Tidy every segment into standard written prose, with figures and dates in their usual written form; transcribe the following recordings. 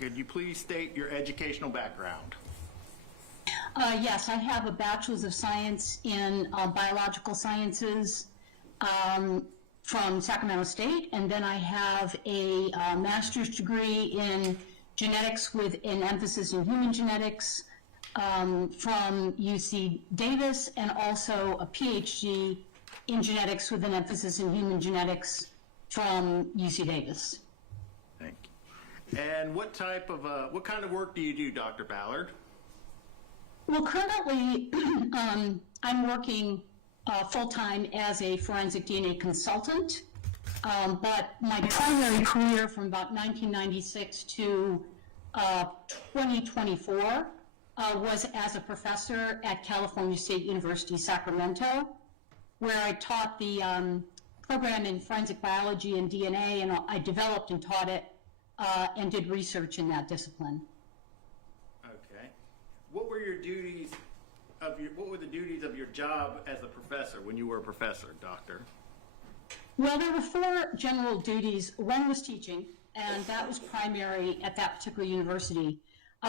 Could you please state your educational background? Yes, I have a Bachelor's of Science in Biological Sciences from Sacramento State, and then I have a master's degree in genetics with an emphasis in human genetics from UC Davis, and also a PhD in genetics with an emphasis in human genetics from UC Davis. Thank you. And what kind of work do you do, Dr. Ballard? Well, currently, I'm working full-time as a forensic DNA consultant, but my primary career from about 1996 to 2024 was as a professor at California State University, Sacramento, where I taught the program in forensic biology and DNA, and I developed and taught it and did research in that discipline. Okay. What were the duties of your job as a professor when you were a professor, doctor? Well, there were 4 general duties. One was teaching, and that was primary at that particular university.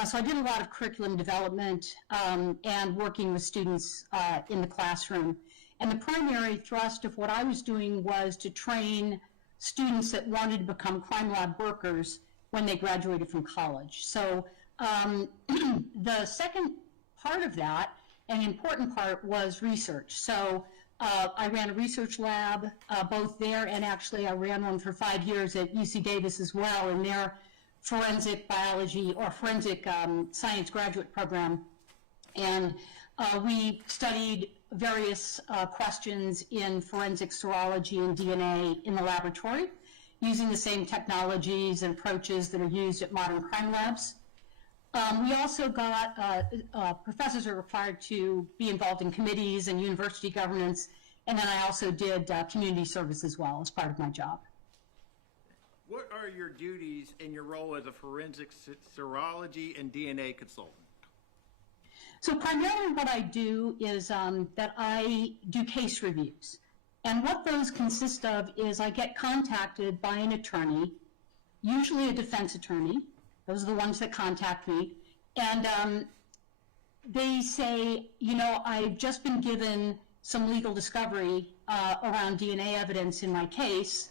So I did a lot of curriculum development and working with students in the classroom. And the primary thrust of what I was doing was to train students that wanted to become crime lab workers when they graduated from college. So the second part of that, an important part, was research. So I ran a research lab both there, and actually I ran one for 5 years at UC Davis as well in their forensic biology or forensic science graduate program. And we studied various questions in forensic serology and DNA in the laboratory, using the same technologies and approaches that are used at modern crime labs. We also got, professors are required to be involved in committees and university governance, and then I also did community service as well as part of my job. What are your duties in your role as a forensic serology and DNA consultant? So primarily what I do is that I do case reviews. And what those consist of is I get contacted by an attorney, usually a defense attorney. Those are the ones that contact me. And they say, you know, I've just been given some legal discovery around DNA evidence in my case,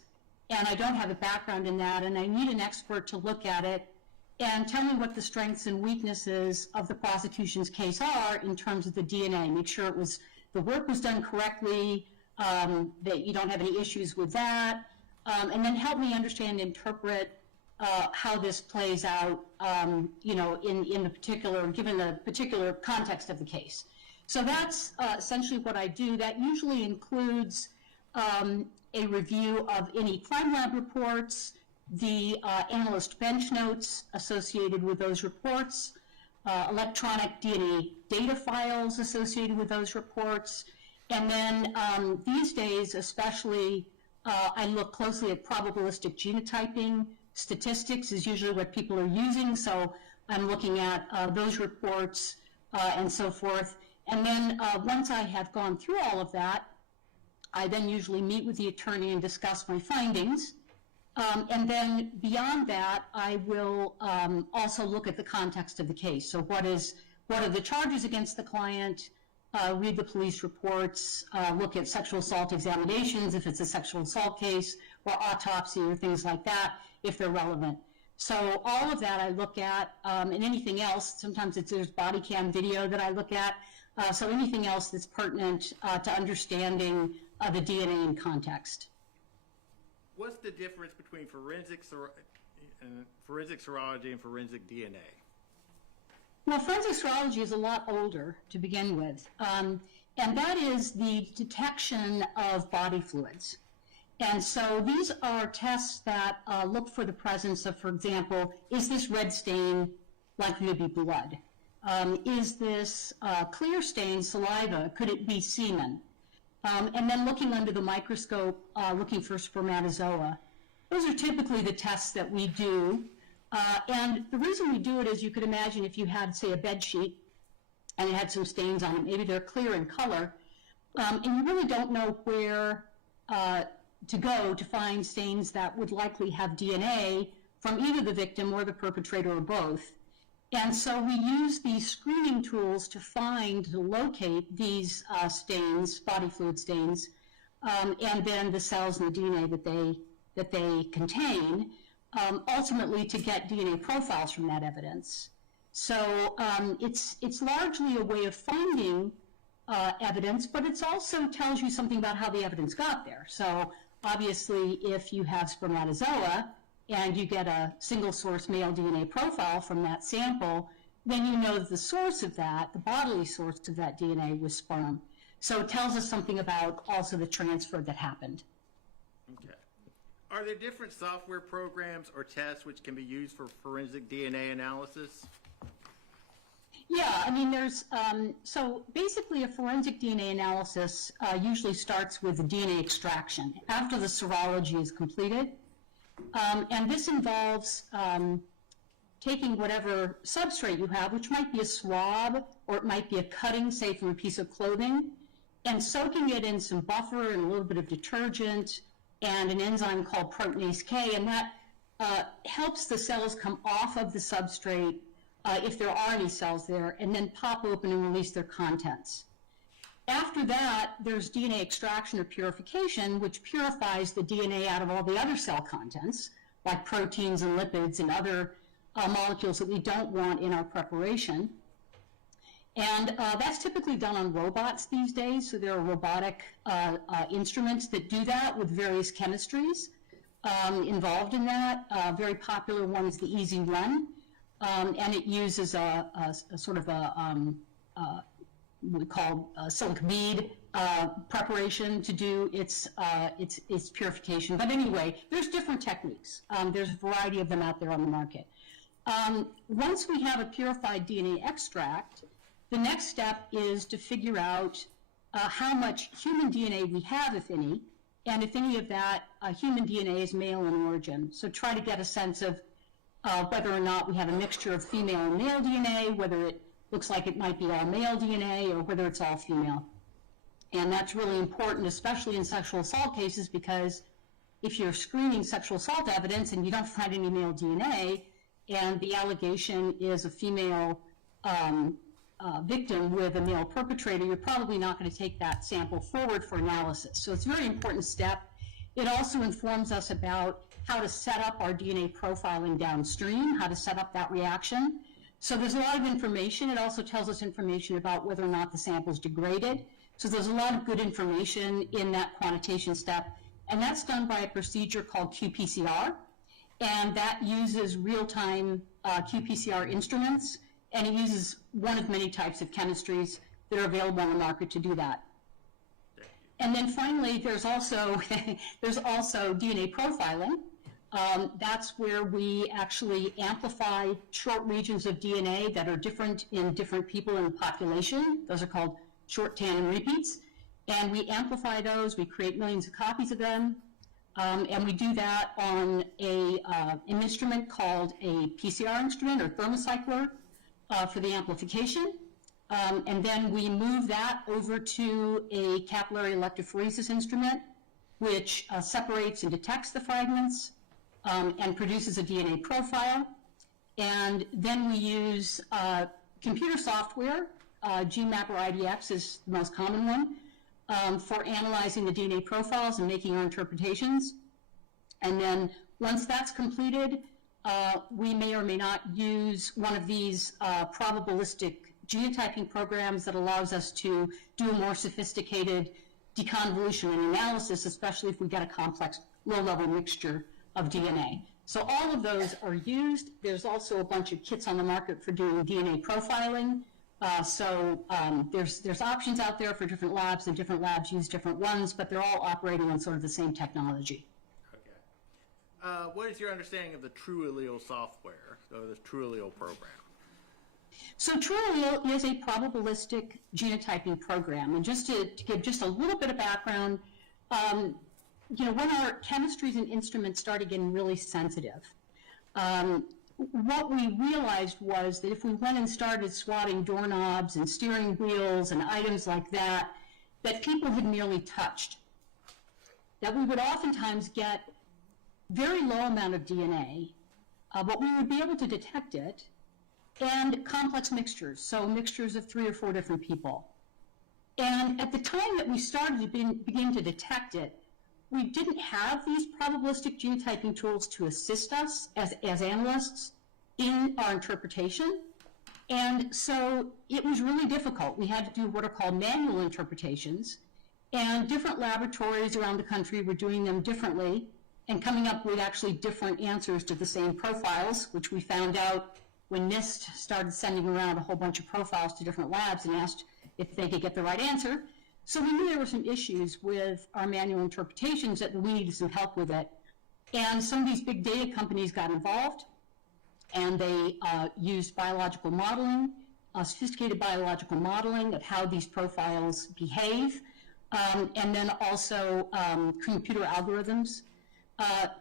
and I don't have a background in that, and I need an expert to look at it and tell me what the strengths and weaknesses of the prosecution's case are in terms of the DNA. Make sure the work was done correctly, that you don't have any issues with that, and then help me understand and interpret how this plays out, you know, in the particular, given the particular context of the case. So that's essentially what I do. That usually includes a review of any crime lab reports, the analyst bench notes associated with those reports, electronic DNA data files associated with those reports, and then these days especially I look closely at probabilistic genotyping. Statistics is usually what people are using, so I'm looking at those reports and so forth. And then once I have gone through all of that, I then usually meet with the attorney and discuss my findings. And then beyond that, I will also look at the context of the case. So what are the charges against the client, read the police reports, look at sexual assault examinations if it's a sexual assault case, or autopsy or things like that if they're relevant. So all of that I look at, and anything else, sometimes there's body cam video that I look at, so anything else that's pertinent to understanding the DNA in context. What's the difference between forensic serology and forensic DNA? Well, forensic serology is a lot older to begin with, and that is the detection of body fluids. And so these are tests that look for the presence of, for example, is this red stain likely to be blood? Is this clear stain saliva? Could it be semen? And then looking under the microscope, looking for spermatozoa. Those are typically the tests that we do. And the reason we do it is you could imagine if you had, say, a bed sheet and it had some stains on it, maybe they're clear in color, and you really don't know where to go to find stains that would likely have DNA from either the victim or the perpetrator or both. And so we use these screening tools to locate these stains, body fluid stains, and then the cells and the DNA that they contain, ultimately to get DNA profiles from that evidence. So it's largely a way of finding evidence, but it also tells you something about how the evidence got there. So obviously, if you have spermatozoa and you get a single source male DNA profile from that sample, then you know that the source of that, the bodily source of that DNA was sperm. So it tells us something about also the transfer that happened. Okay. Are there different software programs or tests which can be used for forensic DNA analysis? Yeah, I mean, so basically a forensic DNA analysis usually starts with DNA extraction after the serology is completed. And this involves taking whatever substrate you have, which might be a swab or it might be a cutting, say, from a piece of clothing, and soaking it in some buffer and a little bit of detergent and an enzyme called proteinase K, and that helps the cells come off of the substrate if there are any cells there, and then pop open and release their contents. After that, there's DNA extraction or purification, which purifies the DNA out of all the other cell contents, like proteins and lipids and other molecules that we don't want in our preparation. And that's typically done on robots these days, so there are robotic instruments that do that with various chemistries involved in that. A very popular one is the Easy Run, and it uses a sort of we call silica bead preparation to do its purification. But anyway, there's different techniques. There's a variety of them out there on the market. Once we have a purified DNA extract, the next step is to figure out how much human DNA we have, if any, and if any of that human DNA is male in origin. So try to get a sense of whether or not we have a mixture of female and male DNA, whether it looks like it might be all male DNA or whether it's all female. And that's really important, especially in sexual assault cases, because if you're screening sexual assault evidence and you don't find any male DNA, and the allegation is a female victim with a male perpetrator, you're probably not going to take that sample forward for analysis. So it's a very important step. It also informs us about how to set up our DNA profiling downstream, how to set up that reaction. So there's a lot of information. It also tells us information about whether or not the sample's degraded. So there's a lot of good information in that quantitation step. And that's done by a procedure called qPCR. And that uses real-time qPCR instruments. And it uses one of many types of chemistries that are available on the market to do that. And then finally, there's also DNA profiling. That's where we actually amplify short regions of DNA that are different in different people in the population. Those are called short tandem repeats. And we amplify those, we create millions of copies of them, and we do that on an instrument called a PCR instrument or thermocycler for the amplification. And then we move that over to a capillary electrophoresis instrument, which separates and detects the fragments and produces a DNA profile. And then we use computer software, GMAP or IDX is the most common one, for analyzing the DNA profiles and making our interpretations. And then once that's completed, we may or may not use one of these probabilistic genotyping programs that allows us to do a more sophisticated deconvolution and analysis, especially if we get a complex low-level mixture of DNA. So all of those are used. There's also a bunch of kits on the market for doing DNA profiling. There's options out there for different labs, and different labs use different ones, but they're all operating on sort of the same technology. Okay. What is your understanding of the TrueAllele software, or the TrueAllele program? So TrueAllele is a probabilistic genotyping program, and just to give just a little bit of background, when our chemistries and instruments started getting really sensitive, what we realized was that if we went and started swatting doorknobs and steering wheels and items like that, that people had merely touched, that we would oftentimes get very low amount of DNA, but we would be able to detect it, and complex mixtures, so mixtures of 3 or 4 different people. And at the time that we started to begin to detect it, we didn't have these probabilistic genotyping tools to assist us as analysts in our interpretation. And so it was really difficult. We had to do what are called manual interpretations, and different laboratories around the country were doing them differently and coming up with actually different answers to the same profiles, which we found out when NIST started sending around a whole bunch of profiles to different labs and asked if they could get the right answer. So we knew there were some issues with our manual interpretations that we needed some help with it. And some of these big data companies got involved, and they used biological modeling, sophisticated biological modeling of how these profiles behave, and then also computer algorithms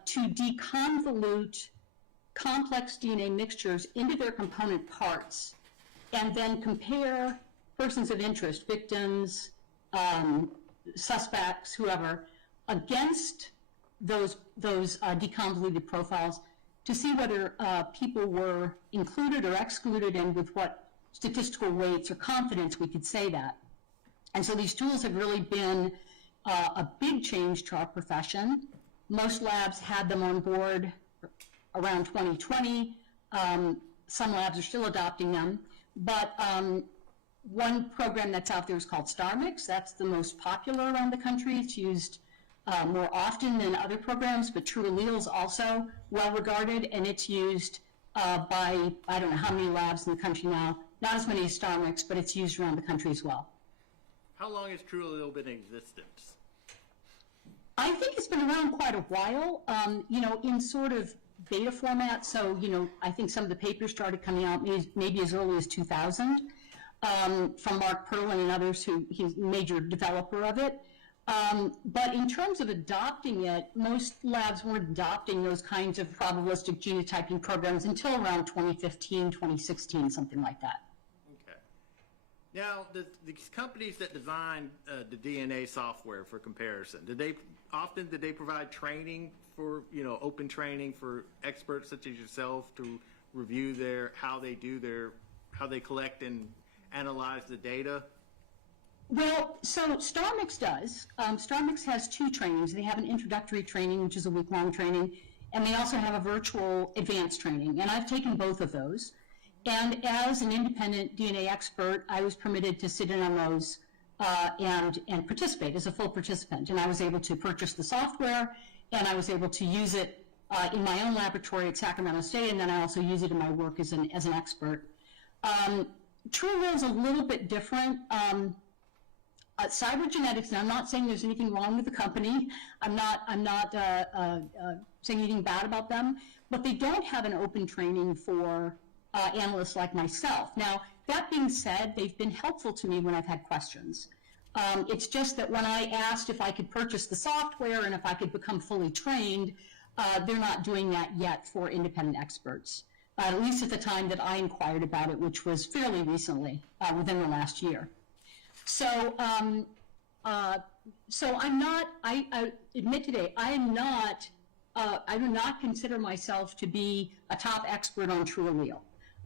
to deconvolute complex DNA mixtures into their component parts, and then compare persons of interest, victims, suspects, whoever, against those deconvoluted profiles to see whether people were included or excluded, and with what statistical weights or confidence we could say that. And so these tools have really been a big change to our profession. Most labs had them on board around 2020. Some labs are still adopting them, but one program that's out there is called StarMix. That's the most popular around the country. It's used more often than other programs, but TrueAllele is also well regarded, and it's used by I don't know how many labs in the country now. Not as many as StarMix, but it's used around the country as well. How long has TrueAllele been in existence? I think it's been around quite a while, in sort of beta format. So, I think some of the papers started coming out maybe as early as 2000 from Mark Perlin and others he's a major developer of it. But in terms of adopting it, most labs weren't adopting those kinds of probabilistic genotyping programs until around 2015, 2016, something like that. Okay. Now, these companies that design the DNA software for comparison, did they provide training for, open training for experts such as yourself to review how they collect and analyze the data? Well, so StarMix does. StarMix has 2 trainings. They have an introductory training, which is a week-long training, and they also have a virtual advanced training, and I've taken both of those. And as an independent DNA expert, I was permitted to sit in on those and participate as a full participant. And I was able to purchase the software, and I was able to use it in my own laboratory at Sacramento State, and then I also use it in my work as an expert. TrueAllele is a little bit different. Cybergenetics, and I'm not saying there's anything wrong with the company. I'm not saying anything bad about them, but they don't have an open training for analysts like myself. Now, that being said, they've been helpful to me when I've had questions. It's just that when I asked if I could purchase the software and if I could become fully trained, they're not doing that yet for independent experts, at least at the time that I inquired about it, which was fairly recently, within the last year. So, so I'm not, I admit today, I do not consider myself to be a top expert on TrueAllele.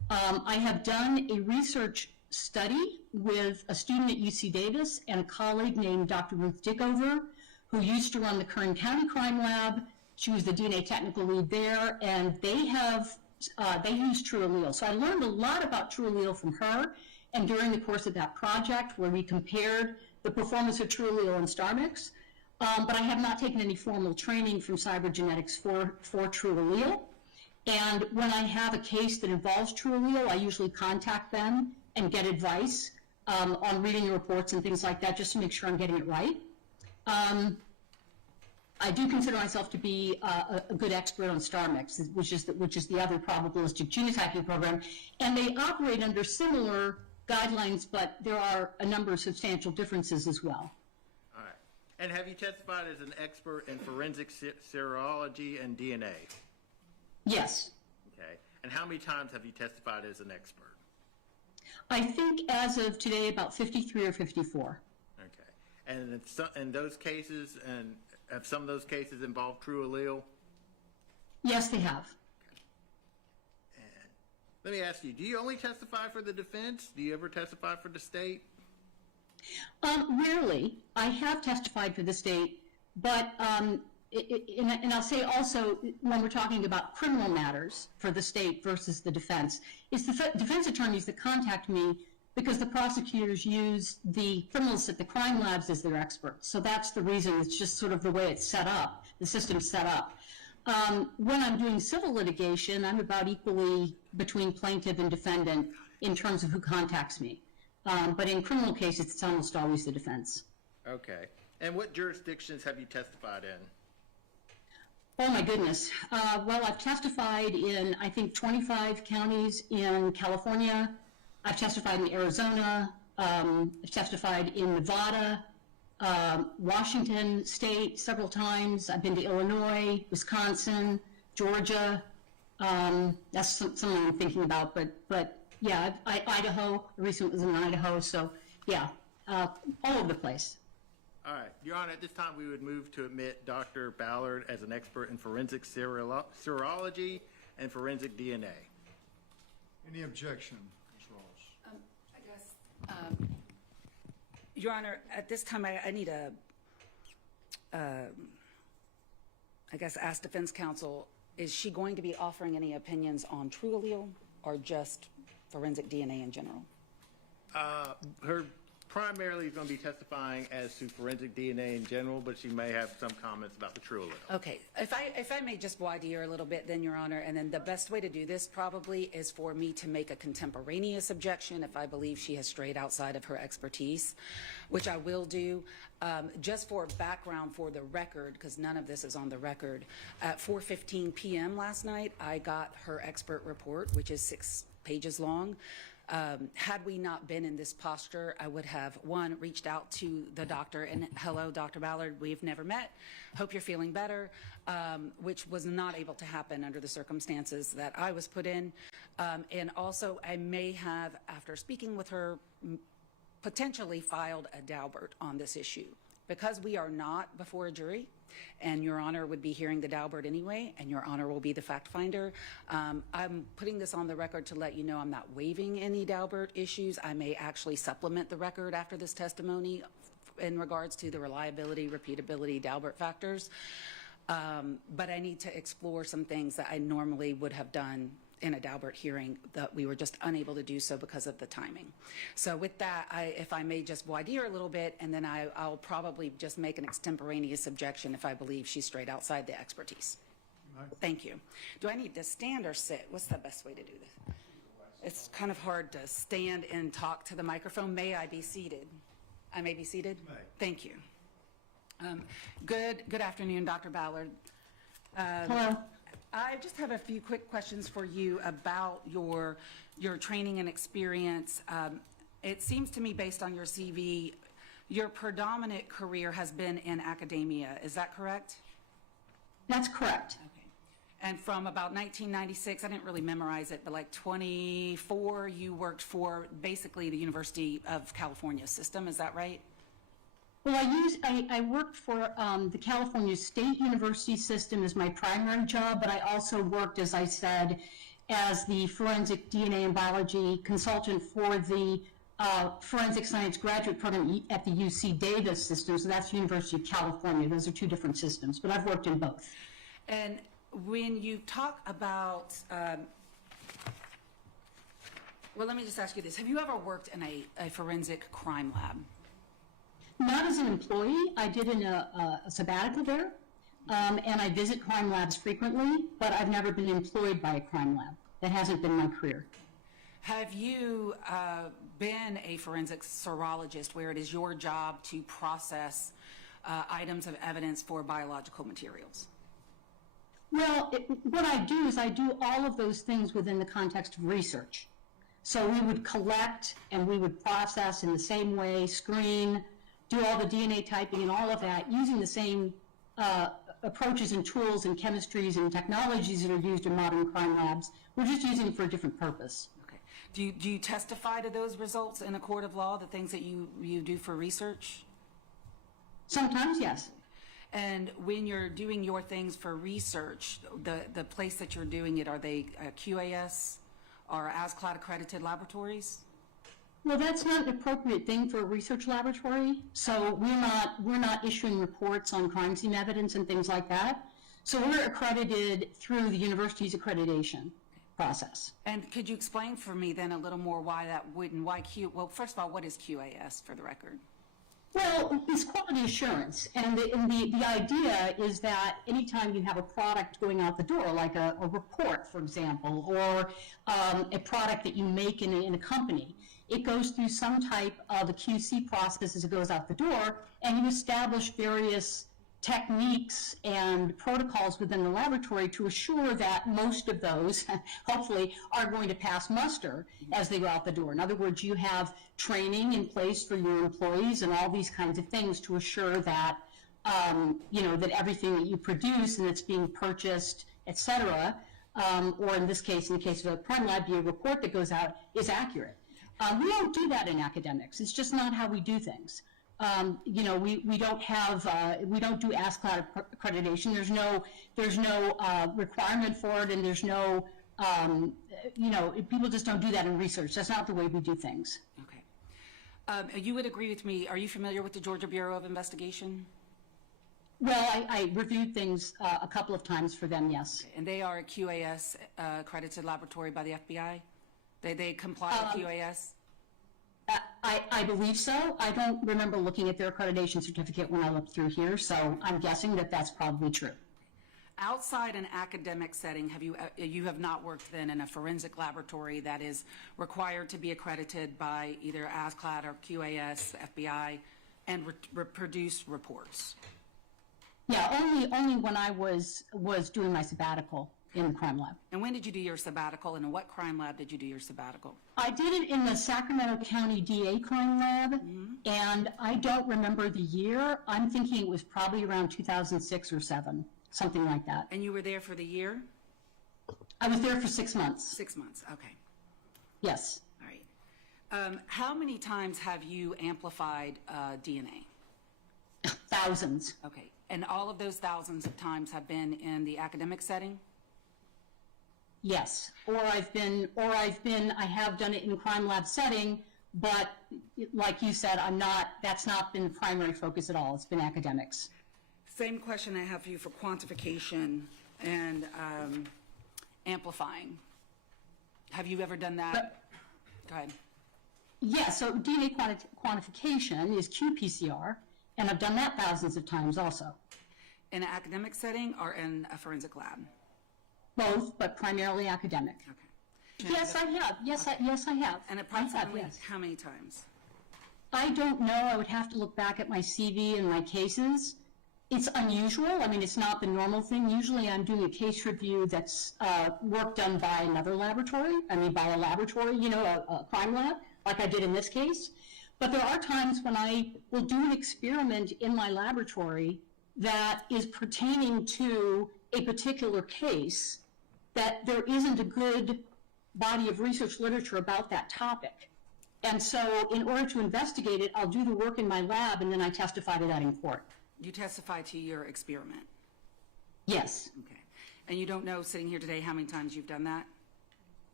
I have done a research study with a student at UC Davis and a colleague named Dr. Ruth Dickover, who used to run the Kern County Crime Lab. She was the DNA technical lead there, and they use TrueAllele. So I learned a lot about TrueAllele from her, and during the course of that project where we compared the performance of TrueAllele and StarMix, but I have not taken any formal training from cybergenetics for TrueAllele. And when I have a case that involves TrueAllele, I usually contact them and get advice on reading the reports and things like that, just to make sure I'm getting it right. I do consider myself to be a good expert on StarMix, which is the other probabilistic genotyping program, and they operate under similar guidelines, but there are a number of substantial differences as well. All right. And have you testified as an expert in forensic serology and DNA? Yes. Okay. And how many times have you testified as an expert? I think as of today, about 53 or 54. Okay. And in those cases, and have some of those cases involved TrueAllele? Yes, they have. Let me ask you, do you only testify for the defense? Do you ever testify for the state? Rarely. I have testified for the state, but and I'll say also, when we're talking about criminal matters for the state versus the defense, it's the defense attorneys that contact me because the prosecutors use the criminals at the crime labs as their experts. So that's the reason. It's just sort of the way it's set up, the system's set up. When I'm doing civil litigation, I'm about equally between plaintiff and defendant in terms of who contacts me. But in criminal cases, it's almost always the defense. Okay. And what jurisdictions have you testified in? Oh, my goodness. Well, I've testified in, I think, 25 counties in California. I've testified in Arizona. I've testified in Nevada, Washington State several times. I've been to Illinois, Wisconsin, Georgia. That's something I'm thinking about. But yeah, Idaho. Recently was in Idaho. So yeah, all over the place. All right. Your Honor, at this time, we would move to admit Dr. Ballard as an expert in forensic serology and forensic DNA. Any objection, Ms. Ross? I guess, Your Honor, at this time, I need to, I guess, ask defense counsel, is she going to be offering any opinions on true allele or just forensic DNA in general? Her primarily is going to be testifying as to forensic DNA in general, but she may have some comments about the true allele. Okay, if I may just voir dire a little bit then, Your Honor, and then the best way to do this probably is for me to make a contemporaneous objection if I believe she has strayed outside of her expertise, which I will do. Just for background for the record, because none of this is on the record, at 4:15 p.m. last night, I got her expert report, which is 6 pages long. Had we not been in this posture, I would have, one, reached out to the doctor and, hello, Dr. Ballard, we've never met. Hope you're feeling better, which was not able to happen under the circumstances that I was put in. And also, I may have, after speaking with her, potentially filed a Daubert on this issue. Because we are not before a jury, and Your Honor would be hearing the Daubert anyway, and Your Honor will be the fact finder. I'm putting this on the record to let you know I'm not waiving any Daubert issues. I may actually supplement the record after this testimony in regards to the reliability, repeatability, Daubert factors. But I need to explore some things that I normally would have done in a Daubert hearing that we were just unable to do so because of the timing. So with that, if I may just voir dire a little bit, and then I'll probably just make an extemporaneous objection if I believe she's strayed outside the expertise. Thank you. Do I need to stand or sit? What's the best way to do this? It's kind of hard to stand and talk to the microphone. May I be seated? I may be seated? You may. Thank you. Good afternoon, Dr. Ballard. Hello. I just have a few quick questions for you about your training and experience. It seems to me, based on your CV, your predominant career has been in academia. Is that correct? That's correct. Okay. And from about 1996, I didn't really memorize it, but like 24, you worked for basically the University of California system. Is that right? Well, I worked for the California State University system as my primary job, but I also worked, as I said, as the forensic DNA and biology consultant for the forensic science graduate program at the UC Davis system. So that's University of California. Those are two different systems, but I've worked in both. And when you talk about, well, let me just ask you this. Have you ever worked in a forensic crime lab? Not as an employee. I did a sabbatical there, and I visit crime labs frequently, but I've never been employed by a crime lab. That hasn't been my career. Have you been a forensic serologist where it is your job to process items of evidence for biological materials? Well, what I do is I do all of those things within the context of research. So we would collect and we would process in the same way, screen, do all the DNA typing and all of that using the same approaches and tools and chemistries and technologies that are used in modern crime labs. We're just using it for a different purpose. Okay. Do you testify to those results in a court of law, the things that you do for research? Sometimes, yes. And when you're doing your things for research, the place that you're doing it, are they QAS are ASCLD accredited laboratories? Well, that's not an appropriate thing for a research laboratory. So we're not issuing reports on crime scene evidence and things like that. So we're accredited through the university's accreditation process. And could you explain for me then a little more why that wouldn't, well, first of all, what is QAS for the record? Well, it's quality assurance, and the idea is that anytime you have a product going out the door, like a report, for example, or a product that you make in a company, it goes through some type of a QC process as it goes out the door, and you establish various techniques and protocols within the laboratory to assure that most of those, hopefully, are going to pass muster as they go out the door. In other words, you have training in place for your employees and all these kinds of things to assure that, that everything that you produce and that's being purchased, et cetera, or in this case, in the case of a crime lab, a report that goes out is accurate. We don't do that in academics. It's just not how we do things. We don't do ASCLD accreditation. There's no requirement for it, and there's no, people just don't do that in research. That's not the way we do things. Okay. You would agree with me, are you familiar with the Georgia Bureau of Investigation? Well, I reviewed things a couple of times for them, yes. And they are a QAS accredited laboratory by the FBI? They comply with QAS? I believe so. I don't remember looking at their accreditation certificate when I looked through here, so I'm guessing that that's probably true. Outside an academic setting, you have not worked then in a forensic laboratory that is required to be accredited by either ASCLD or QAS, FBI, and produce reports? Yeah, only when I was doing my sabbatical in the crime lab. And when did you do your sabbatical, and in what crime lab did you do your sabbatical? I did it in the Sacramento County DA crime lab, and I don't remember the year. I'm thinking it was probably around 2006 or 7, something like that. And you were there for the year? I was there for 6 months. 6 months, okay. Yes. All right. How many times have you amplified DNA? Thousands. Okay. And all of those thousands of times have been in the academic setting? Yes, I have done it in crime lab setting, but like you said, that's not been the primary focus at all. It's been academics. Same question I have for you for quantification and amplifying. Have you ever done that? Go ahead. Yeah, so DNA quantification is qPCR, and I've done that thousands of times also. In an academic setting or in a forensic lab? Both, but primarily academic. Okay. Yes, I have. Yes, I have. And approximately yes. how many times? I don't know. I would have to look back at my CV and my cases. It's unusual. I mean, it's not the normal thing. Usually I'm doing a case review that's work done by another laboratory. I mean, by a laboratory, a crime lab, like I did in this case. But there are times when I will do an experiment in my laboratory that is pertaining to a particular case that there isn't a good body of research literature about that topic. And so in order to investigate it, I'll do the work in my lab and then I testify to that in court. You testify to your experiment? Yes. Okay. And you don't know, sitting here today, how many times you've done that?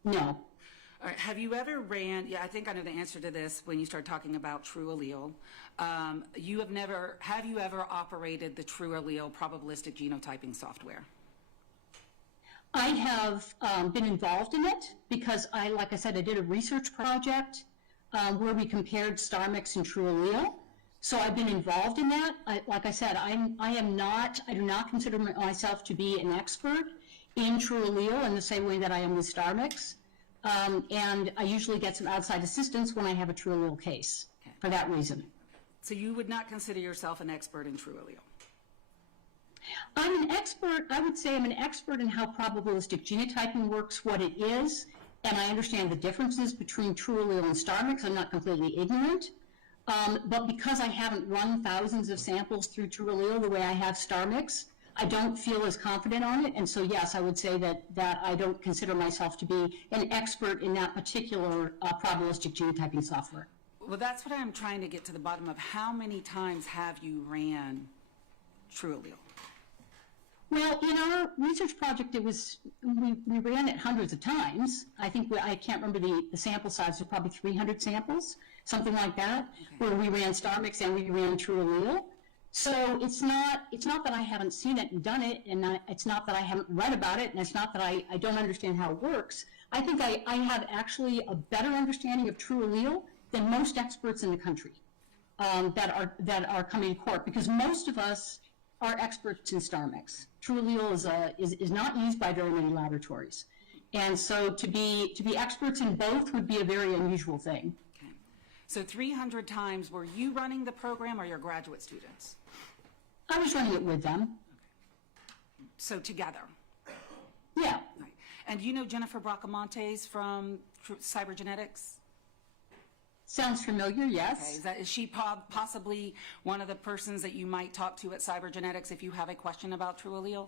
No. All right. Have you ever I think I know the answer to this when you start talking about true allele. Have you ever operated the true allele probabilistic genotyping software? I have been involved in it because like I said, I did a research project where we compared star mix and true allele. So I've been involved in that. Like I said, I do not consider myself to be an expert in true allele in the same way that I am with star mix. And I usually get some outside assistance when I have a true allele case for that reason. So you would not consider yourself an expert in true allele? I'm an expert, I would say I'm an expert in how probabilistic genotyping works, what it is, and I understand the differences between true allele and star mix. I'm not completely ignorant. But because I haven't run thousands of samples through true allele the way I have star mix, I don't feel as confident on it. And so, yes, I would say that I don't consider myself to be an expert in that particular probabilistic genotyping software. Well, that's what I'm trying to get to the bottom of. How many times have you ran true allele? Well, in our research project, we ran it hundreds of times. I think I can't remember the sample size, was probably 300 samples, something like that, where we ran star mix and we ran true allele. So it's not that I haven't seen it and done it, and it's not that I haven't read about it, and it's not that I don't understand how it works. I think I have actually a better understanding of true allele than most experts in the country that are coming to court, because most of us are experts in star mix. True allele is not used by very many laboratories, and so to be experts in both would be a very unusual thing. Okay. So 300 times, were you running the program or your graduate students? I was running it with them. So together. Yeah. Right. And you know Jennifer Bracamontes from Cybergenetics? Sounds familiar, yes. Okay. Is she possibly one of the persons that you might talk to at Cybergenetics if you have a question about true allele?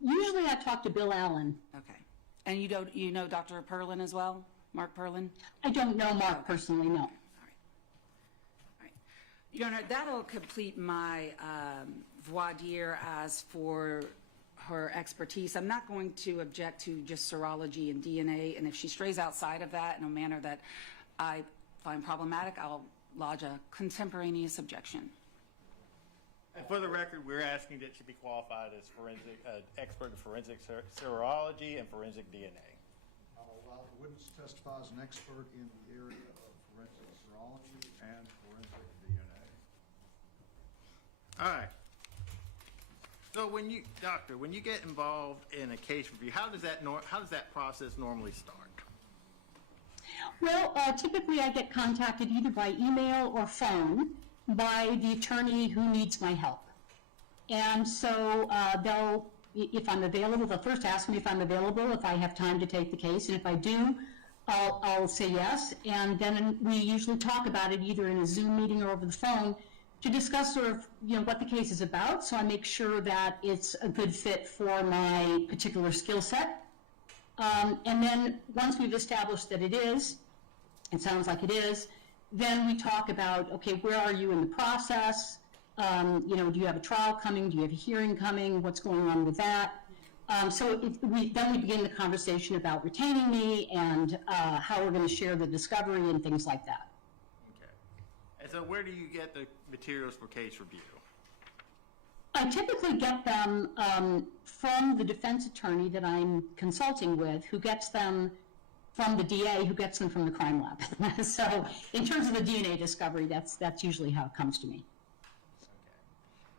Usually I talk to Bill Allen. Okay. And you know Dr. Perlin as well? Mark Perlin? I don't know Mark personally, no. All right. Your Honor, that'll complete my voir dire as for her expertise. I'm not going to object to just serology and DNA, and if she strays outside of that in a manner that I find problematic, I'll lodge a contemporaneous objection. And for the record, we're asking that she be qualified as expert in forensic serology and forensic DNA. I'll allow the witness to testify as an expert in the area of forensic serology and forensic DNA. All right. So when you get involved in a case review, how does that process normally start? Well, typically I get contacted either by email or phone by the attorney who needs my help. And so if I'm available, they'll first ask me if I'm available, if I have time to take the case, and if I do, I'll say yes, and then we usually talk about it either in a Zoom meeting or over the phone to discuss sort of, what the case is about, so I make sure that it's a good fit for my particular skill set. And then once we've established that it sounds like it is, then we talk about, okay, where are you in the process? Do you have a trial coming? Do you have a hearing coming? What's going on with that? So then we begin the conversation about retaining me and how we're going to share the discovery and things like that. Okay. And so where do you get the materials for case review? I typically get them from the defense attorney that I'm consulting with, who gets them from the DA, who gets them from the crime lab. So in terms of the DNA discovery, that's usually how it comes to me.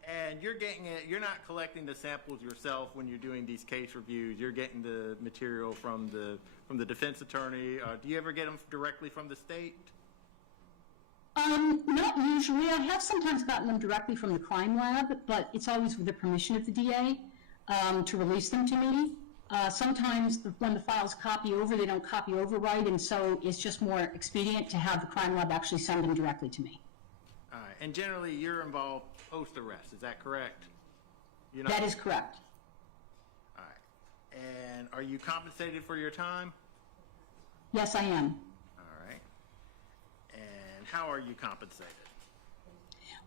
Okay. And you're not collecting the samples yourself when you're doing these case reviews. You're getting the material from the defense attorney. Do you ever get them directly from the state? Not usually. I have sometimes gotten them directly from the crime lab, but it's always with the permission of the DA to release them to me. Sometimes when the files copy over, they don't copy over right, and so it's just more expedient to have the crime lab actually send them directly to me. All right. And generally, you're involved post-arrest. Is that correct? That is correct. All right. And are you compensated for your time? Yes, I am. All right. And how are you compensated?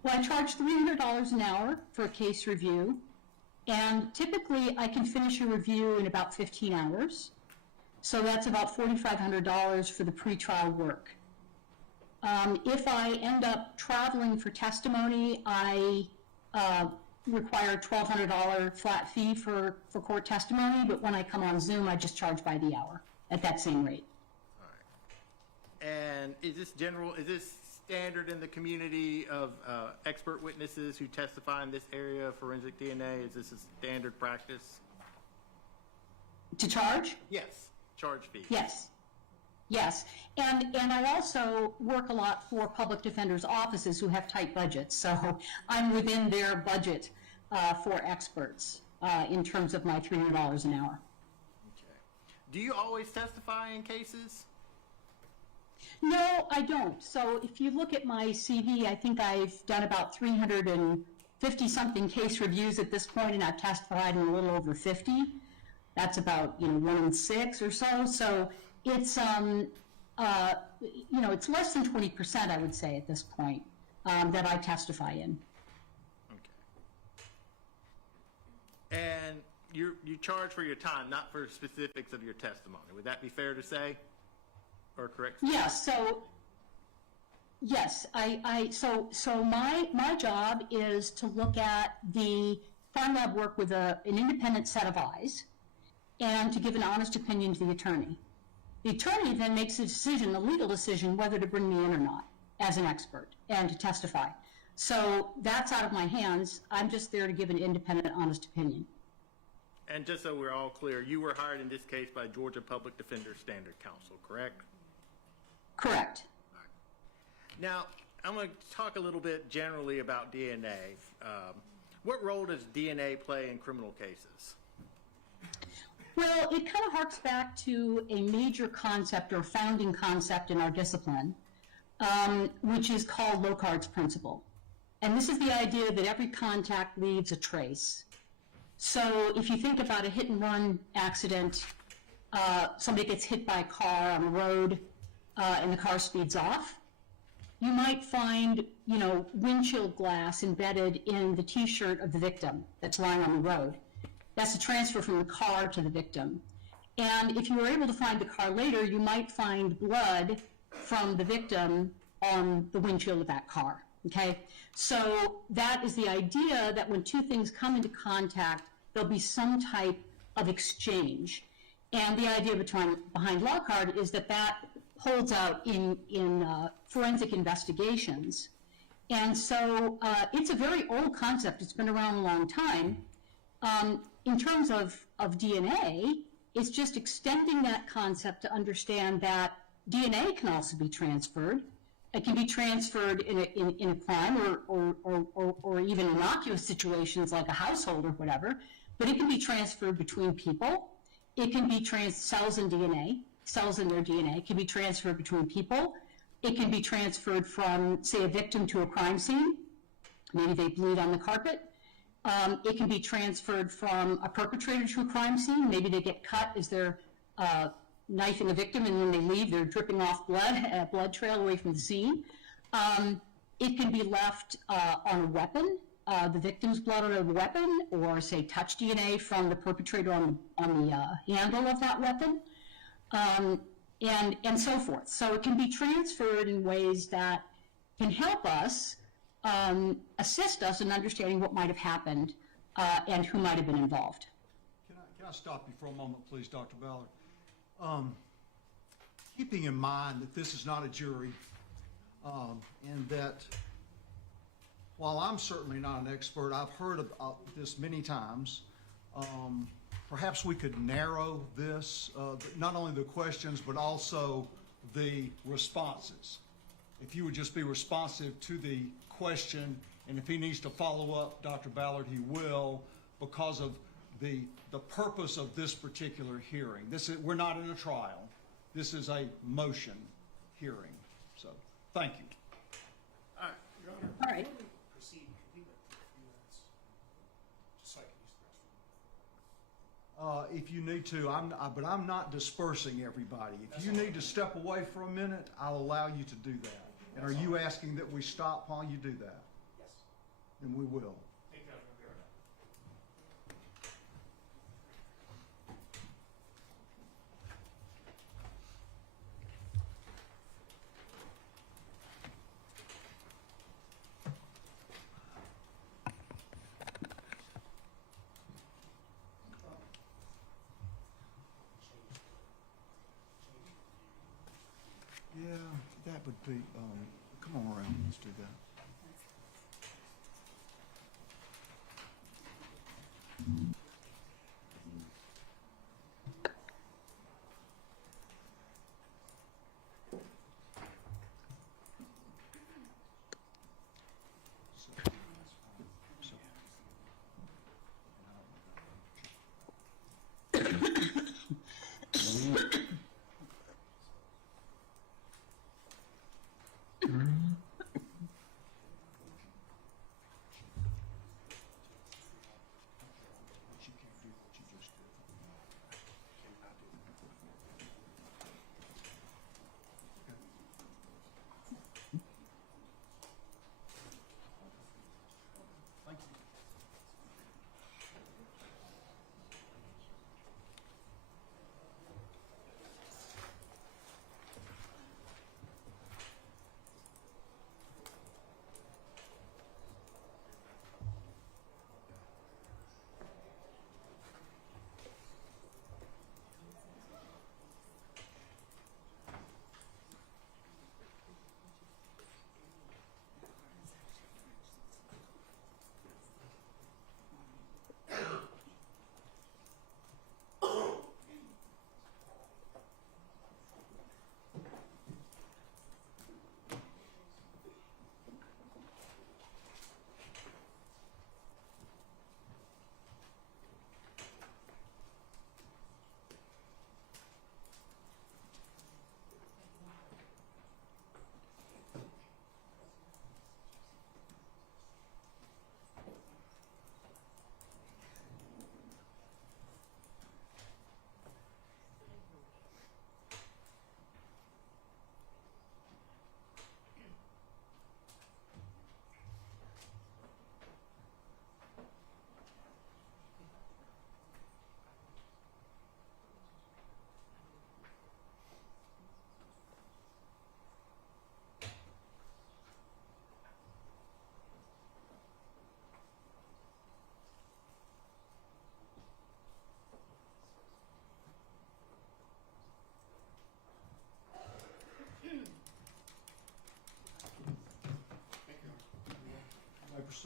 Well, I charge $300 an hour for a case review, and typically I can finish a review in about 15 hours. So that's about $4,500 for the pretrial work. If I end up traveling for testimony, I require a $1,200 flat fee for court testimony, but when I come on Zoom, I just charge by the hour at that same rate. All right. And is this standard in the community of expert witnesses who testify in this area of forensic DNA? Is this a standard practice? To charge? Yes. Charge fees. Yes. Yes. And I also work a lot for public defenders' offices who have tight budgets, so I'm within their budget for experts in terms of my $300 an hour. Okay. Do you always testify in cases? No, I don't. So if you look at my CV, I think I've done about 350-something case reviews at this point, and I've testified in a little over 50. That's about 1 in 6 or so. So it's it's less than 20%, I would say, at this point that I testify in. Okay. And you charge for your time, not for specifics of your testimony. Would that be fair to say, or correct? Yes. So yes, so my job is to look at the crime lab work with an independent set of eyes, and to give an honest opinion to the attorney. The attorney then makes a decision, a legal decision, whether to bring me in or not as an expert and to testify. So that's out of my hands. I'm just there to give an independent, honest opinion. And just so we're all clear, you were hired in this case by Georgia Public Defender Standard Counsel, correct? Correct. Now, I'm going to talk a little bit generally about DNA. What role does DNA play in criminal cases? Well, it kind of harks back to a major concept or founding concept in our discipline, which is called Locard's principle. And this is the idea that every contact leaves a trace. So if you think about a hit and run accident, somebody gets hit by a car on the road and the car speeds off, you might find, windshield glass embedded in the t-shirt of the victim that's lying on the road. That's a transfer from the car to the victim. And if you were able to find the car later, you might find blood from the victim on the windshield of that car, okay? So that is the idea that when two things come into contact, there'll be some type of exchange. And the idea behind Locard is that holds out in forensic investigations. And so it's a very old concept. It's been around a long time. In terms of DNA, it's just extending that concept to understand that DNA can also be transferred. It can be transferred in a crime or even innocuous situations like a household or whatever, but it can be transferred between people. It can be cells in DNA, cells in their DNA. It can be transferred between people. It can be transferred from, say, a victim to a crime scene. Maybe they bleed on the carpet. It can be transferred from a perpetrator to a crime scene. Maybe they get cut as they're knifing a victim, and when they leave, they're dripping off blood, a blood trail away from the scene. It can be left on a weapon, the victim's blood on a weapon, or say touch DNA from the perpetrator on the handle of that weapon, and so forth. So it can be transferred in ways that can help us assist us in understanding what might have happened and who might have been involved. Can I stop you for a moment, please, Dr. Ballard? Keeping in mind that this is not a jury, and that while I'm certainly not an expert, I've heard of this many times. Perhaps we could narrow this, not only the questions, but also the responses. If you would just be responsive to the question, and if he needs to follow up, Dr. Ballard, he will, because of the purpose of this particular hearing. We're not in a trial. This is a motion hearing. So, thank you. All right. Your Honor, All right. before we proceed, could we wait for a few minutes, just so I can use the restroom? If you need to, but I'm not dispersing everybody. If you need to step away for a minute, I'll allow you to do that. And are you asking that we stop while you do that? Yes. Then we will. Thank you, I'll be right back. Yeah, that would be, come on around, let's do that.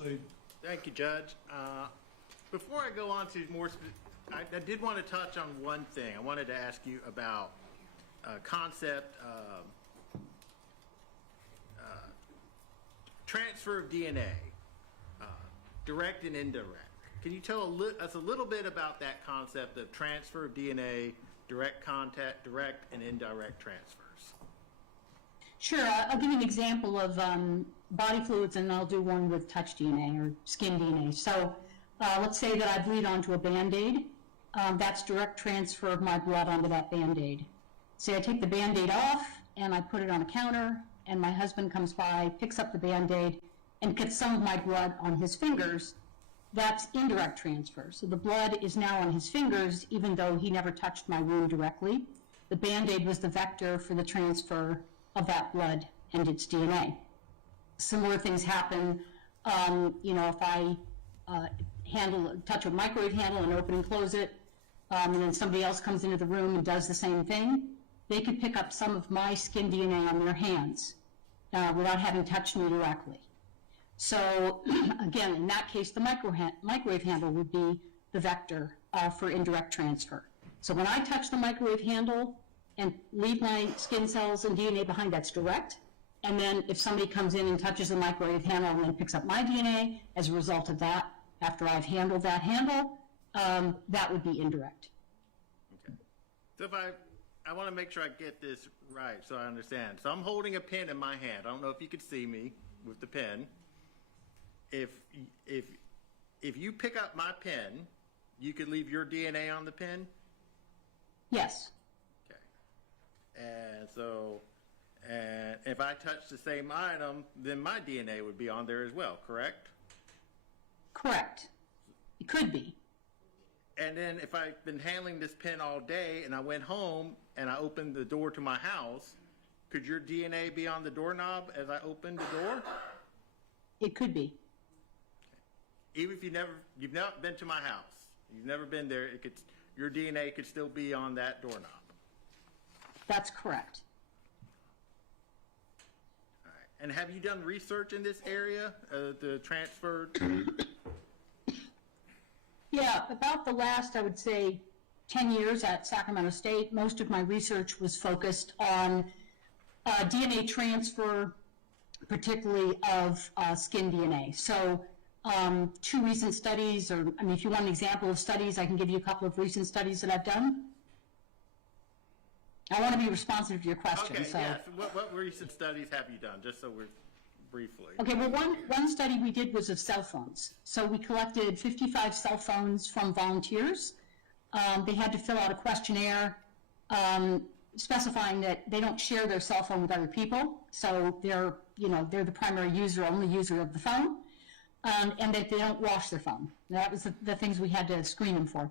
proceed. Thank you, Judge. Before I go on to more, I did want to touch on one thing. I wanted to ask you about concept transfer of DNA, direct and indirect. Can you tell us a little bit about that concept of transfer of DNA, direct contact, direct and indirect transfers? Sure, I'll give you an example of body fluids, and I'll do one with touch DNA or skin DNA. So let's say that I bleed onto a Band-Aid. That's direct transfer of my blood onto that Band-Aid. Say I take the Band-Aid off and I put it on a counter, and my husband comes by, picks up the Band-Aid, and gets some of my blood on his fingers. That's indirect transfer. So the blood is now on his fingers, even though he never touched my wound directly. The Band-Aid was the vector for the transfer of that blood and its DNA. Similar things happen, if I touch a microwave handle and open and close it, and then somebody else comes into the room and does the same thing, they could pick up some of my skin DNA on their hands without having touched me directly. So again, in that case, the microwave handle would be the vector for indirect transfer. So when I touch the microwave handle and leave my skin cells and DNA behind, that's direct. And then if somebody comes in and touches the microwave handle and then picks up my DNA as a result of that, after I've handled that handle, that would be indirect. Okay. So if I want to make sure I get this right so I understand. So I'm holding a pen in my hand. I don't know if you could see me with the pen. If you pick up my pen, you could leave your DNA on the pen? Yes. Okay. And if I touch the same item, then my DNA would be on there as well, correct? Correct. It could be. And then if I've been handling this pen all day and I went home and I opened the door to my house, could your DNA be on the doorknob as I opened the door? It could be. Even if you've not been to my house, you've never been there, your DNA could still be on that doorknob. That's correct. All right. And have you done research in this area, the transfer? Yeah, about the last, I would say, 10 years at Sacramento State, most of my research was focused on DNA transfer, particularly of skin DNA. So two recent studies, if you want an example of studies, I can give you a couple of recent studies that I've done. I want to be responsive to your question. Okay, so. yes. What recent studies have you done, just so we're briefly? Okay, well, one study we did was of cell phones. So we collected 55 cell phones from volunteers. They had to fill out a questionnaire specifying that they don't share their cell phone with other people. So they're the primary user, only user of the phone, and that they don't wash their phone. That was the things we had to screen them for.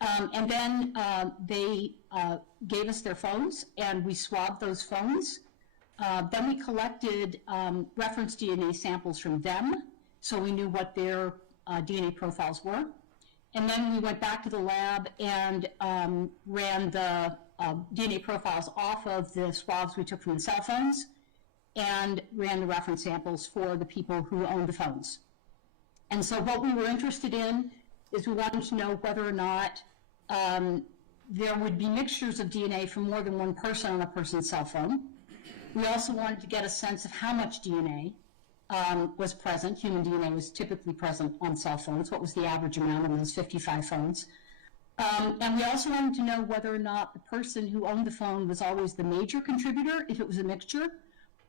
And then they gave us their phones, and we swabbed those phones. Then we collected reference DNA samples from them, so we knew what their DNA profiles were. And then we went back to the lab and ran the DNA profiles off of the swabs we took from the cell phones and ran the reference samples for the people who owned the phones. And so what we were interested in is we wanted to know whether or not there would be mixtures of DNA from more than one person on a person's cell phone. We also wanted to get a sense of how much DNA was present. Human DNA was typically present on cell phones. What was the average amount on those 55 phones? And we also wanted to know whether or not the person who owned the phone was always the major contributor, if it was a mixture,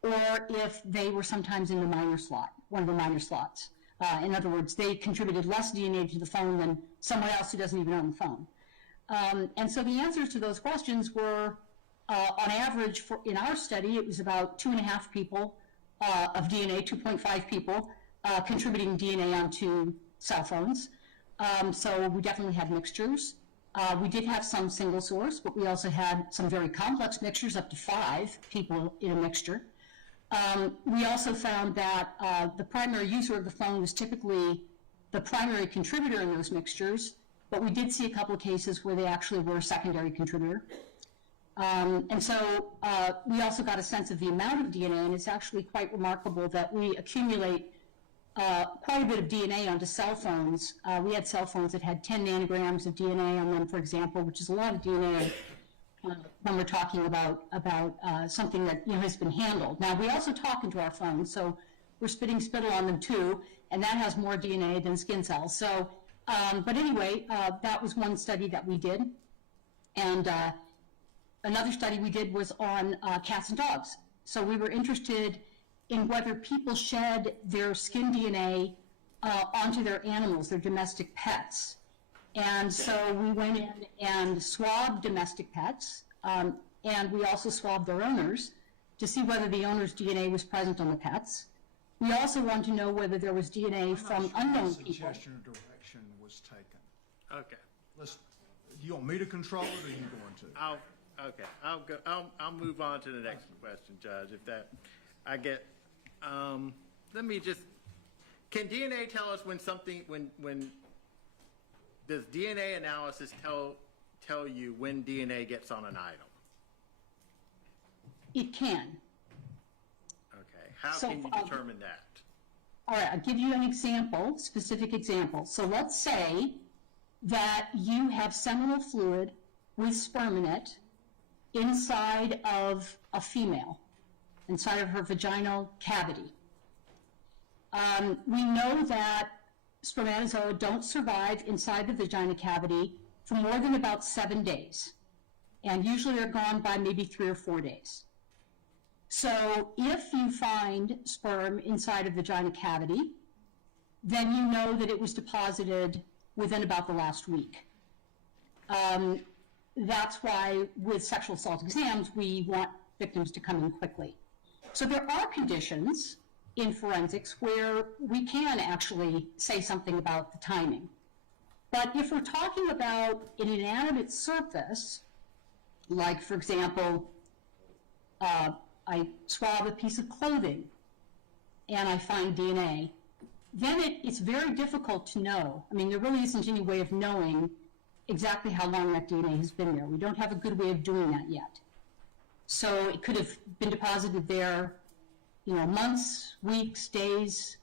or if they were sometimes in the minor slot, one of the minor slots. In other words, they contributed less DNA to the phone than someone else who doesn't even own the phone. And so the answers to those questions were, on average, in our study, it was about 2.5 people of DNA, 2.5 people contributing DNA onto cell phones. So we definitely had mixtures. We did have some single source, but we also had some very complex mixtures, up to 5 people in a mixture. We also found that the primary user of the phone was typically the primary contributor in those mixtures, but we did see a couple of cases where they actually were a secondary contributor. And so we also got a sense of the amount of DNA, and it's actually quite remarkable that we accumulate quite a bit of DNA onto cell phones. We had cell phones that had 10 nanograms of DNA on them, for example, which is a lot of DNA when we're talking about something that has been handled. Now, we also talk into our phones, so we're spitting spittle on them too, and that has more DNA than skin cells. So, but anyway, that was one study that we did. And another study we did was on cats and dogs. So we were interested in whether people shed their skin DNA onto their animals, their domestic pets. And so we went in and swabbed domestic pets, and we also swabbed their owners to see whether the owner's DNA was present on the pets. We also wanted to know whether there was DNA from unknown people. Suggestion or direction was taken. Okay. Do you want me to control it, or are you going to? I'll move on to the next question, Judge. If that, I get. Let me just. Can DNA tell us when something when does DNA analysis tell you when DNA gets on an item? It can. Okay. How So, can you determine that? All right, I'll give you an example, specific example. So let's say that you have seminal fluid with sperm in it inside of a female, inside of her vaginal cavity. We know that spermatozoa don't survive inside the vagina cavity for more than about 7 days. And usually they're gone by maybe 3 or 4 days. So if you find sperm inside a vagina cavity, then you know that it was deposited within about the last week. That's why with sexual assault exams, we want victims to come in quickly. So there are conditions in forensics where we can actually say something about the timing. But if we're talking about an inanimate surface, like for example, I swab a piece of clothing and I find DNA, then it's very difficult to know. I mean, there really isn't any way of knowing exactly how long that DNA has been there. We don't have a good way of doing that yet. So it could have been deposited there, months, weeks, days,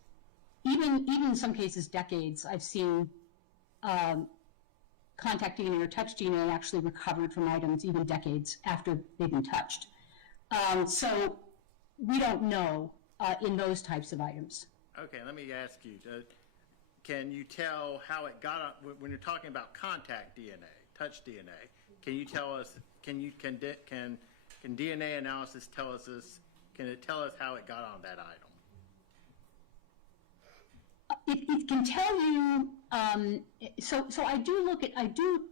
even in some cases decades. I've seen contact DNA or touch DNA actually recovered from items even decades after they've been touched. So we don't know in those types of items. Okay, let me ask you, can you tell how it got on, when you're talking about contact DNA, touch DNA, can you tell us, can DNA analysis tell us this, can it tell us how it got on that item? It can tell you, so I do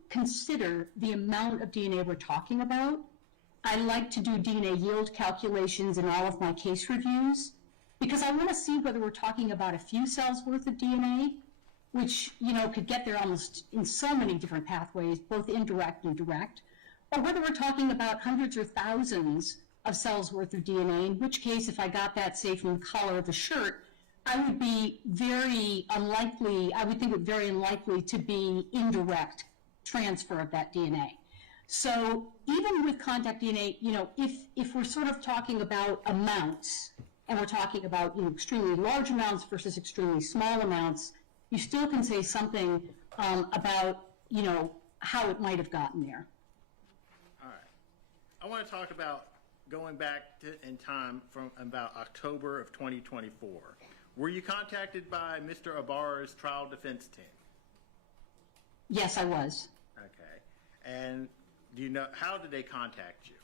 consider the amount of DNA we're talking about. I like to do DNA yield calculations in all of my case reviews because I want to see whether we're talking about a few cells worth of DNA, which, could get there almost in so many different pathways, both indirect and direct, or whether we're talking about hundreds or thousands of cells worth of DNA, in which case, if I got that, say, from the collar of a shirt, I would think it very unlikely to be indirect transfer of that DNA. So even with contact DNA, if we're sort of talking about amounts, and we're talking about extremely large amounts versus extremely small amounts, you still can say something about how it might have gotten there. All right. I want to talk about going back in time from about October of 2024. Were you contacted by Mr. Ibarra's trial defense team? Yes, I was. Okay. And do you know, how did they contact you?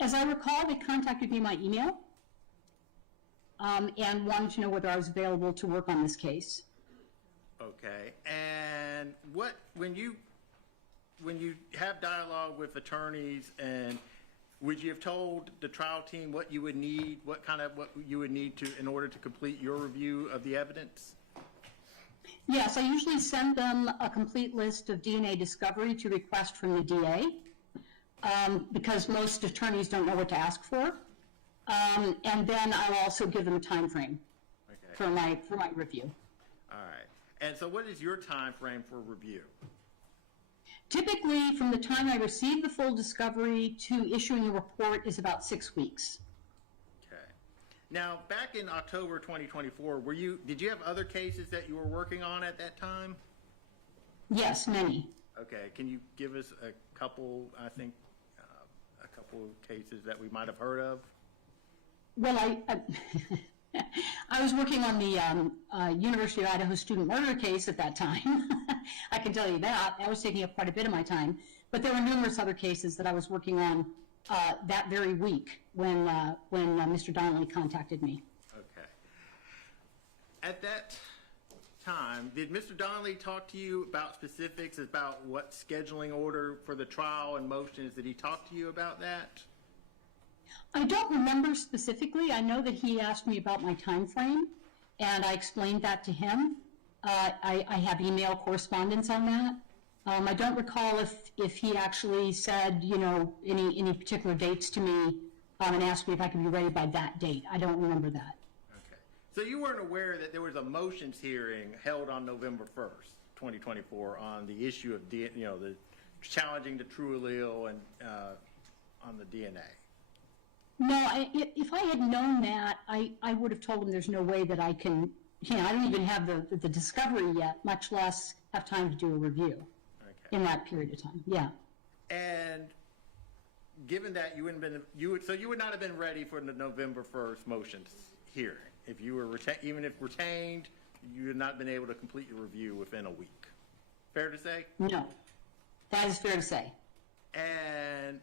As I recall, they contacted me by email and wanted to know whether I was available to work on this case. Okay. And when you have dialogue with attorneys, and would you have told the trial team what you would need, what you would need to in order to complete your review of the evidence? Yes, I usually send them a complete list of DNA discovery to request from the DA because most attorneys don't know what to ask for. And then I'll also give them a time frame for my review. All right. And so what is your time frame for review? Typically, from the time I receive the full discovery to issuing a report is about 6 weeks. Okay. Now, back in October 2024, did you have other cases that you were working on at that time? Yes, many. Okay, can you give us a couple, a couple of cases that we might have heard of? Well, I was working on the University of Idaho student murder case at that time. I can tell you that. That was taking up quite a bit of my time. But there were numerous other cases that I was working on that very week when Mr. Donnelly contacted me. Okay. At that time, did Mr. Donnelly talk to you about specifics about what scheduling order for the trial and motions? Did he talk to you about that? I don't remember specifically. I know that he asked me about my time frame, and I explained that to him. I have email correspondence on that. I don't recall if he actually said, you know, any particular dates to me and asked me if I could be ready by that date. I don't remember that. Okay. So you weren't aware that there was a motions hearing held on November 1st, 2024 on the issue of, the challenging the true allele and on the DNA? No, if I had known that, I would have told him there's no way that I can, I don't even have the discovery yet, much less have time to do a review in that period of time. Yeah. And given that you would not have been ready for the November 1st motions hearing. If you were even if retained, you had not been able to complete your review within a week. Fair to say? No, that is fair to say. And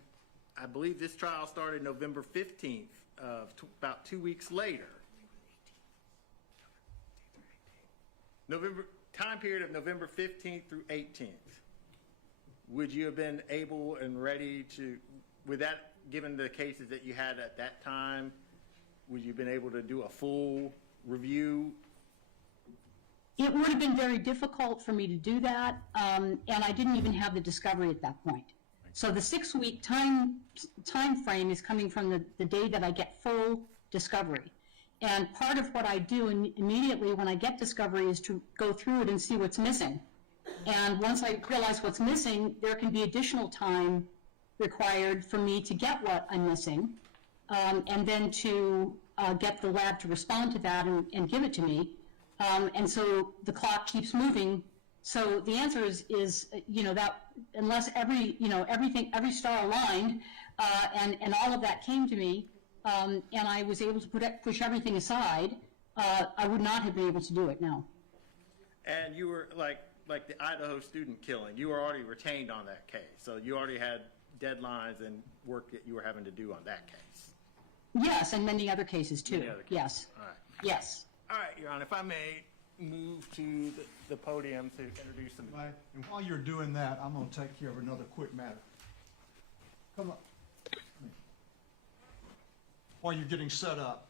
I believe this trial started November 15th, about 2 weeks later. Time period of November 15th through 18th. Would you have been able and ready to, with that, given the cases that you had at that time, would you have been able to do a full review? It would have been very difficult for me to do that, and I didn't even have the discovery at that point. So the 6-week time frame is coming from the day that I get full discovery. And part of what I do immediately when I get discovery is to go through it and see what's missing. And once I realize what's missing, there can be additional time required for me to get what I'm missing, and then to get the lab to respond to that and give it to me. And so the clock keeps moving. So the answer is that unless every star aligned, and all of that came to me, and I was able to push everything aside, I would not have been able to do it, no. And you were like the Idaho student killing, you were already retained on that case. So you already had deadlines and work that you were having to do on that case. Yes, and many other cases too. Many other cases. Yes. All right. Yes. All right, Your Honor, if I may move to the podium to introduce them. Right, and while you're doing that, I'm gonna take care of another quick matter. Come on. While you're getting set up.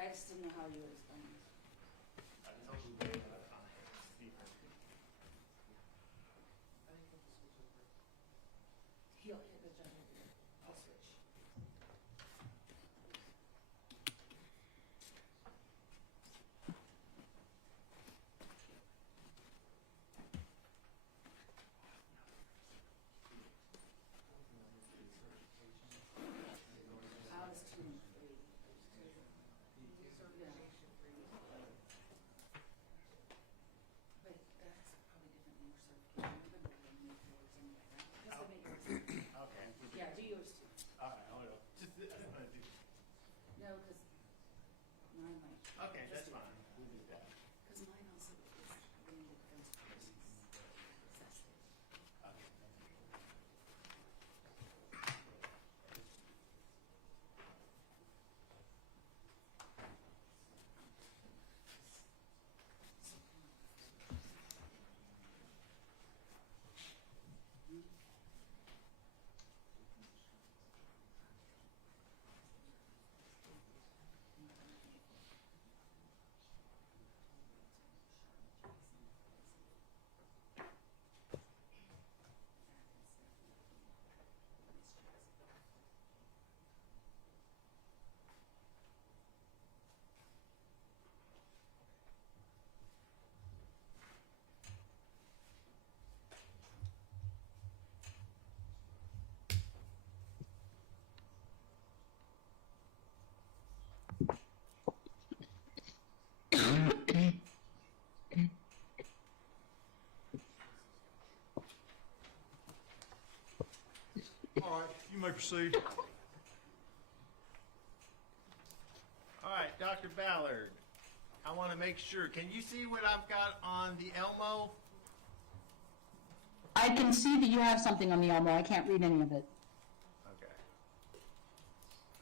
I just didn't know how you would explain this. proceed. All right, Dr. Ballard, I want to make sure. Can you see what I've got on the Elmo? I can see that you have something on the Elmo. I can't read any of it. Okay.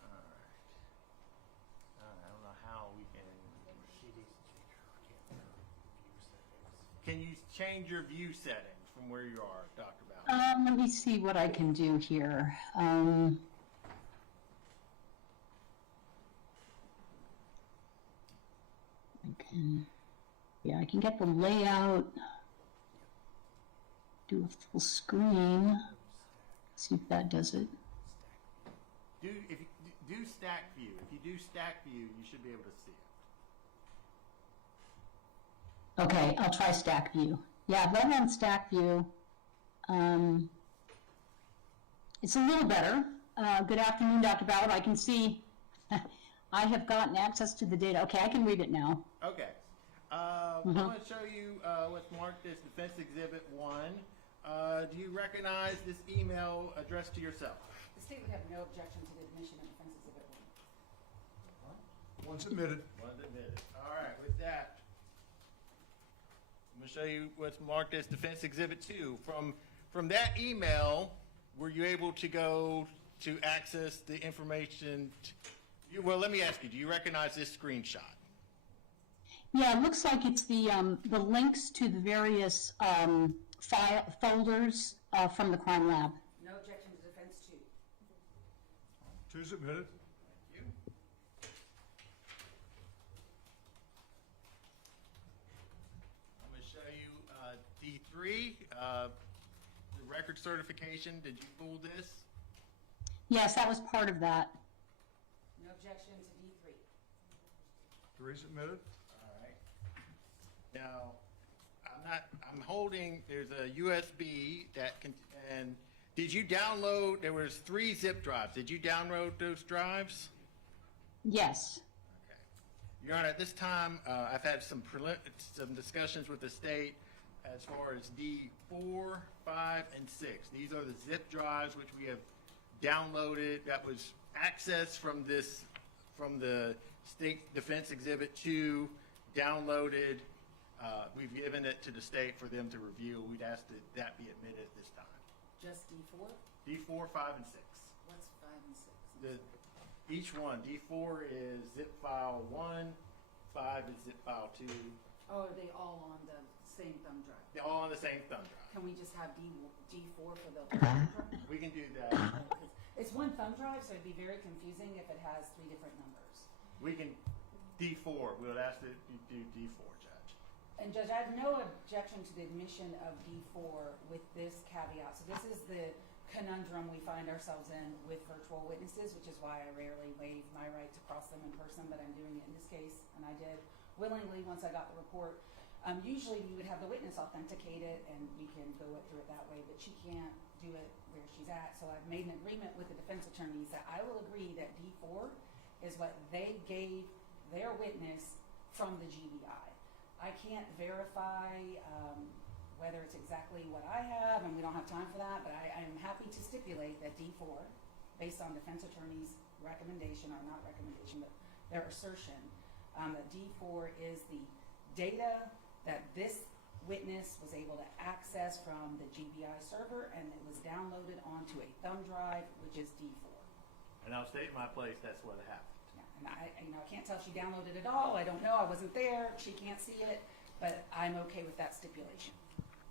All right. I don't know how we can. Can you change your view settings from where you are, Dr. Ballard? Let me see what I can do here. I can get the layout, do a full screen, see if that does it. Do stack view. If you do stack view, you should be able to see it. Okay, I'll try stack view. Yeah, I've on stack view. It's a little better. Good afternoon, Dr. Ballard. I can see I have gotten access to the data. Okay, I can read it now. Okay. I'm going to show you what's marked as Defense Exhibit 1. Do you recognize this email addressed to yourself? The state would have no objection to the admission of Defense Exhibit 1. Once admitted. One's admitted. All right, with that, I'm going to show you what's marked as Defense Exhibit 2. From that email, were you able to go to access the information? Well, let me ask you, do you recognize this screenshot? Yeah, it looks like it's the links to the various folders from the crime lab. No objection to Defense 2. Two's admitted. Thank you. I'm going to show you D3, the record certification. Did you pull this? Yes, that was part of that. No objection to D3. Three's admitted. All right. Now, I'm holding, there's a USB that can, and did you download, there was 3 zip drives. Did you download those drives? Yes. Okay. Your Honor, at this time, I've had some discussions with the state as far as D4, 5, and 6. These are the zip drives which we have downloaded that was accessed from the State Defense Exhibit 2, downloaded. We've given it to the state for them to review. We'd ask that be admitted at this time. Just D4? D4, 5, and 6. What's 5 and 6? Each one. D4 is zip file 1, 5 is zip file 2. Oh, are they all on the same thumb drive? They're all on the same thumb drive. Can we just have D4 for the thumb drive? We can do that. It's one thumb drive, so it'd be very confusing if it has 3 different numbers. We can, D4, we'll ask that you do D4, Judge. And Judge, I have no objection to the admission of D4 with this caveat. So this is the conundrum we find ourselves in with virtual witnesses, which is why I rarely waive my right to cross them in person, but I'm doing it in this case, and I did willingly once I got the report. Usually we would have the witness authenticate it, and we can go through it that way, but she can't do it where she's at. So I've made an agreement with the defense attorneys that I will agree that D4 is what they gave their witness from the GBI. I can't verify whether it's exactly what I have, and we don't have time for that, but I am happy to stipulate that D4, based on defense attorney's recommendation, or not recommendation, but their assertion, that D4 is the data that this witness was able to access from the GBI server, and it was downloaded onto a thumb drive, which is D4. And I'll state my place, that's what happened. And I can't tell if she downloaded it all. I don't know. I wasn't there. She can't see it, but I'm okay with that stipulation.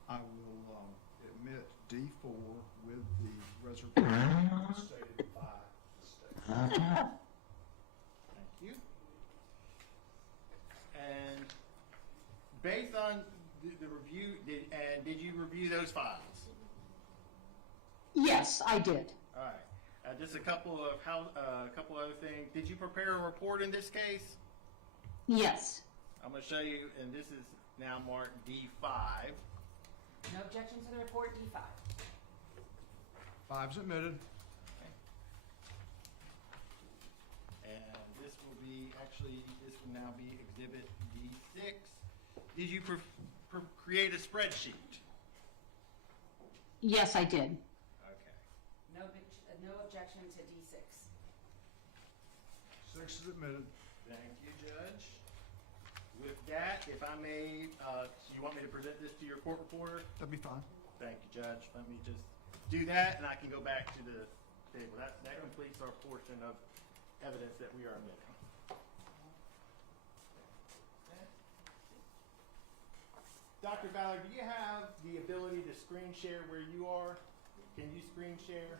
I will admit D4 with the reservation stated by the state. Thank you. And based on the review, did you review those files? Yes, I did. All right. Just a couple other things. Did you prepare a report in this case? Yes. I'm going to show you, and this is now marked D5. No objection to the report, D5. Five's admitted. Okay. And this will be, this will now be Exhibit D6. Did you create a spreadsheet? Yes, I did. Okay. No No objection to D6. 6 is admitted. Thank you, Judge. With that, if I may, you want me to present this to your court reporter? That'd be fine. Thank you, Judge. Let me just do that, and I can go back to the table. That completes our portion of evidence that we are admitting. Dr. Ballard, do you have the ability to screen share where you are? Can you screen share?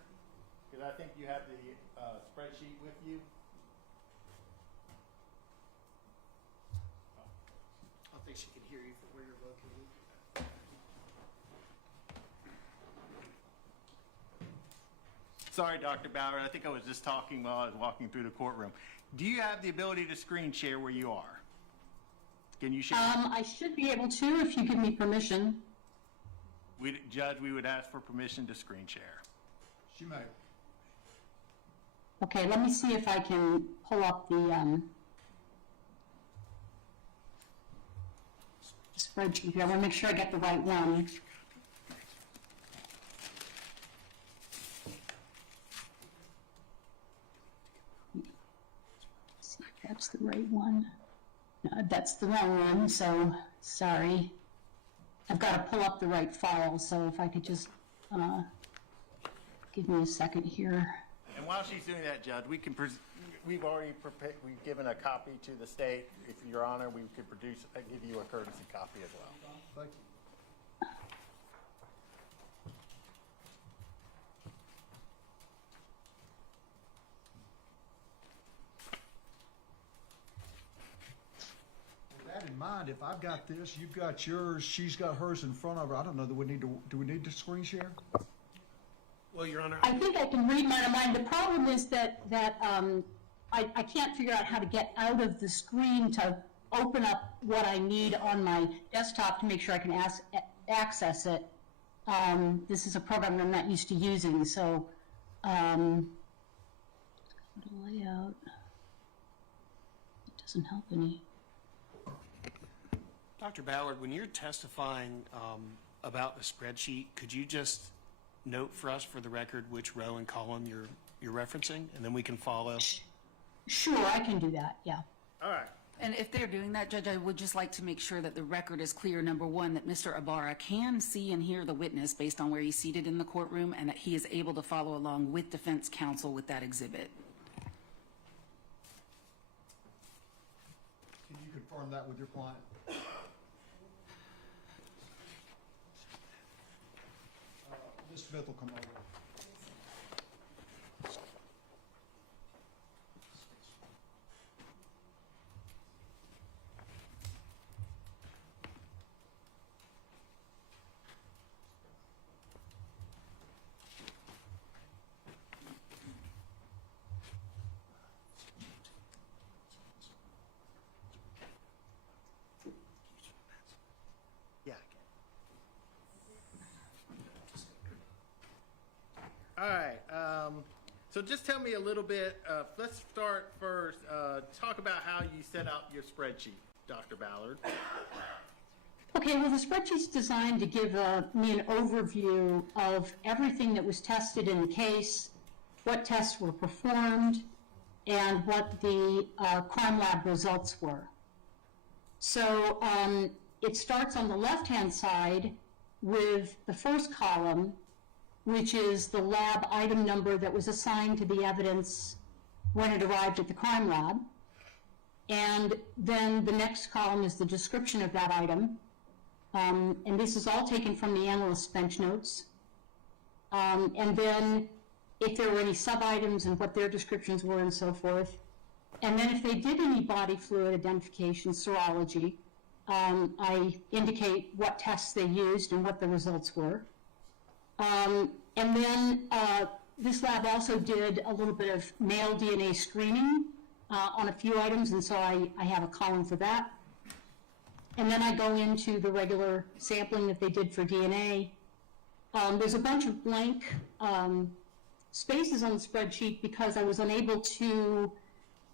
Because I think you have the spreadsheet with you. I don't think she can hear you from where you're located. Sorry, Dr. Ballard. I think I was just talking while I was walking through the courtroom. Do you have the ability to screen share where you are? Can you share? I should be able to if you give me permission. Judge, we would ask for permission to screen share. She may. Okay, let me see if I can pull up the spreadsheet here. I want to make sure I get the right one. See if that's the right one. No, that's the wrong one, so sorry. I've got to pull up the right file, so if I could just give me a second here. And while she's doing that, Judge, we can we've already we've given a copy to the state. If Your Honor, we could give you a courtesy copy as well. Thank you. With that in mind, if I've got this, you've got yours, she's got hers in front of her, I don't know that we need to, do we need to screen share? Well, Your Honor, I think I can read mine. The problem is that I can't figure out how to get out of the screen to open up what I need on my desktop to make sure I can access it. This is a program I'm not used to using, so layout. It doesn't help any. Dr. Ballard, when you're testifying about the spreadsheet, could you just note for us, for the record, which row and column you're referencing, and then we can follow? Sure, I can do that, yeah. All right. And if they're doing that, Judge, I would just like to make sure that the record is clear, number one, that Mr. Ibarra can see and hear the witness based on where he's seated in the courtroom, and that he is able to follow along with defense counsel with that exhibit. Can you confirm that with your client? Ms. Smith will come over. Yeah, I can. All right. So just tell me a little bit. Let's start first. Talk about how you set up your spreadsheet, Dr. Ballard. Okay, well, the spreadsheet's designed to give me an overview of everything that was tested in the case, what tests were performed, and what the crime lab results were. So it starts on the left-hand side with the first column, which is the lab item number that was assigned to the evidence when it arrived at the crime lab. And then the next column is the description of that item. And this is all taken from the analyst's bench notes. And then if there were any sub-items and what their descriptions were and so forth. And then if they did any body fluid identification, serology, I indicate what tests they used and what the results were. And then this lab also did a little bit of male DNA screening on a few items, and so I have a column for that. And then I go into the regular sampling that they did for DNA. There's a bunch of blank spaces on the spreadsheet because I was unable to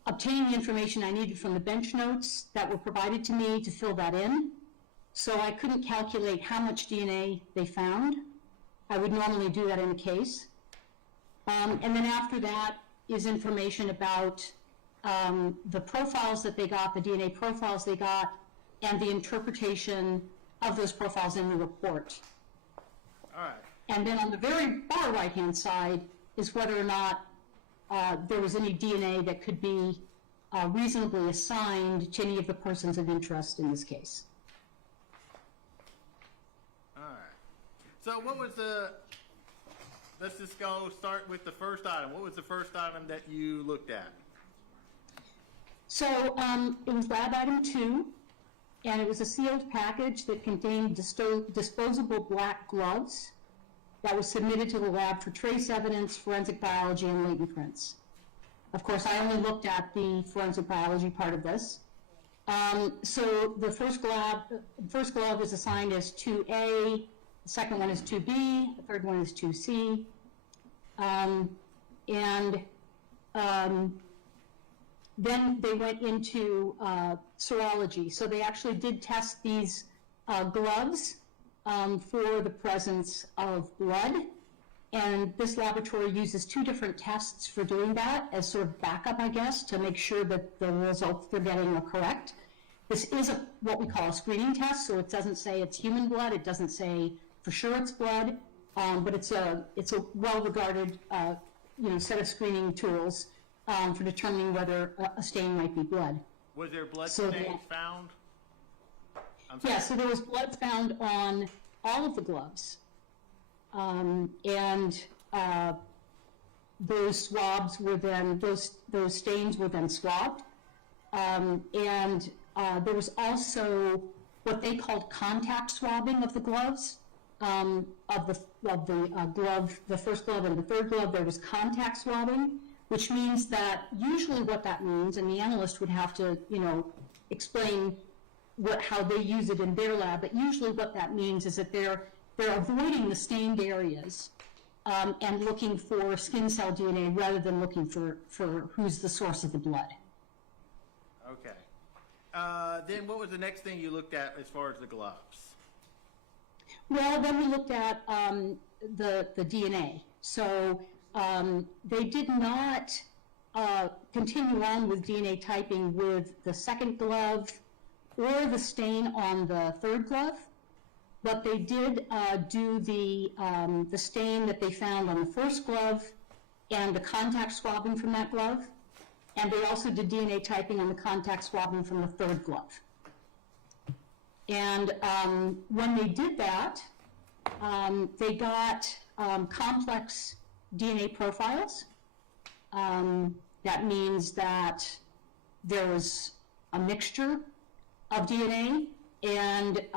obtain the information I needed from the bench notes that were provided to me to fill that in. So I couldn't calculate how much DNA they found. I would normally do that in a case. And then after that is information about the profiles that they got, the DNA profiles they got, and the interpretation of those profiles in the report. All right. And then on the very far right-hand side is whether or not there was any DNA that could be reasonably assigned to any of the persons of interest in this case. All right. So what was let's just start with the first item. What was the first item that you looked at? So it was lab item 2, and it was a sealed package that contained disposable black gloves that was submitted to the lab for trace evidence, forensic biology, and latent prints. Of course, I only looked at the forensic biology part of this. So the first glove is assigned as 2A, the second one is 2B, the third one is 2C. Then they went into serology. So they actually did test these gloves for the presence of blood. And this laboratory uses 2 different tests for doing that as sort of backup, I guess, to make sure that the results they're getting are correct. This is what we call a screening test, so it doesn't say it's human blood, it doesn't say for sure it's blood, but it's a well-regarded set of screening tools for determining whether a stain might be blood. Was there blood So stains found? I'm sorry. Yeah, so there was blood found on all of the gloves. Those swabs were then, those stains were then swabbed. There was also what they called contact swabbing of the gloves. Of the glove, the first glove and the third glove, there was contact swabbing, which means that usually what that means, and the analyst would have to, explain how they use it in their lab, but usually what that means is that they're avoiding the stained areas and looking for skin cell DNA rather than looking for who's the source of the blood. Okay. Then what was the next thing you looked at as far as the gloves? Well, then we looked at the DNA. So they did not continue on with DNA typing with the second glove or the stain on the third glove, but they did do the stain that they found on the first glove and the contact swabbing from that glove, and they also did DNA typing on the contact swabbing from the third glove. And when they did that, they got complex DNA profiles. That means that there was a mixture of DNA, and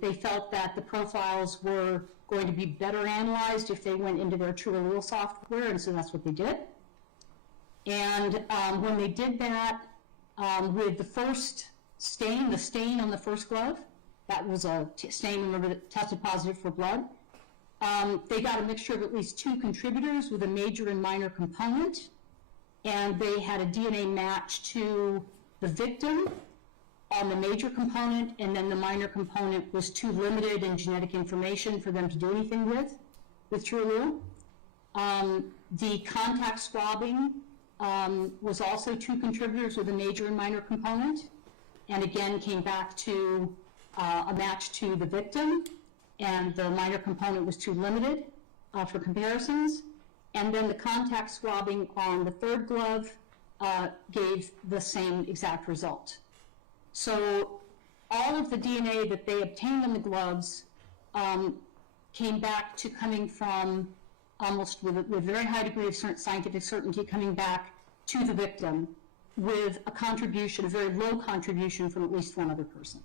they felt that the profiles were going to be better analyzed if they went into their true allele software, and so that's what they did. And when they did that with the first stain, the stain on the first glove, that was a stain, remember, that tested positive for blood. They got a mixture of at least 2 contributors with a major and minor component, and they had a DNA match to the victim on the major component, and then the minor component was too limited in genetic information for them to do anything with true allele. The contact swabbing was also 2 contributors with a major and minor component, and again came back to a match to the victim, and the minor component was too limited for comparisons. And then the contact swabbing on the third glove gave the same exact result. So all of the DNA that they obtained on the gloves came back to coming from almost with a very high degree of scientific certainty, coming back to the victim with a contribution, a very low contribution from at least one other person.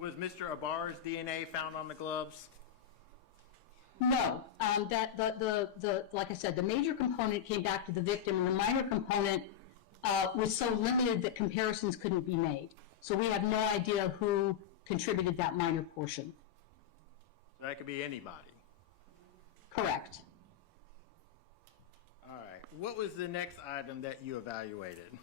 Was Mr. Ibarra's DNA found on the gloves? No, like I said, the major component came back to the victim, and the minor component was so limited that comparisons couldn't be made. So we have no idea who contributed that minor portion. That could be anybody. Correct. All right. What was the next item that you evaluated?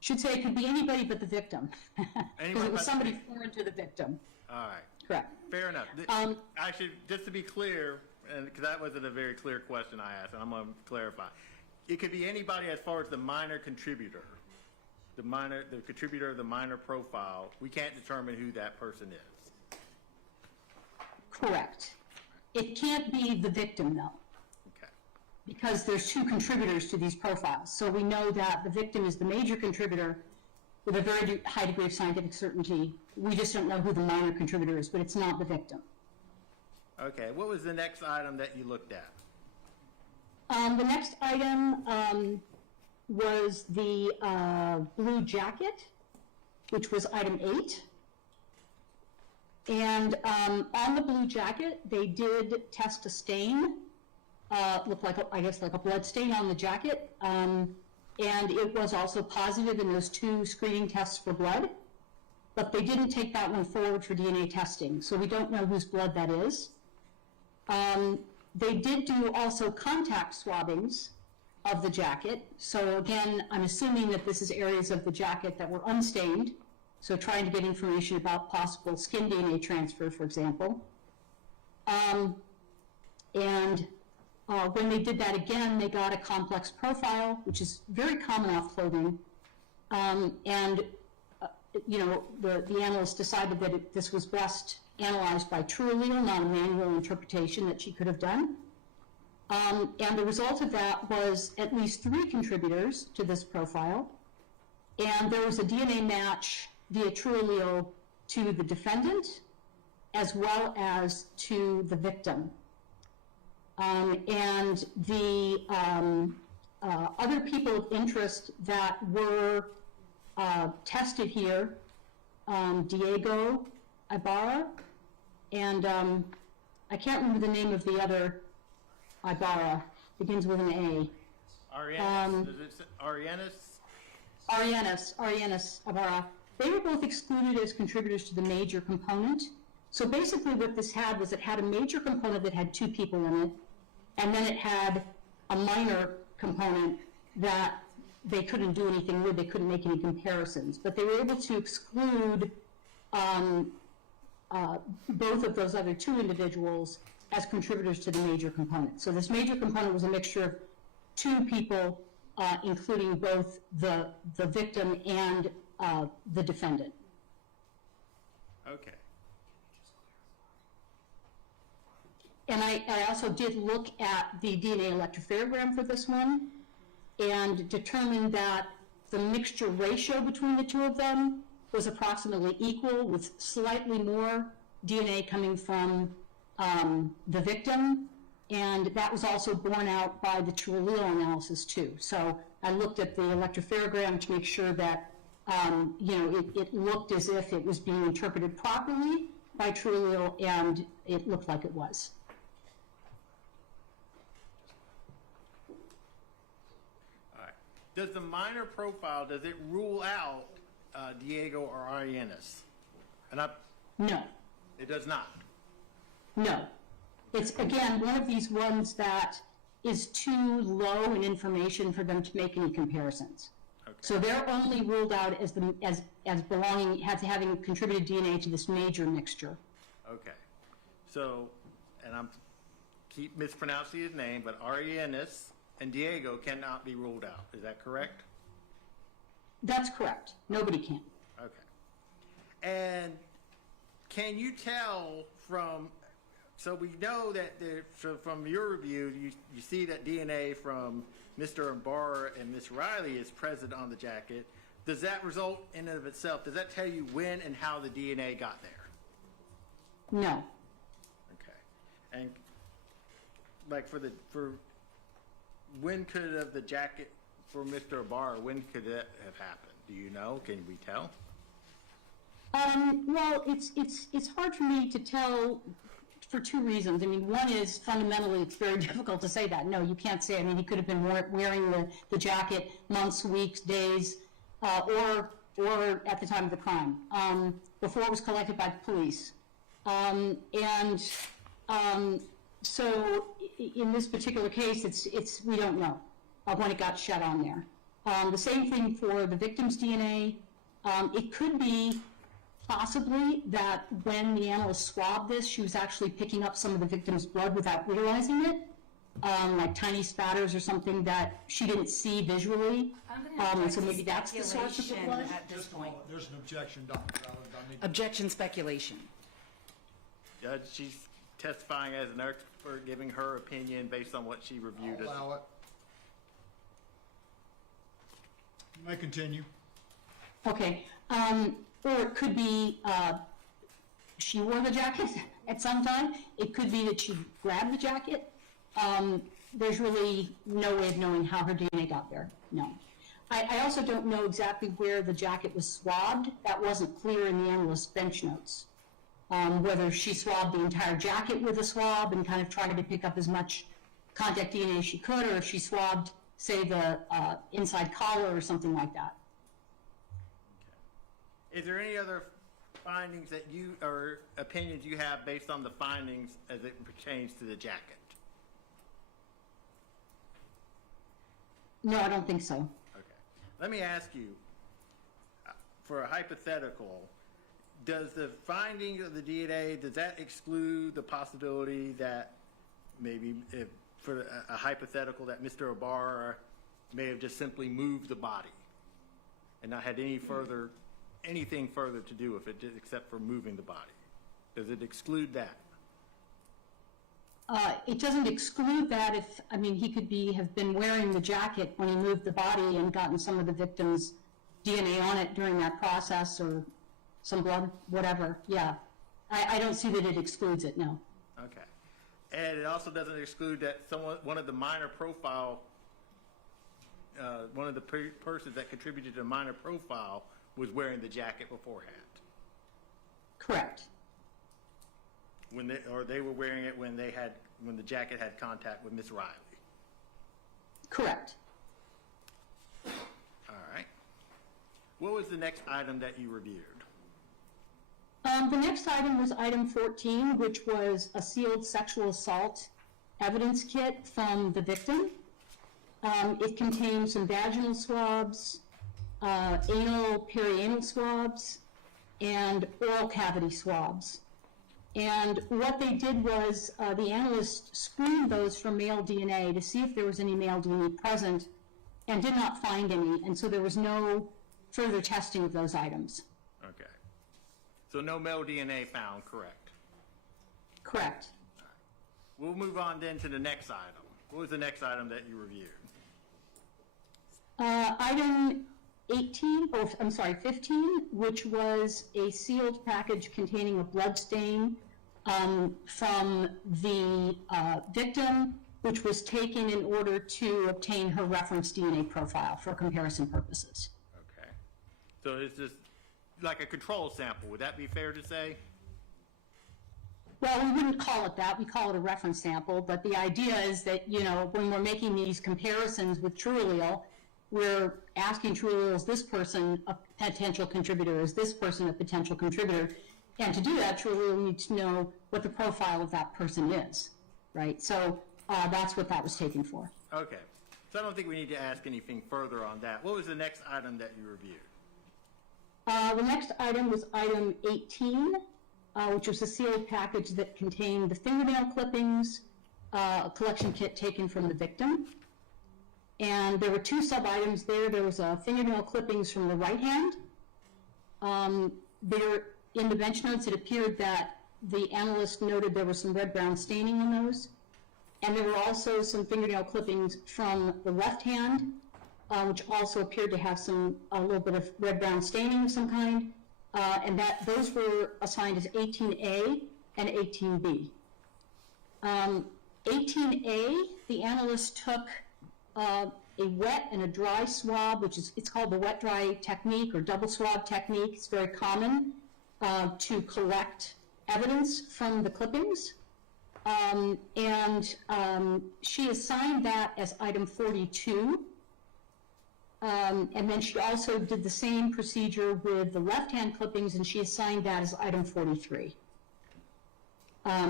Should say it could be anybody but the victim, because it was somebody foreign to the victim. All right. Correct. Fair enough. I should, just to be clear, and because that wasn't a very clear question I asked, and I'm going to clarify. It could be anybody as far as the minor contributor, the contributor of the minor profile. We can't determine who that person is. Correct. It can't be the victim, though, Okay. because there's two contributors to these profiles. So we know that the victim is the major contributor with a very high degree of scientific certainty. We just don't know who the minor contributor is, but it's not the victim. Okay. What was the next item that you looked at? The next item was the blue jacket, which was item 8. And on the blue jacket, they did test a stain, looked like, I guess, like a blood stain on the jacket. And it was also positive in those 2 screening tests for blood. But they didn't take that one forward for DNA testing, so we don't know whose blood that is. They did do also contact swabbings of the jacket. So again, I'm assuming that this is areas of the jacket that were unstained. So trying to get information about possible skin DNA transfer, for example. When they did that again, they got a complex profile, which is very common off clothing. You know, the analyst decided that this was best analyzed by true allele, not a manual interpretation that she could have done. And the result of that was at least 3 contributors to this profile. And there was a DNA match via true allele to the defendant as well as to the victim. And the other people of interest that were tested here, Diego Ibarra, and I can't remember the name of the other Ibarra, begins with an A. Arianis. Is it Arianis? Arianis Ibarra. They were both excluded as contributors to the major component. So basically what this had was it had a major component that had 2 people in it, and then it had a minor component that they couldn't do anything with, they couldn't make any comparisons. But they were able to exclude both of those other 2 individuals as contributors to the major component. So this major component was a mixture of 2 people, including both the victim and the defendant. Okay. And I also did look at the DNA electrophoregram for this one and determined that the mixture ratio between the 2 of them was approximately equal, with slightly more DNA coming from the victim, and that was also borne out by the true allele analysis too. So I looked at the electrophoregram to make sure that you know, it looked as if it was being interpreted properly by true allele, and it looked like it was. All right. Does the minor profile, does it rule out Diego or Arianis? No. It does not. No. It's, again, one of these ones that is too low in information for them to make any comparisons. Okay. So they're only ruled out as belonging, having contributed DNA to this major mixture. Okay. So, and I'm keep mispronouncing his name, but Arianis and Diego cannot be ruled out. Is that correct? That's correct. Nobody can. Okay. And can you tell from, so we know that so from your review, you see that DNA from Mr. Ibarra and Ms. Riley is present on the jacket. Does that result in and of itself, does that tell you when and how the DNA got there? No. Okay. And like for when could have the jacket for Mr. Ibarra, when could that have happened? Do you know? Can we tell? Well, it's hard for me to tell for 2 reasons. I mean, one is fundamentally it's very difficult to say that. No, you can't say. I mean, he could have been wearing the jacket months, weeks, days, or at the time of the crime, before it was collected by the police. So in this particular case, it's we don't know when it got shed on there. The same thing for the victim's DNA. It could be possibly that when the analyst swabbed this, she was actually picking up some of the victim's blood without realizing it, like tiny spatters or something that she didn't see visually. And so maybe that's the source of the blood. At this point. There's an objection, Dr. Ballard. I need to- Objection, speculation. Judge, she's testifying as an expert, giving her opinion based on what she reviewed. I'll allow it. You may continue. Okay, or it could be, she wore the jacket at some time. It could be that she grabbed the jacket. There's really no way of knowing how her DNA got there, no. I also don't know exactly where the jacket was swabbed. That wasn't clear in the analyst's bench notes. Whether she swabbed the entire jacket with a swab and kind of tried to pick up as much contact DNA as she could, or if she swabbed, say, the inside collar or something like that. Is there any other findings that you, or opinions you have based on the findings as it pertains to the jacket? No, I don't think so. Okay. Let me ask you, for a hypothetical, does the finding of the DNA, does that exclude the possibility that maybe, if, for a hypothetical, that Mr. Ibarra may have just simply moved the body and not had any further, anything further to do with it except for moving the body? Does it exclude that? It doesn't exclude that if, I mean, he could have been wearing the jacket when he moved the body and gotten some of the victim's DNA on it during that process, or some blood, whatever, yeah. I don't see that it excludes it, no. Okay. And it also doesn't exclude that one of the minor profile, one of the persons that contributed to the minor profile was wearing the jacket beforehand. Correct. Or they were wearing it when the jacket had contact with Miss Riley. Correct. All right. What was the next item that you reviewed? The next item was item 14, which was a sealed sexual assault evidence kit from the victim. It contained some vaginal swabs, anal, perianal swabs, and oral cavity swabs. And what they did was the analyst screened those for male DNA to see if there was any male DNA present, and did not find any, and so there was no further testing of those items. Okay. So no male DNA found, correct? Correct. We'll move on then to the next item. What was the next item that you reviewed? Item 15, which was a sealed package containing a blood stain from the victim, which was taken in order to obtain her reference DNA profile for comparison purposes. Okay. So it's just like a control sample. Would that be fair to say? Well, we wouldn't call it that. We call it a reference sample. But the idea is that, you know, when we're making these comparisons with TrueAllele, we're asking TrueAllele, is this person a potential contributor? Is this person a potential contributor? And to do that, TrueAllele needs to know what the profile of that person is, right? So that's what that was taken for. Okay. So I don't think we need to ask anything further on that. What was the next item that you reviewed? The next item was item 18, which was a sealed package that contained the fingernail clippings, a collection kit taken from the victim. And there were two sub-items there. There was fingernail clippings from the right hand. In the bench notes, it appeared that the analyst noted there was some red-brown staining in those. And there were also some fingernail clippings from the left hand, which also appeared to have a little bit of red-brown staining of some kind. And those were assigned as 18A and 18B. 18A, the analyst took a wet and a dry swab, it's called the wet-dry technique or double swab technique. It's very common to collect evidence from the clippings. She assigned that as item 42. And then she also did the same procedure with the left-hand clippings, and she assigned that as item 43.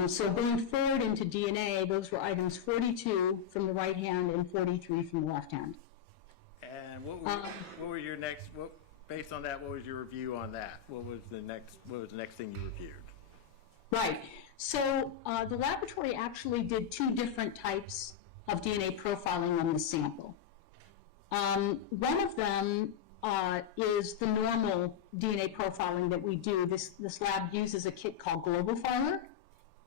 So going forward into DNA, those were items 42 from the right hand and 43 from the left hand. And what were your next, based on that, what was your review on that? What was the next thing you reviewed? Right. So the laboratory actually did two different types of DNA profiling on the sample. One of them is the normal DNA profiling that we do. This lab uses a kit called GlobalFiler,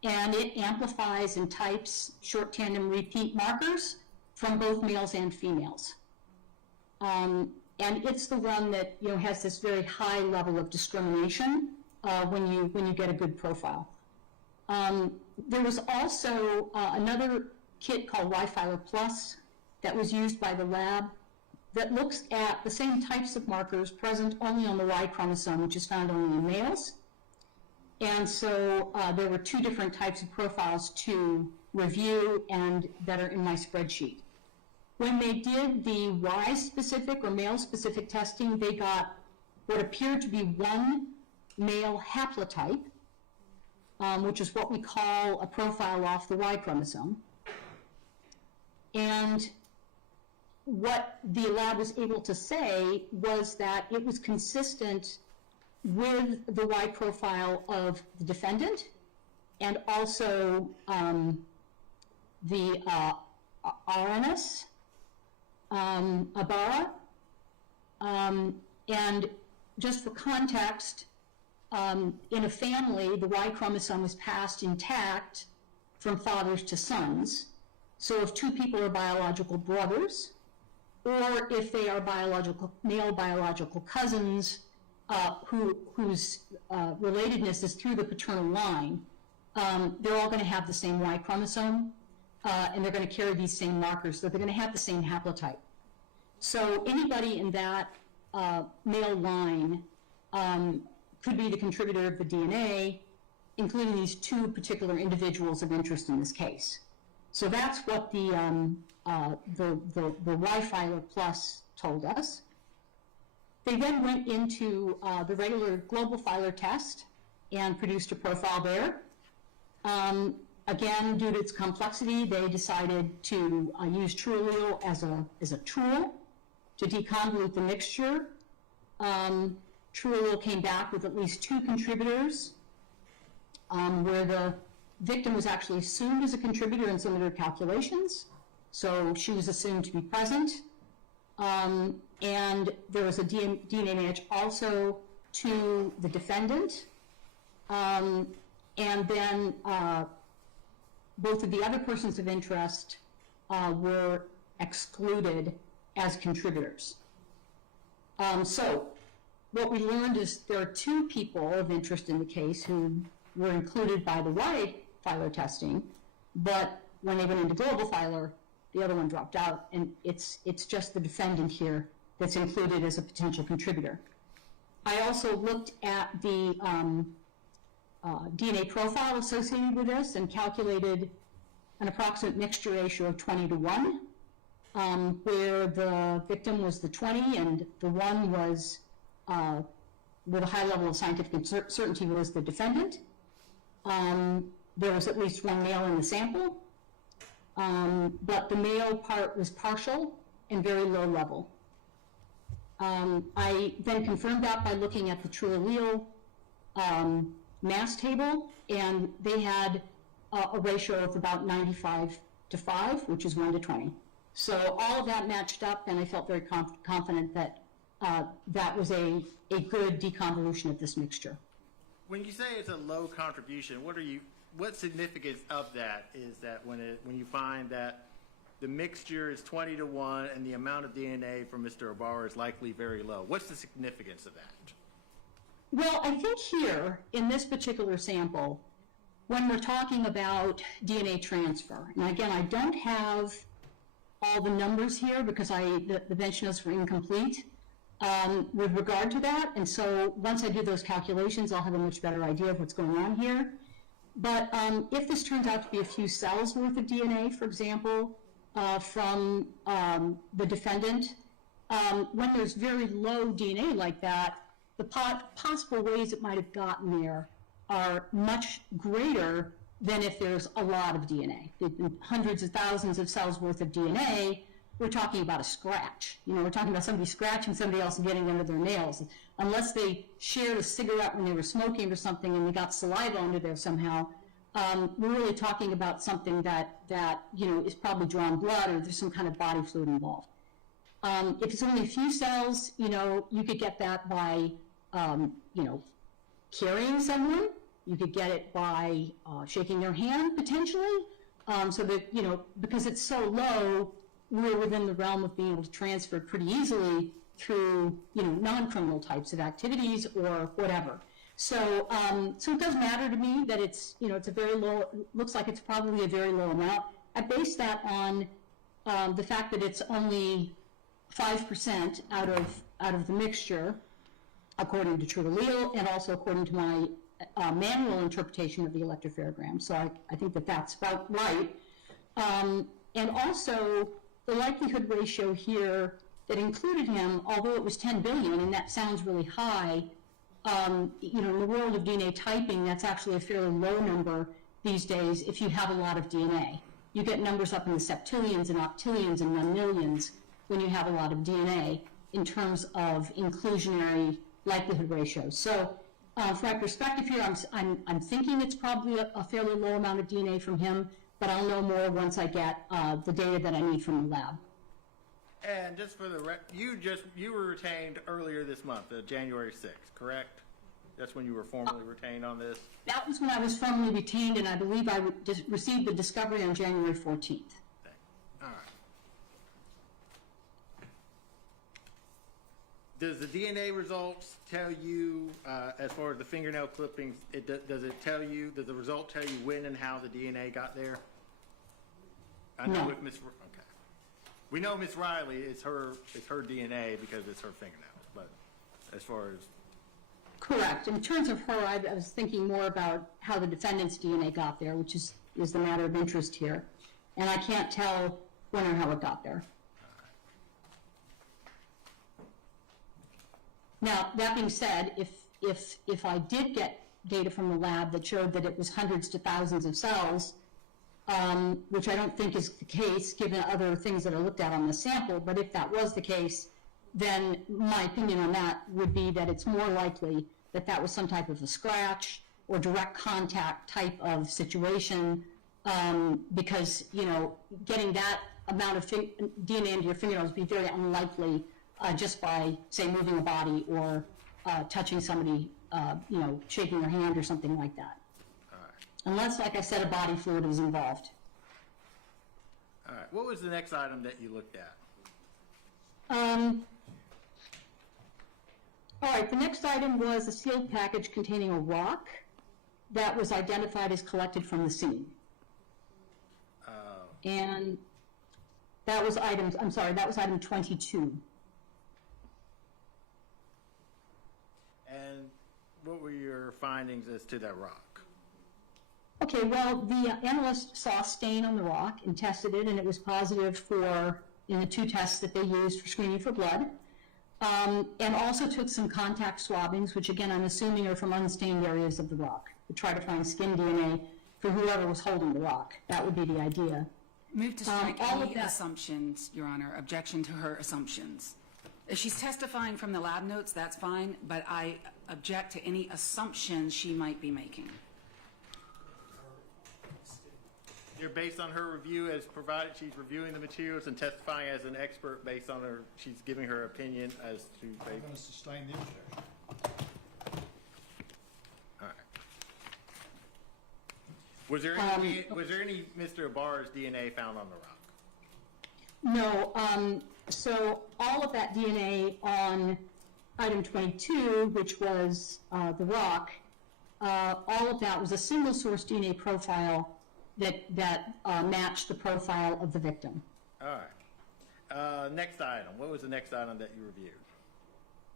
and it amplifies and types short tandem repeat markers from both males and females. And it's the one that has this very high level of discrimination when you get a good profile. There was also another kit called Y-Filer Plus that was used by the lab that looks at the same types of markers present only on the Y chromosome, which is found only in males. And so there were two different types of profiles to review and that are in my spreadsheet. When they did the Y-specific or male-specific testing, they got what appeared to be one male haplotype, which is what we call a profile off the Y chromosome. And what the lab was able to say was that it was consistent with the Y profile of the defendant and also the RNS, Ibarra. And just for context, in a family, the Y chromosome is passed intact from fathers to sons. So if two people are biological brothers, or if they are male biological cousins whose relatedness is through the paternal line, they're all going to have the same Y chromosome, and they're going to carry these same markers, so they're going to have the same haplotype. So anybody in that male line could be the contributor of the DNA, including these two particular individuals of interest in this case. So that's what the Y-Filer Plus told us. They then went into the regular GlobalFiler test and produced a profile there. Again, due to its complexity, they decided to use TrueAllele as a tool to deconvolute the mixture. TrueAllele came back with at least two contributors, where the victim was actually assumed as a contributor in some of their calculations. So she was assumed to be present. And there was a DNA match also to the defendant. And then both of the other persons of interest were excluded as contributors. So what we learned is there are two people of interest in the case who were included by the Y-Filer testing, but when they went into GlobalFiler, the other one dropped out, and it's just the defendant here that's included as a potential contributor. I also looked at the DNA profile associated with this and calculated an approximate mixture ratio of 20:1, where the victim was the 20 and the 1 was, with a high level of scientific certainty, was the defendant. There was at least one male in the sample, but the male part was partial and very low level. I then confirmed that by looking at the TrueAllele mass table, and they had a ratio of about 95:5, which is 1:20. So all of that matched up, and I felt very confident that that was a good deconvolution of this mixture. When you say it's a low contribution, what significance of that is that when you find that the mixture is 20:1 and the amount of DNA from Mr. Ibarra is likely very low? What's the significance of that? Well, I think here, in this particular sample, when we're talking about DNA transfer, and again, I don't have all the numbers here because the bench notes were incomplete with regard to that, and so once I do those calculations, I'll have a much better idea of what's going on here. But if this turns out to be a few cells worth of DNA, for example, from the defendant, when there's very low DNA like that, the possible ways it might have gotten there are much greater than if there's a lot of DNA. Hundreds of thousands of cells worth of DNA, we're talking about a scratch. You know, we're talking about somebody scratching somebody else and getting under their nails. Unless they shared a cigarette when they were smoking or something and they got saliva under there somehow, we're really talking about something that you know, is probably drawn blood or there's some kind of body fluid involved. If it's only a few cells, you know, you could get that by, you know, carrying someone. You could get it by shaking their hand, potentially. So that, you know, because it's so low, we're within the realm of being able to transfer it pretty easily through, you know, non-criminal types of activities or whatever. So, so it does matter to me that it's, you know, it's a very low, looks like it's probably a very low amount. I base that on the fact that it's only 5% out of the mixture, according to true allele, and also according to my manual interpretation of the electropherogram. So I think that that's about right. And also, the likelihood ratio here that included him, although it was 10 billion, and that sounds really high, you know, in the world of DNA typing, that's actually a fairly low number these days if you have a lot of DNA. You get numbers up in the septillions and octillions and 1 millions when you have a lot of DNA in terms of inclusionary likelihood ratios. So from my perspective here, I'm thinking it's probably a fairly low amount of DNA from him, but I'll know more once I get the data that I need from the lab. And just for the you were retained earlier this month, January 6th, correct? That's when you were formally retained on this? That was when I was formally retained, and I believe I received the discovery on January 14th. All right. Does the DNA results tell you, as far as the fingernail clippings, does the result tell you when and how the DNA got there? I know No. with Miss, okay. We know Miss Riley, it's her DNA because it's her fingernails, but as far as... Correct. In terms of her, I was thinking more about how the defendant's DNA got there, which is the matter of interest here. And I can't tell when or how it got there. Now, that being said, if I did get data from the lab that showed that it was hundreds to thousands of cells, which I don't think is the case given other things that are looked at on the sample, but if that was the case, then my opinion on that would be that it's more likely that that was some type of a scratch or direct contact type of situation, because, you know, getting that amount of DNA into your fingernails would be very unlikely just by, say, moving a body or touching somebody, you know, shaking their hand or something like that. All right. Unless, like I said, a body fluid is involved. All right. What was the next item that you looked at? All right, the next item was a sealed package containing a rock that was identified as collected from the scene. And that was item 22. And what were your findings as to that rock? Okay, well, the analyst saw a stain on the rock and tested it, and it was positive in the 2 tests that they used for screening for blood. And also took some contact swabbings, which again I'm assuming are from unstained areas of the rock, to try to find skin DNA for whoever was holding the rock. That would be the idea. Move to strike all any of that- assumptions, Your Honor. Objection to her assumptions. If she's testifying from the lab notes, that's fine, but I object to any assumptions she might be making. You're based on her review as provided, she's reviewing the materials and testifying as an expert based on her, she's giving her opinion as to... I'm going to sustain the objection. All right. Was there any Mr. Ibarra's DNA found on the rock? No, so all of that DNA on item 22, which was the rock, all of that was a single source DNA profile that matched the profile of the victim. All right. Next item. What was the next item that you reviewed?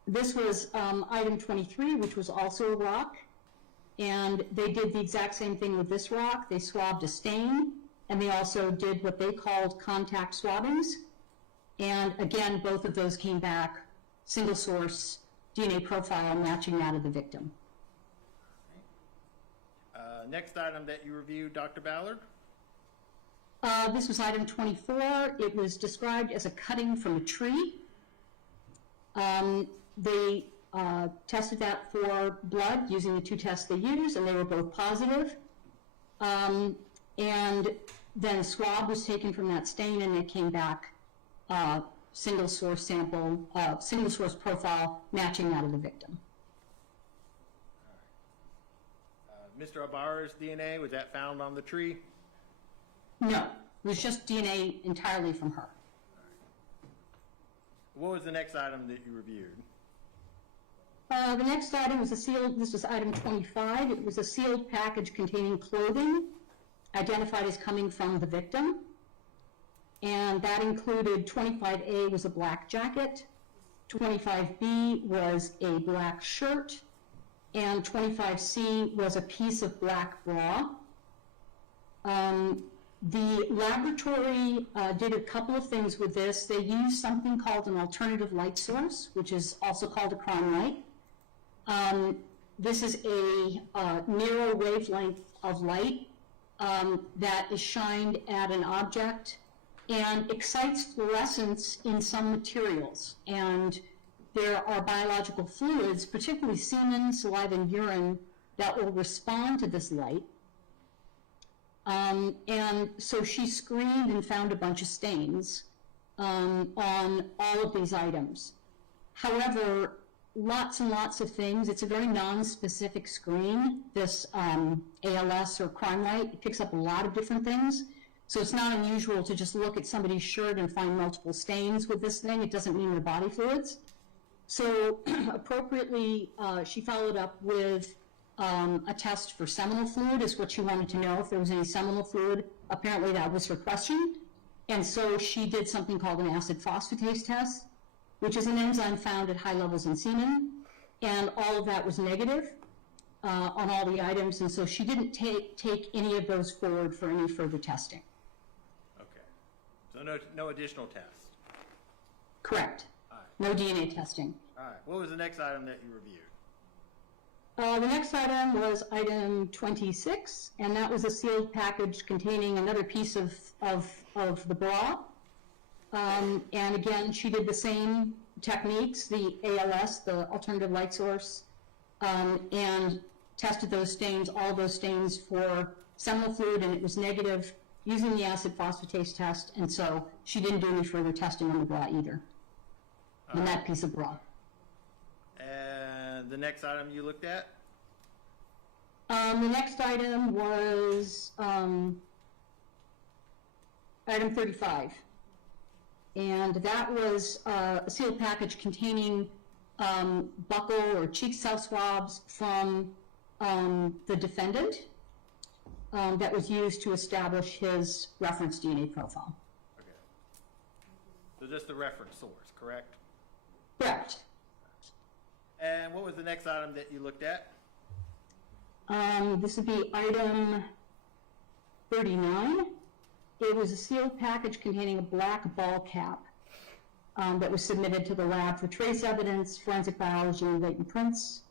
This was item 23, which was also a rock, and they did the exact same thing with this rock. They swabbed a stain, and they also did what they called contact swabbings. And again, both of those came back single source DNA profile matching that of the victim. Next item that you reviewed, Dr. Ballard? This was item 24. It was described as a cutting from a tree. They tested that for blood using the two tests they used, and they were both positive. And then a swab was taken from that stain, and it came back single source sample, single source profile matching that of the victim. Mr. Ibarra's DNA, was that found on the tree? No, it was just DNA entirely from her. What was the next item that you reviewed? The next item was a sealed, this was item 25. It was a sealed package containing clothing identified as coming from the victim. And that included 25A was a black jacket, 25B was a black shirt, and 25C was a piece of black bra. The laboratory did a couple of things with this. They used something called an alternative light source, which is also called a crime light. This is a narrow wavelength of light that is shined at an object and excites fluorescence in some materials. And there are biological fluids, particularly semen, saliva, and urine, that will respond to this light. And so she screened and found a bunch of stains on all of these items. However, lots and lots of things. It's a very non-specific screen, this ALS or crime light. It picks up a lot of different things. So it's not unusual to just look at somebody's shirt and find multiple stains with this thing. It doesn't mean they're body fluids. So appropriately, she followed up with a test for seminal fluid, is what she wanted to know, if there was any seminal fluid. Apparently that was her question. And so she did something called an acid phosphatase test, which is an enzyme found at high levels in semen. And all of that was negative on all the items. And so she didn't take any of those forward for any further testing. Okay. So no additional tests? Correct. All right. No DNA testing. All right. What was the next item that you reviewed? The next item was item 26, and that was a sealed package containing another piece of the bra. And again, she did the same techniques, the ALS, the alternative light source, and tested those stains, all those stains for seminal fluid, and it was negative using the acid phosphatase test, and so she didn't do any further testing on the bra either, on that piece of bra. And the next item you looked at? The next item was item 35. And that was a sealed package containing buccal or cheek cell swabs from the defendant that was used to establish his reference DNA profile. Okay. So just the reference source, correct? Correct. And what was the next item that you looked at? This would be item 39. It was a sealed package containing a black ball cap that was submitted to the lab for trace evidence, forensic biology, and latent prints.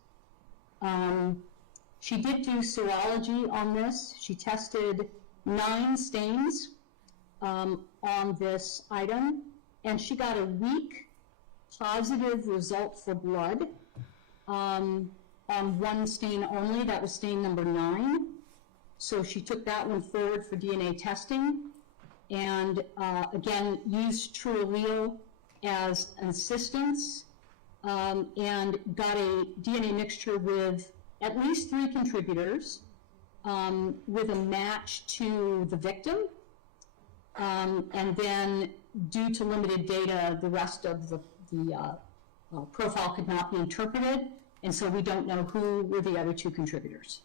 She did do serology on this. She tested 9 stains on this item, and she got a weak positive result for blood on one stain only. That was stain number 9. So she took that one forward for DNA testing, and again used true allele as an assistance, and got a DNA mixture with at least 3 contributors with a match to the victim, and then due to limited data, the rest of the profile could not be interpreted, and so we don't know who were the other 2 contributors.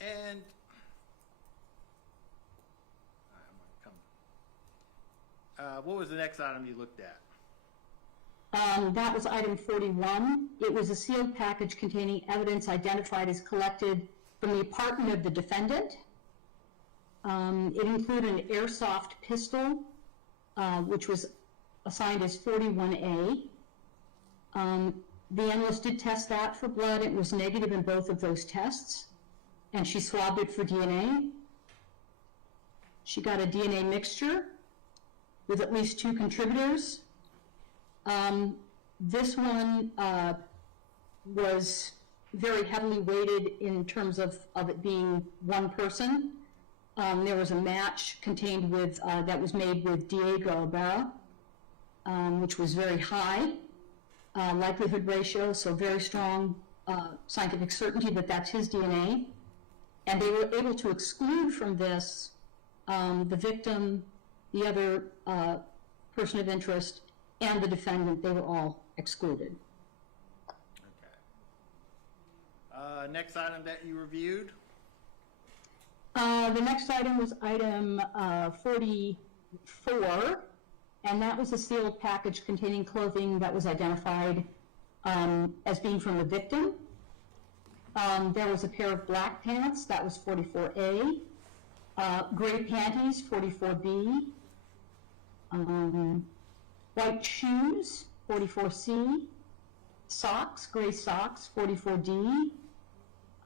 And what was the next item you looked at? That was item 41. It was a sealed package containing evidence identified as collected from the apartment of the defendant. It included an airsoft pistol, which was assigned as 41A. The analyst did test that for blood. It was negative in both of those tests. and she swabbed it for DNA. She got a DNA mixture with at least 2 contributors. This one was very heavily weighted in terms of it being one person. There was a match contained with, that was made with Diego Ibarra, which was very high likelihood ratio, so very strong scientific certainty that that's his DNA. And they were able to exclude from this the victim, the other person of interest, and the defendant. They were all excluded. Okay. Next item that you reviewed? The next item was item 44, and that was a sealed package containing clothing that was identified as being from the victim. There was a pair of black pants, that was 44A, gray panties, 44B, white shoes, 44C, socks, gray socks, 44D,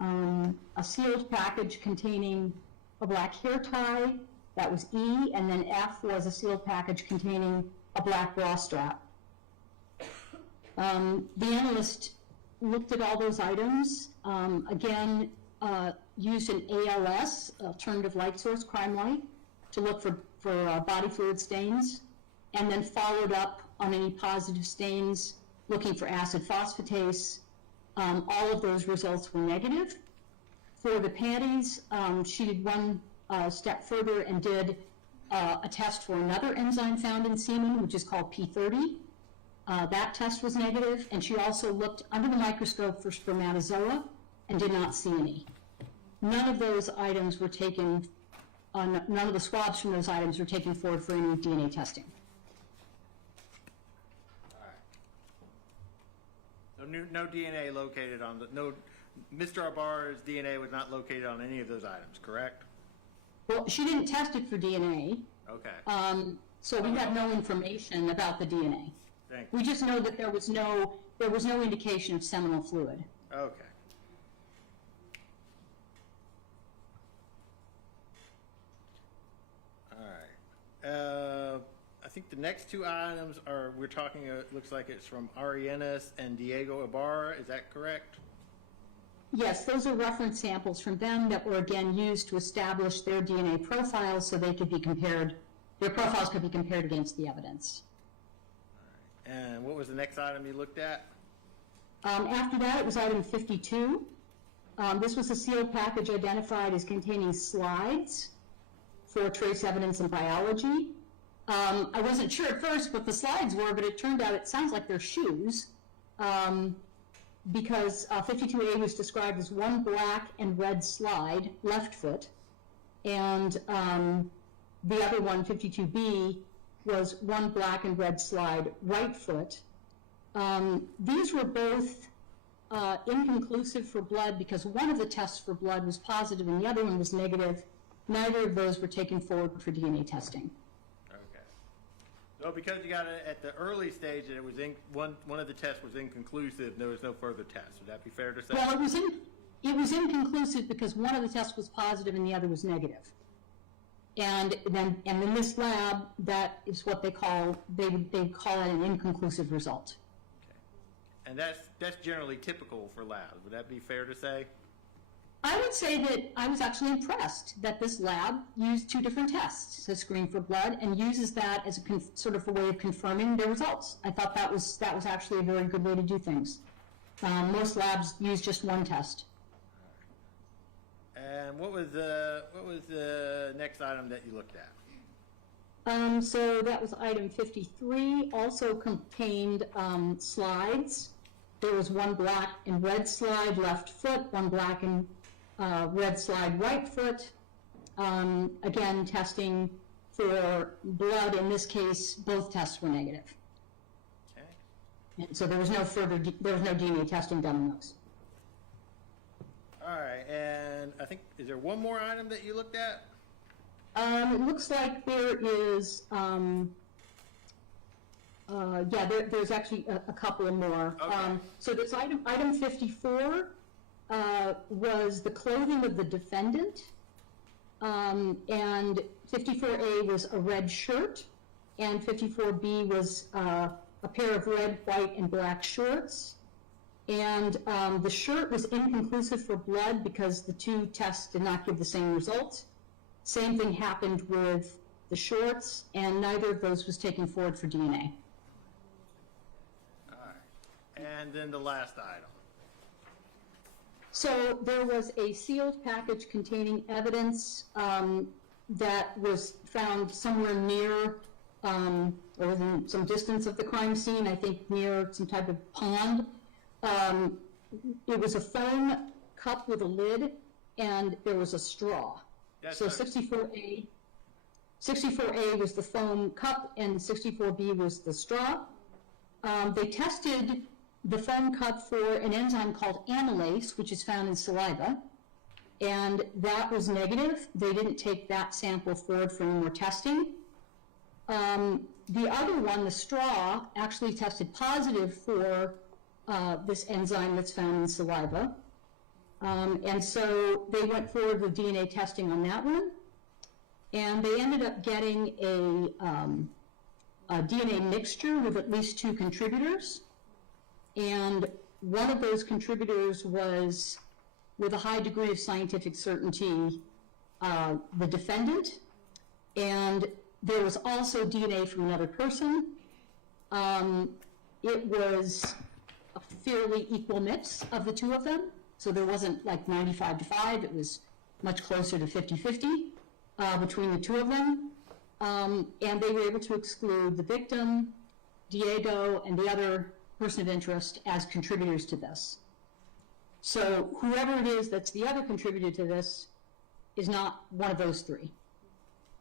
a sealed package containing a black hair tie, that was E, and then F was a sealed package containing a black bra strap. The analyst looked at all those items, again, used an ALS, alternative light source, crime light, to look for body fluid stains, and then followed up on any positive stains, looking for acid phosphatase. All of those results were negative. For the panties, she did one step further and did a test for another enzyme found in semen, which is called P30. That test was negative, and she also looked under the microscope for spermatozoa and did not see any. None of those items were taken, none of the swabs from those items were taken forward for any DNA testing. So no DNA located on Mr. Ibarra's DNA was not located on any of those items, correct? Well, she didn't test it for DNA. Okay. So we have no information about the DNA. Thank you. We just know that there was no indication of seminal fluid. Okay. All right. I think the next 2 items are, we're talking, it looks like it's from Arianes and Diego Ibarra. Is that correct? Yes, those are reference samples from them that were again used to establish their DNA profiles so they could be compared, their profiles could be compared against the evidence. All right. And what was the next item you looked at? After that, it was item 52. This was a sealed package identified as containing slides for trace evidence in biology. I wasn't sure at first what the slides were, but it turned out it sounds like they're shoes. Because 52A was described as one black and red slide, left foot, and the other one, 52B, was one black and red slide, right foot. These were both inconclusive for blood because one of the tests for blood was positive and the other one was negative. Neither of those were taken forward for DNA testing. Okay. So because you got it at the early stage and it was one of the tests was inconclusive, there was no further tests. Would that be fair to say? Well, it was inconclusive because one of the tests was positive and the other was negative. And in this lab, that is what they call it an inconclusive result. Okay. And that's generally typical for labs. Would that be fair to say? I would say that I was actually impressed that this lab used 2 different tests to screen for blood and uses that as a sort of a way of confirming their results. I thought that was actually a very good way to do things. Most labs use just one test. And what was the next item that you looked at? So that was item 53. Also contained slides. There was one black and red slide, left foot, one black and red slide, right foot. Again, testing for blood. In this case, both tests were negative. Okay. And so there was no DNA testing done on those. All right. And I think, is there one more item that you looked at? It looks like there is, there's actually a couple more. Okay. So there's item 54. was the clothing of the defendant, and 54A was a red shirt, and 54B was a pair of red, white, and black shorts. And the shirt was inconclusive for blood because the two tests did not give the same results. Same thing happened with the shorts, and neither of those was taken forward for DNA. All right. And then the last item. So there was a sealed package containing evidence that was found somewhere near or within some distance of the crime scene, I think near some type of pond. It was a foam cup with a lid, and there was a straw. So 64A was the foam cup, and 64B was the straw. They tested the foam cup for an enzyme called amylase, which is found in saliva, and that was negative. They didn't take that sample forward for any more testing. The other one, the straw, actually tested positive for this enzyme that's found in saliva. And so they went forward with DNA testing on that one, and they ended up getting a DNA mixture with at least 2 contributors. And one of those contributors was, with a high degree of scientific certainty, the defendant. And there was also DNA from another person. It was a fairly equal mix of the two of them. So there wasn't like 95-5, it was much closer to 50-50 between the two of them. And they were able to exclude the victim, Diego, and the other person of interest as contributors to this. So whoever it is that's the other contributor to this is not one of those 3.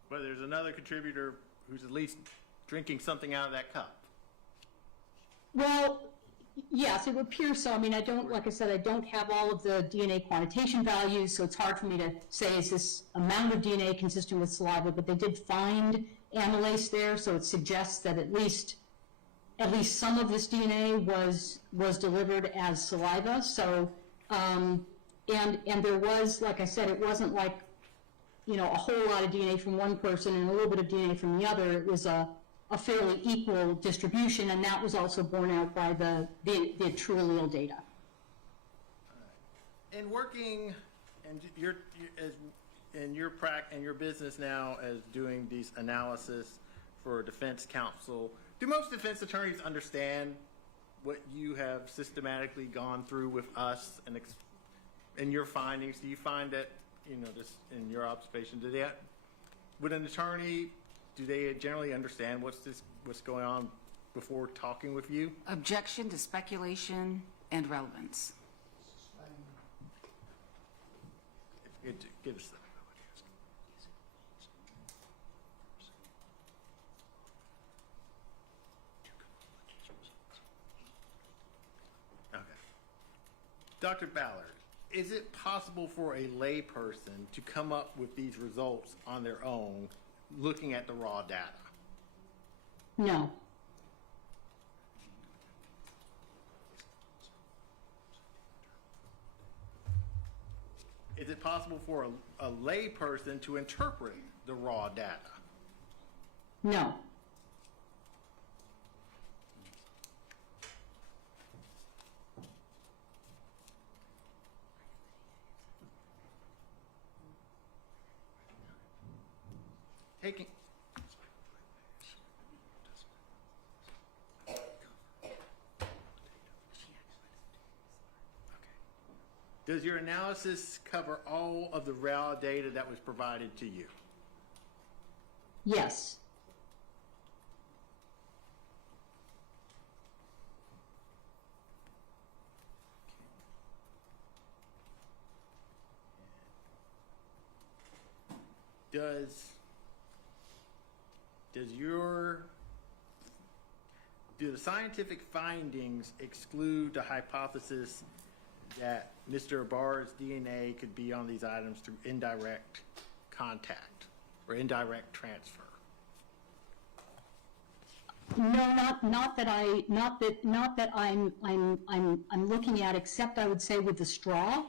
But there's another contributor who's at least drinking something out of that cup. Well, yes, it would appear so. I mean, I don't, like I said, I don't have all of the DNA quantitation values, so it's hard for me to say is this amount of DNA consistent with saliva, but they did find amylase there, so it suggests that at least some of this DNA was delivered as saliva. So, and there was, like I said, it wasn't like, you know, a whole lot of DNA from one person and a little bit of DNA from the other. It was a fairly equal distribution, and that was also borne out by the true allele data. And working, and in your business now as doing these analysis for defense counsel, do most defense attorneys understand what you have systematically gone through with us and your findings? Do you find that, you know, just in your observation, would an attorney, do they generally understand what's going on before talking with you? Objection to speculation and relevance. Give us that. Okay. Dr. Ballard, is it possible for a layperson to come up with these results on their own looking at the raw data? No. Is it possible for a layperson to interpret the raw data? No. Taking. Does your analysis cover all of the raw data that was provided to you? Yes. Do the scientific findings exclude the hypothesis that Mr. Ibarra's DNA could be on these items through indirect contact or indirect transfer? No, not that I'm looking at, except I would say with the straw,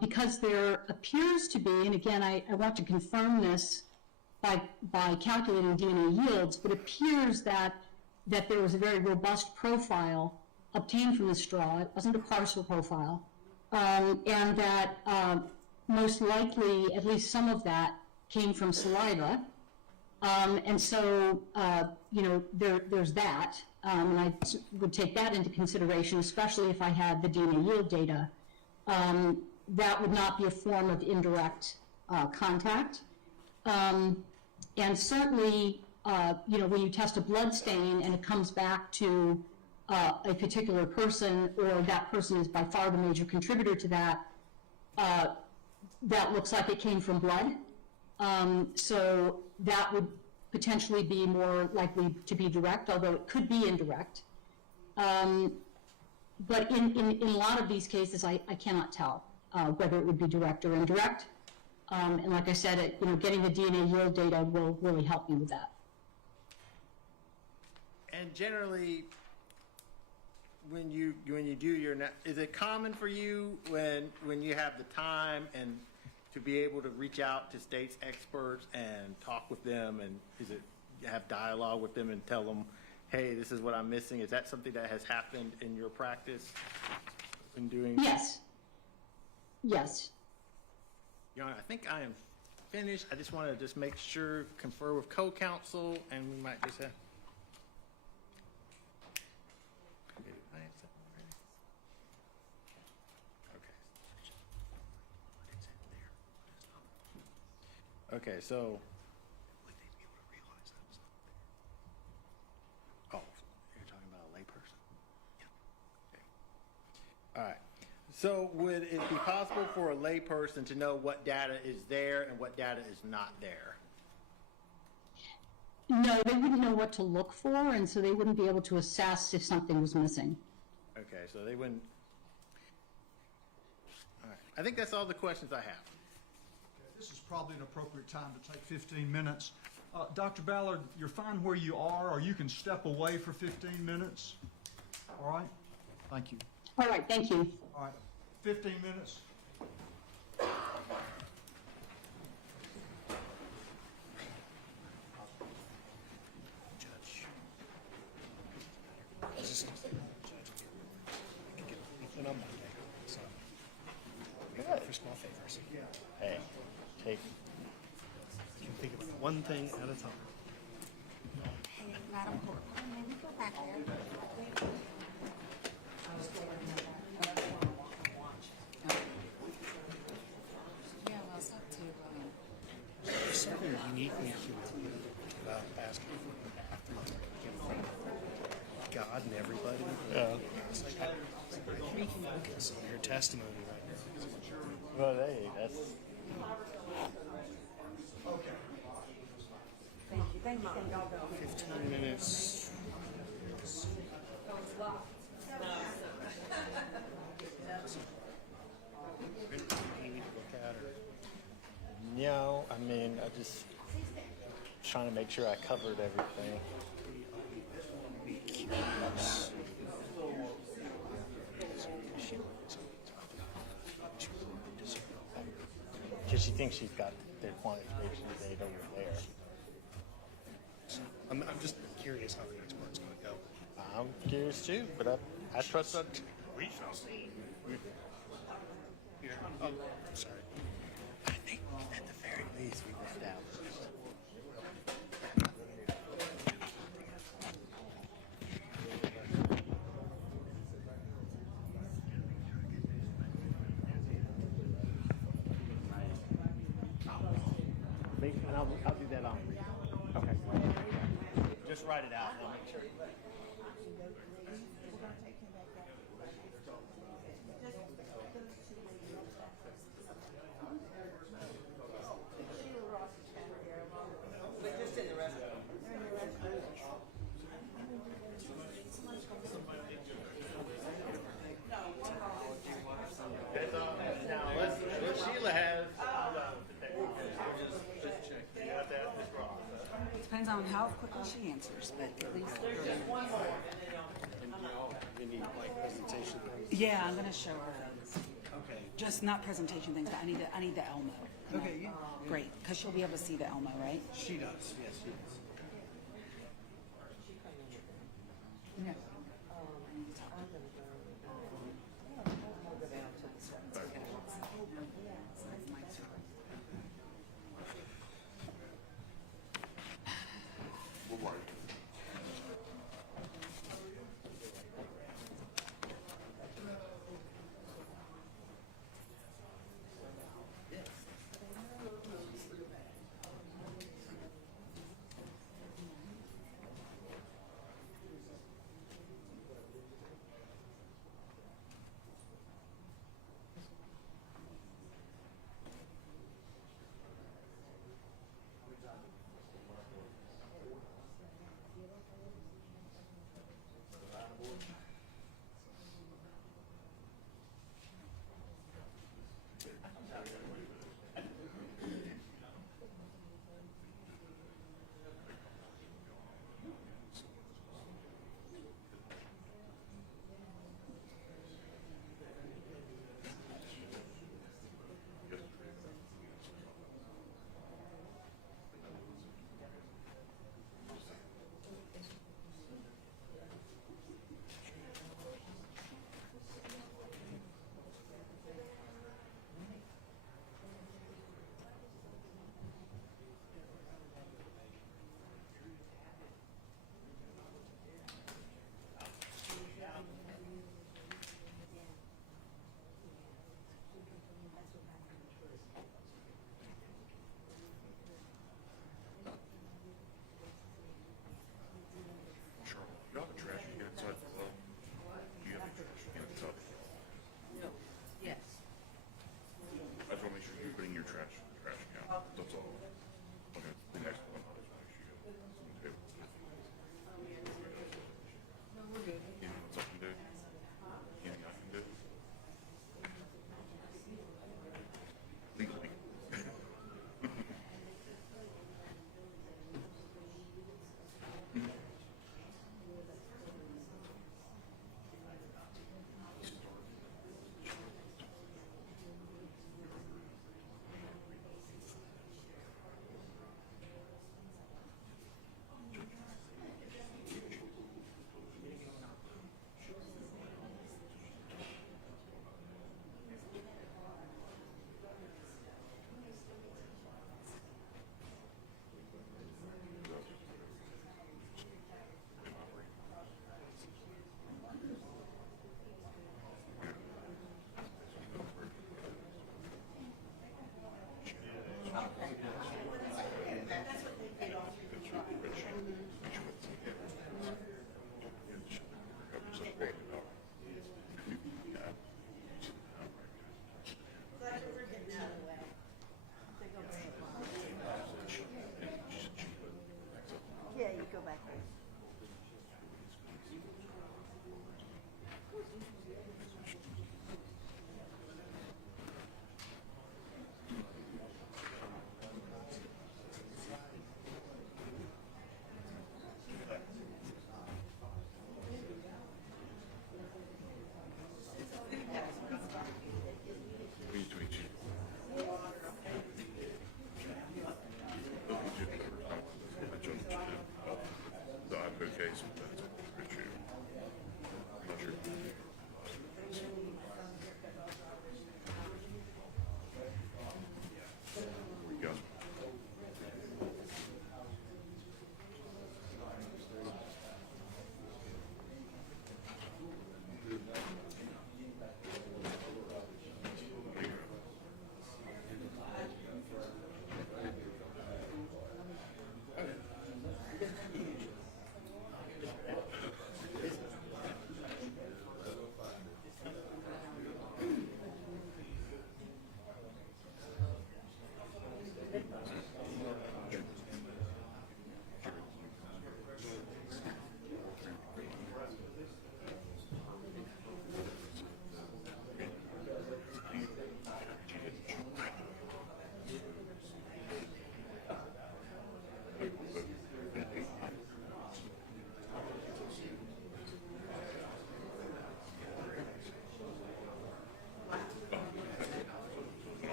because there appears to be, and again, I want to confirm this by calculating DNA yields, but appears that there was a very robust profile obtained from the straw. It wasn't a partial profile, and that most likely, at least some of that came from saliva. And so, there's that, and I would take that into consideration, especially if I had the DNA yield data. That would not be a form of indirect contact. And certainly, when you test a blood stain and it comes back to a particular person, or that person is by far the major contributor to that, that looks like it came from blood. So that would potentially be more likely to be direct, although it could be indirect. But in a lot of these cases, I cannot tell whether it would be direct or indirect. And like I said, getting the DNA yield data will really help me with that. And generally, when you do your, is it common for you when you have the time and to be able to reach out to states experts and talk with them, and is it have dialogue with them and tell them, hey, this is what I'm missing? Is that something that has happened in your practice in doing? Yes. Yes. Your Honor, I think I am finished. I just want to just make sure, confer with co-counsel, and we might just have. Okay, so. Oh, you're talking about a layperson? Yeah. Okay. All right. So would it be possible for a layperson to know what data is there and what data is not there? No, they wouldn't know what to look for, and so they wouldn't be able to assess if something was missing. Okay, so they wouldn't. All right. I think that's all the questions I have. This is probably an appropriate time to take 15 minutes. Dr. Ballard, you're fine where you are, or you can step away for 15 minutes. All right? Thank you. All right, thank you. All right, 15 minutes. Hey, take. You can think about one thing at a time. Hey, Madam Court, may we go back there? Yeah, well, it's up to, There's something uniquely human about asking for God and everybody. Yeah. It's like, I can focus on your testimony right now. Well, hey, that's. thank you. 15 minutes. No, I mean, I just trying to make sure I covered everything. Because she thinks she's got the quantification data over there. I'm just curious how the next part's going to go. I'm curious too, but I trust that. We shall see. Here. Oh, sorry. I think at the very least we've established. And I'll do that on. Okay. Just write it out and I'll make sure. Now, what Sheila has. Depends on how quickly she answers, but at least. We need like presentation. Yeah, I'm gonna show her those. Okay. Just not presentation things, but I need the Elmo. Okay, yeah. Great, because she'll be able to see the Elmo, right? She does, yes, she does.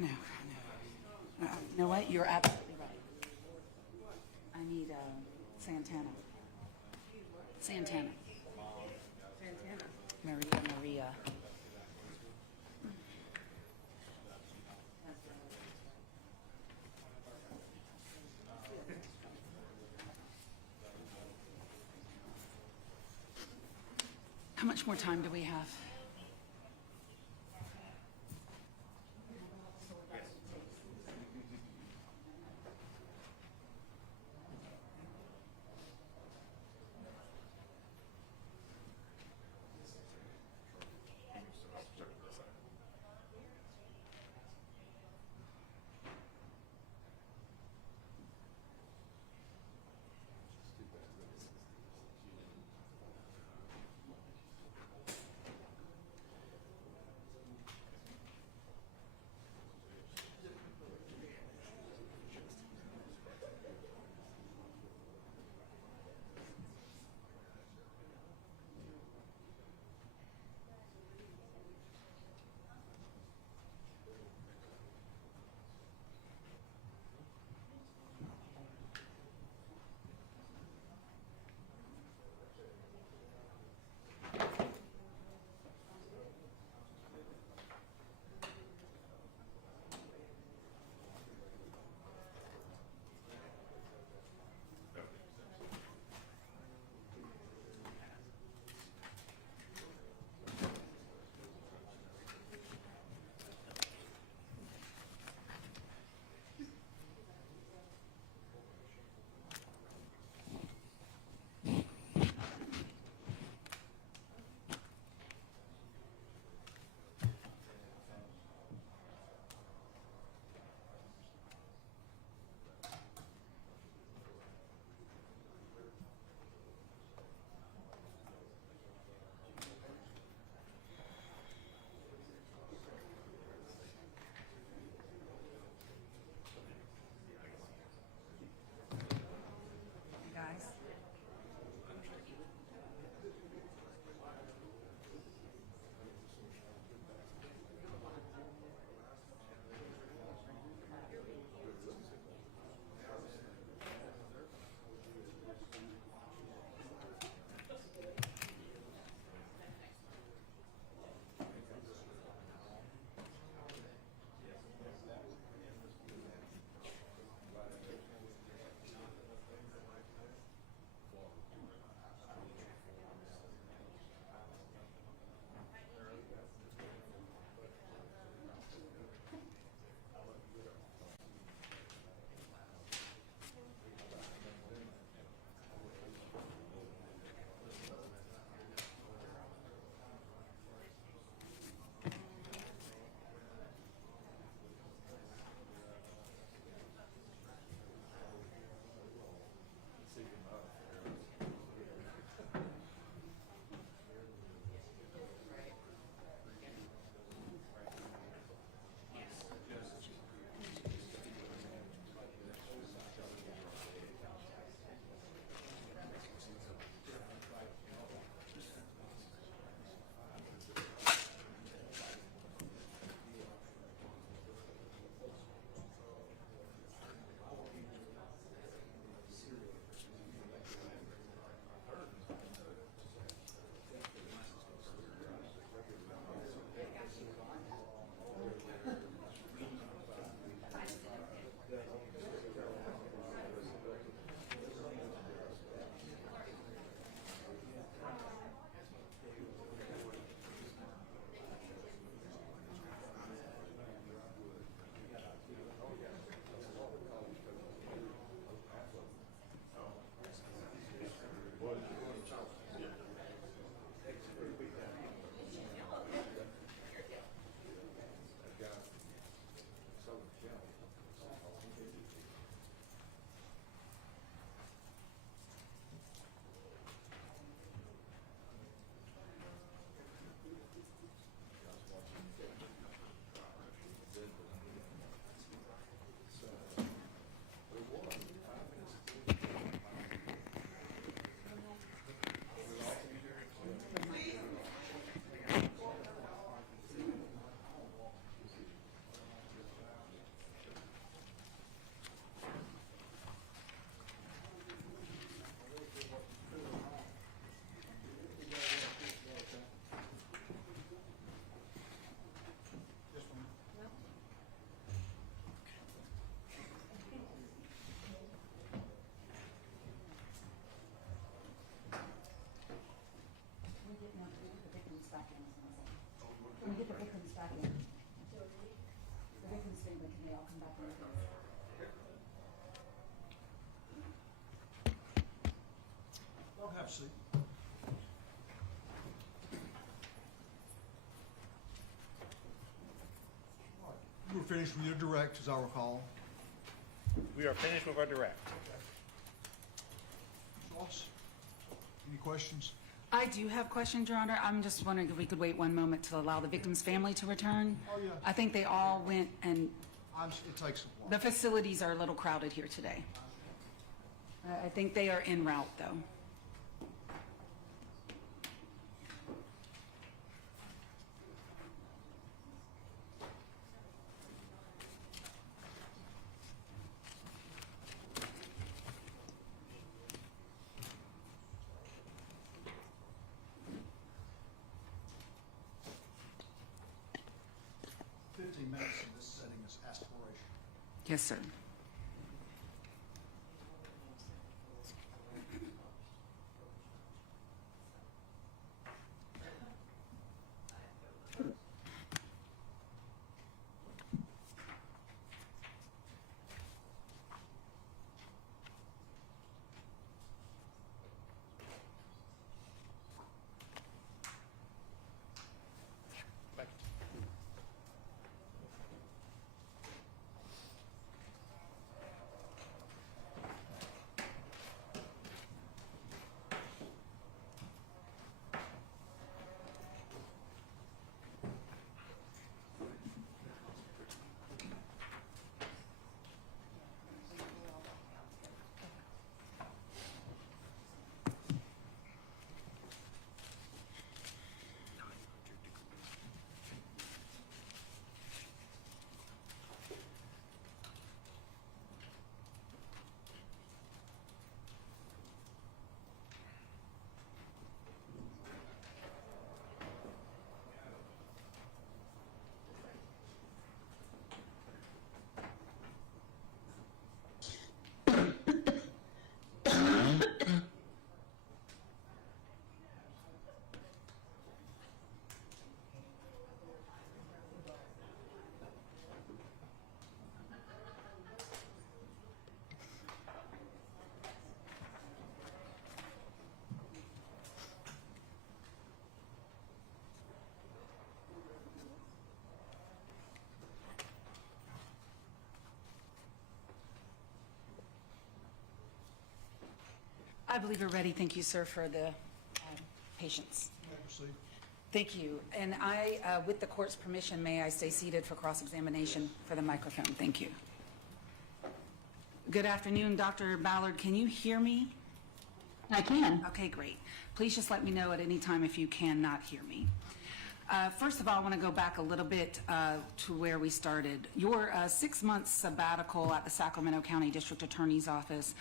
know. You know what? You're absolutely right. I need Santana. Santana. Maria. How much more time do we have? were finished with your direct, as I recall. We are finished with our direct. Mr. Ross, any questions? I do have questions, Your Honor. I'm just wondering if we could wait one moment to allow the victim's family to return. Oh, yeah. I think they all went, and It takes a while. the facilities are a little crowded here today. I think they are en route, though. Minutes in this setting is aspiration. Yes, sir. I believe we're ready. Thank you, sir, for the patience. You may proceed. Thank you. And I, with the court's permission, may I stay seated for cross-examination for the microphone? Thank you. Good afternoon, Dr. Ballard. Can you hear me? I can. Okay, great. Please just let me know at any time if you cannot hear me. First of all, I want to go back a little bit to where we started. Your 6-month sabbatical at the Sacramento County District Attorney's Office,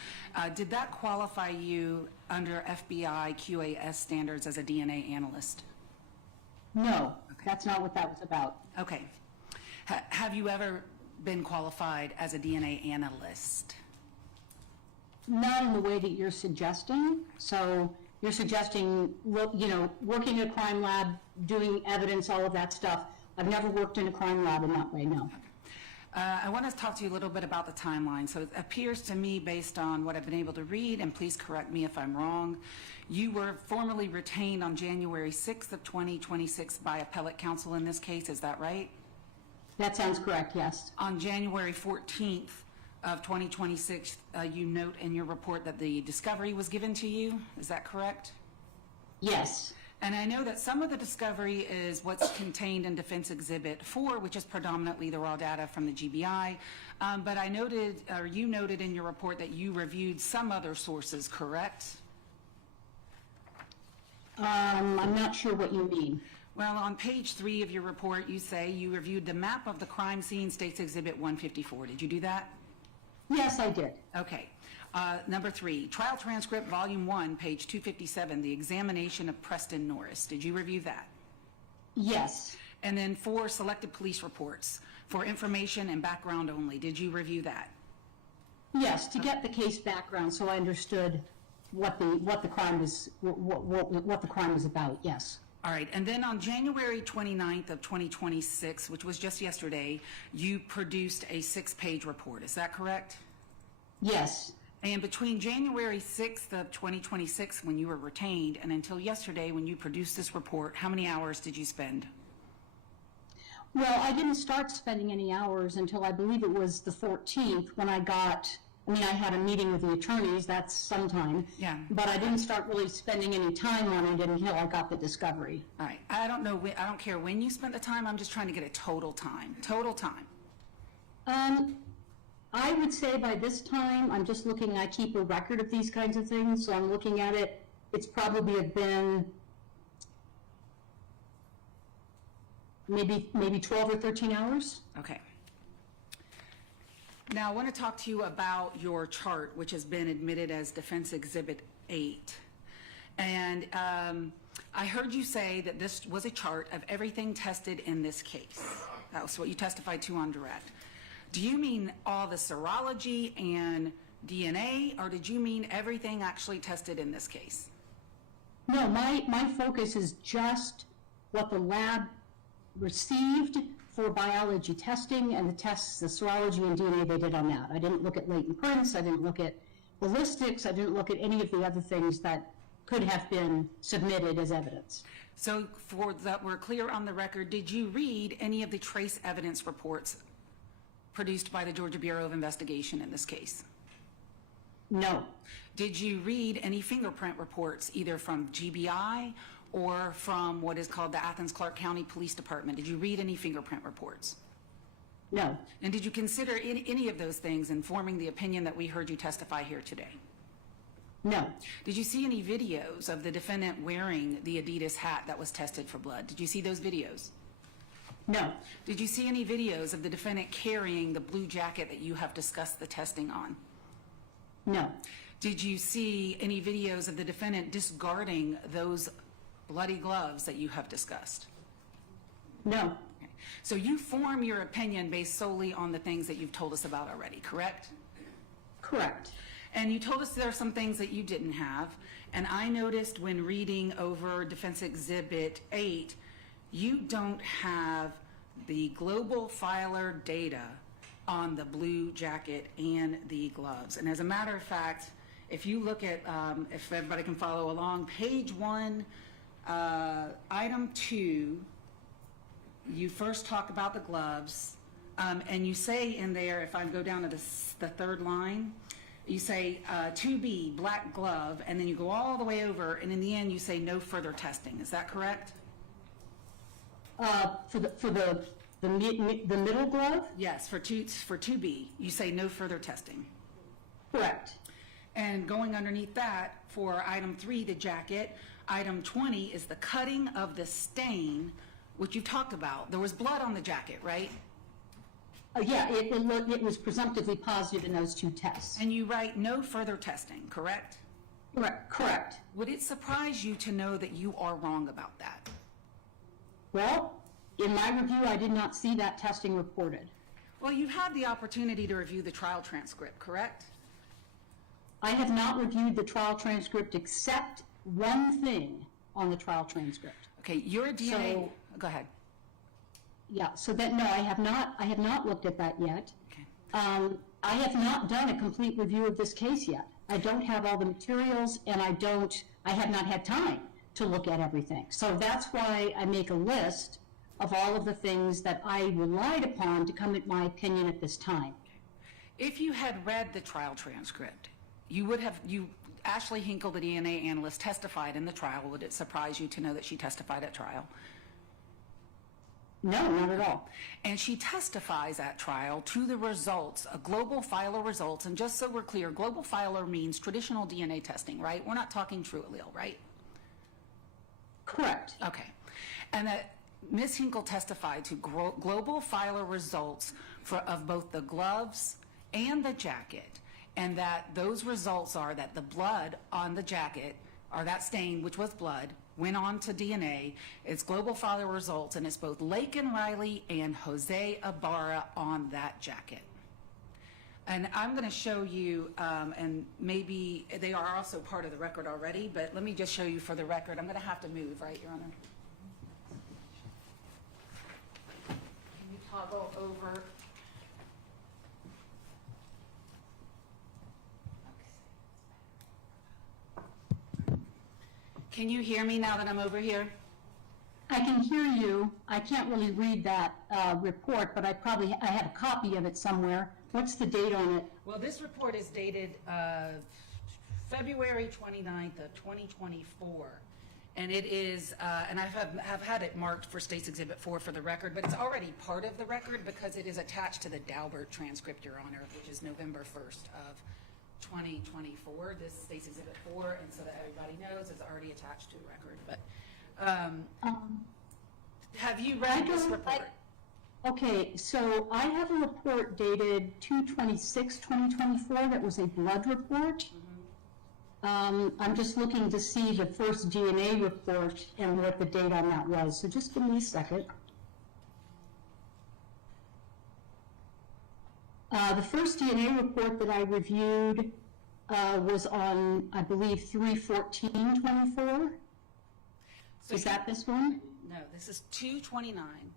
did that qualify you under FBI QAS standards as a DNA analyst? No, that's not what that was about. Okay. Have you ever been qualified as a DNA analyst? Not in the way that you're suggesting. So you're suggesting, you know, working in a crime lab, doing evidence, all of that stuff. I've never worked in a crime lab in that way, no. I want to talk to you a little bit about the timeline. So it appears to me, based on what I've been able to read, and please correct me if I'm wrong, you were formally retained on January 6th of 2026 by appellate counsel in this case. Is that right? That sounds correct, yes. On January 14th of 2026, you note in your report that the discovery was given to you. Is that correct? Yes. And I know that some of the discovery is what's contained in Defense Exhibit 4, which is predominantly the raw data from the GBI. But I noted, or you noted in your report, that you reviewed some other sources, correct? I'm not sure what you mean. Well, on page 3 of your report, you say you reviewed the map of the crime scene, States Exhibit 154. Did you do that? Yes, I did. Okay. Number 3, trial transcript, volume 1, page 257, the examination of Preston Norris. Did you review that? Yes. And then 4, selected police reports for information and background only. Did you review that? Yes, to get the case background so I understood what the crime was about, yes. All right. And then on January 29th of 2026, which was just yesterday, you produced a 6-page report. Is that correct? Yes. And between January 6th of 2026, when you were retained, and until yesterday, when you produced this report, how many hours did you spend? Well, I didn't start spending any hours until I believe it was the 14th when I had a meeting with the attorneys, that's sometime. Yeah. But I didn't start really spending any time on it until I got the discovery. All right, I don't know, I don't care when you spent the time, I'm just trying to get a total time. I would say by this time, I'm just looking, I keep a record of these kinds of things, so I'm looking at it, it's probably have been maybe 12 or 13 hours. Okay. Now, I want to talk to you about your chart, which has been admitted as Defense Exhibit 8. And I heard you say that this was a chart of everything tested in this case. That was what you testified to on direct. Do you mean all the serology and DNA, or did you mean everything actually tested in this case? No, my focus is just what the lab received for biology testing and the tests, the serology and DNA they did on that. I didn't look at latent prints, I didn't look at ballistics, I didn't look at any of the other things that could have been submitted as evidence. So for that we're clear on the record, did you read any of the trace evidence reports produced by the Georgia Bureau of Investigation in this case? No. Did you read any fingerprint reports either from GBI or from what is called the Athens-Clarke County Police Department? Did you read any fingerprint reports? No. And did you consider any of those things in forming the opinion that we heard you testify here today? No. Did you see any videos of the defendant wearing the Adidas hat that was tested for blood? Did you see those videos? No. Did you see any videos of the defendant carrying the blue jacket that you have discussed the testing on? No. Did you see any videos of the defendant discarding those bloody gloves that you have discussed? No. Okay. So you form your opinion based solely on the things that you've told us about already, correct? Correct. And you told us there are some things that you didn't have, and I noticed when reading over Defense Exhibit 8, you don't have the global filer data on the blue jacket and the gloves. And as a matter of fact, if you look at, if everybody can follow along, page 1, item 2, you first talk about the gloves, and you say in there, if I go down to the third line, you say 2B, black glove, and then you go all the way over, and in the end you say no further testing. Is that correct? For the middle glove? Yes, for 2B, you say no further testing. Correct. And going underneath that, for item 3, the jacket, item 20 is the cutting of the stain, which you talked about. There was blood on the jacket, right? Yeah, it was presumptively positive in those 2 tests. And you write no further testing, correct? Correct. Would it surprise you to know that you are wrong about that? Well, in my review, I did not see that testing reported. Well, you had the opportunity to review the trial transcript, correct? I have not reviewed the trial transcript except one thing on the trial transcript. Okay, your DNA, go ahead. Yeah, so that, no, I have not looked at that yet. Okay. I have not done a complete review of this case yet. I don't have all the materials, and I have not had time to look at everything. So that's why I make a list of all of the things that I relied upon to come at my opinion at this time. If you had read the trial transcript, Ashley Hinkle, the DNA analyst, testified in the trial. Would it surprise you to know that she testified at trial? No, not at all. And she testifies at trial to the results, global filer results. And just so we're clear, global filer means traditional DNA testing, right? We're not talking true allele, right? Correct. Okay. And that Ms. Hinkle testified to global filer results of both the gloves and the jacket, and that those results are that the blood on the jacket, or that stain, which was blood, went on to DNA. It's global filer results, and it's both Laken Riley and Jose Ibarra on that jacket. And I'm going to show you, and maybe they are also part of the record already, but let me just show you for the record. I'm going to have to move, right, Your Honor? Can you toggle over? Can you hear me now that I'm over here? I can hear you. I can't really read that report, but I have a copy of it somewhere. What's the date on it? Well, this report is dated February 29th of 2024. And it is, and I have had it marked for State's Exhibit 4 for the record, but it's already part of the record because it is attached to the Daubert transcript, Your Honor, which is November 1st of 2024. This State's Exhibit 4, and so that everybody knows, is already attached to the record. But have you read this report? Okay, so I have a report dated 2/26/2024 that was a blood report. I'm just looking to see the first DNA report and what the date on that was. So just give me a second. The first DNA report that I reviewed was on, I believe, 3/14/24. So Is that this one? No, this is 2/29.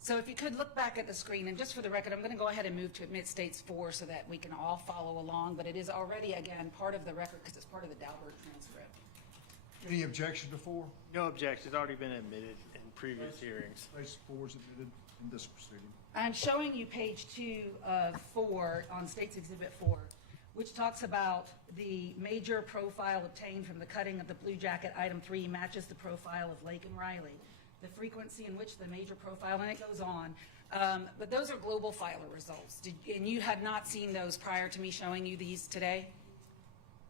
So if you could look back at the screen, and just for the record, I'm going to go ahead and move to admit States 4 so that we can all follow along, but it is already, again, part of the record because it's part of the Daubert transcript. Any objection to 4? No objection, it's already been admitted in previous hearings. Case 4 is admitted in this proceeding. I'm showing you page 2 of 4 on State's Exhibit 4, which talks about the major profile obtained from the cutting of the blue jacket. Item 3 matches the profile of Laken Riley. The frequency in which the major profile, and it goes on. But those are global filer results. And you had not seen those prior to me showing you these today?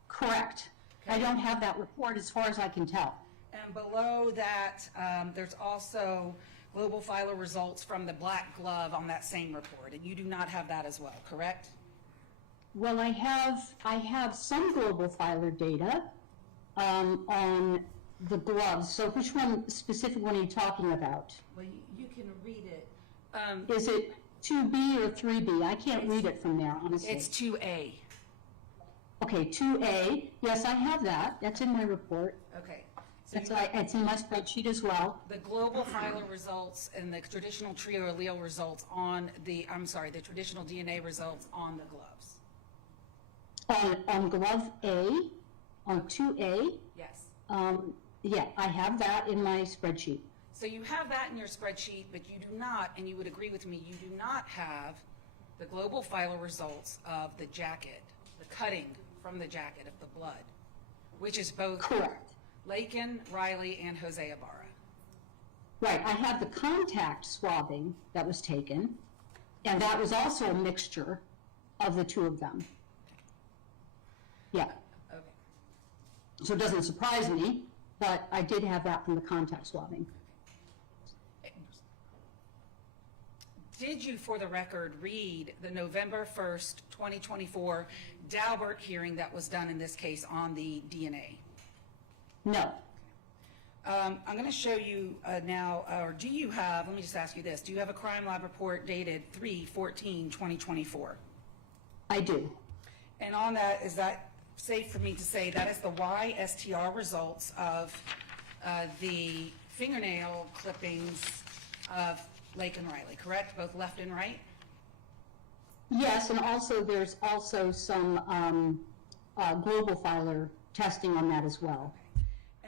Correct. I don't have that report as far as I can tell. And below that, there's also global filer results from the black glove on that same report. And you do not have that as well, correct? Well, I have some global filer data on the gloves. So which one specific one are you talking about? Well, you can read it. Is it 2B or 3B? I can't read it from there, honestly. It's 2A. Okay, 2A. Yes, I have that. That's in my report. Okay. So It's in my spreadsheet as well. the global filer results and the traditional trio allele results on the traditional DNA results on the gloves. On glove A, on 2A, Yes. yeah, I have that in my spreadsheet. So you have that in your spreadsheet, but you do not, and you would agree with me, you do not have the global filer results of the jacket, the cutting from the jacket of the blood, which is both Correct. Laken, Riley, and Jose Ibarra. Right, I have the contact swabbing that was taken, and that was also a mixture of the two of them. Yeah, Okay. so it doesn't surprise me, but I did have that from the contact swabbing. Did you, for the record, read the November 1st, 2024 Daubert hearing that was done in this case on the DNA? No, I'm going to show you now, or do you have, let me just ask you this, do you have a crime lab report dated 3/14/2024? I do. And on that, is that safe for me to say that is the YSTR results of the fingernail clippings of Laken Riley, correct? Both left and right? Yes, and also there's also some global filer testing on that as well.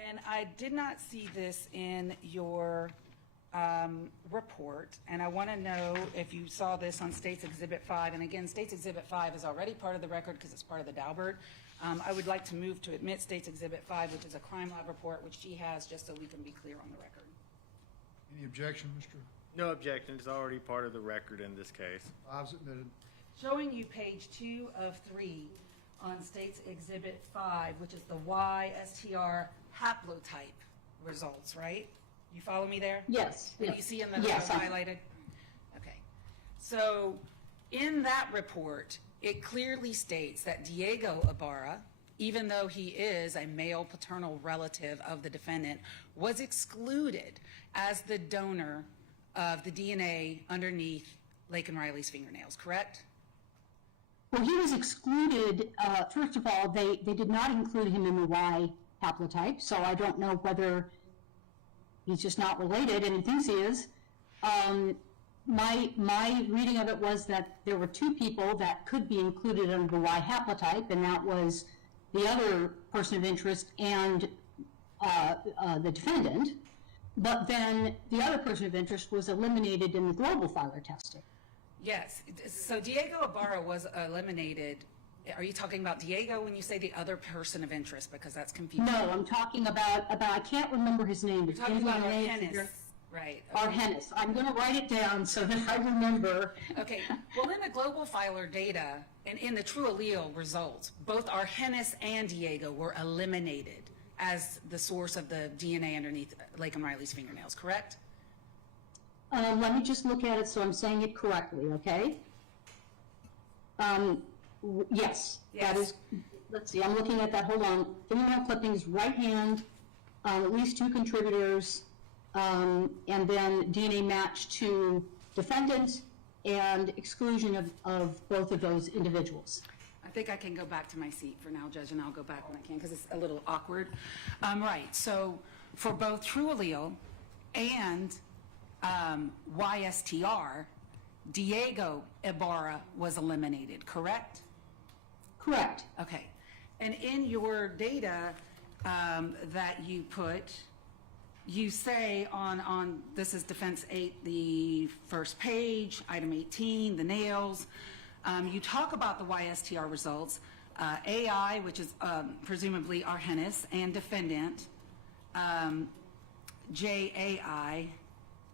And I did not see this in your report, and I want to know if you saw this on State's Exhibit 5. And again, State's Exhibit 5 is already part of the record because it's part of the Daubert. I would like to move to admit State's Exhibit 5, which is a crime lab report, which she has, just so we can be clear on the record. Any objection, Mr.? No objection, it's already part of the record in this case. 5's admitted. Showing you page 2 of 3 on State's Exhibit 5, which is the YSTR haplotype results, right? You follow me there? Yes. And yes. you see in the Yes, highlighted? Okay. So in that report, it clearly states that Diego Ibarra, even though he is a male paternal relative of the defendant, was excluded as the donor of the DNA underneath Laken Riley's fingernails, correct? Well, he was excluded, first of all, they did not include him in the Y haplotype, so I don't know whether he's just not related, and he thinks he is. My reading of it was that there were two people that could be included under the Y haplotype, and that was the other person of interest and the defendant. but then the other person of interest was eliminated in the global filer testing. Yes, so Diego Ibarra was eliminated. Are you talking about Diego when you say the other person of interest? Because that's confusing. No, I'm talking about I can't remember his name. You're talking about Arhenis, right? Okay. Arhenis. I'm going to write it down so that I remember. Okay, well, in the global filer data and in the true allele results, both Arhenis and Diego were eliminated as the source of the DNA underneath Laken Riley's fingernails, correct? Let me just look at it so I'm saying it correctly, okay? Yes, that is, let's see, I'm looking at that, hold on. Fingernail clippings, right hand, at least 2 contributors, and then DNA match to defendant and exclusion of both of those individuals. I think I can go back to my seat for now, Judge, and I'll go back when I can because it's a little awkward. Right, so for both true allele and YSTR, Diego Ibarra was eliminated, correct? Correct. Okay. And in your data that you put, you say on this is defense 8, the first page, item 18, the nails. You talk about the YSTR results, AI, which is presumably Arhenis, and defendant, JAI,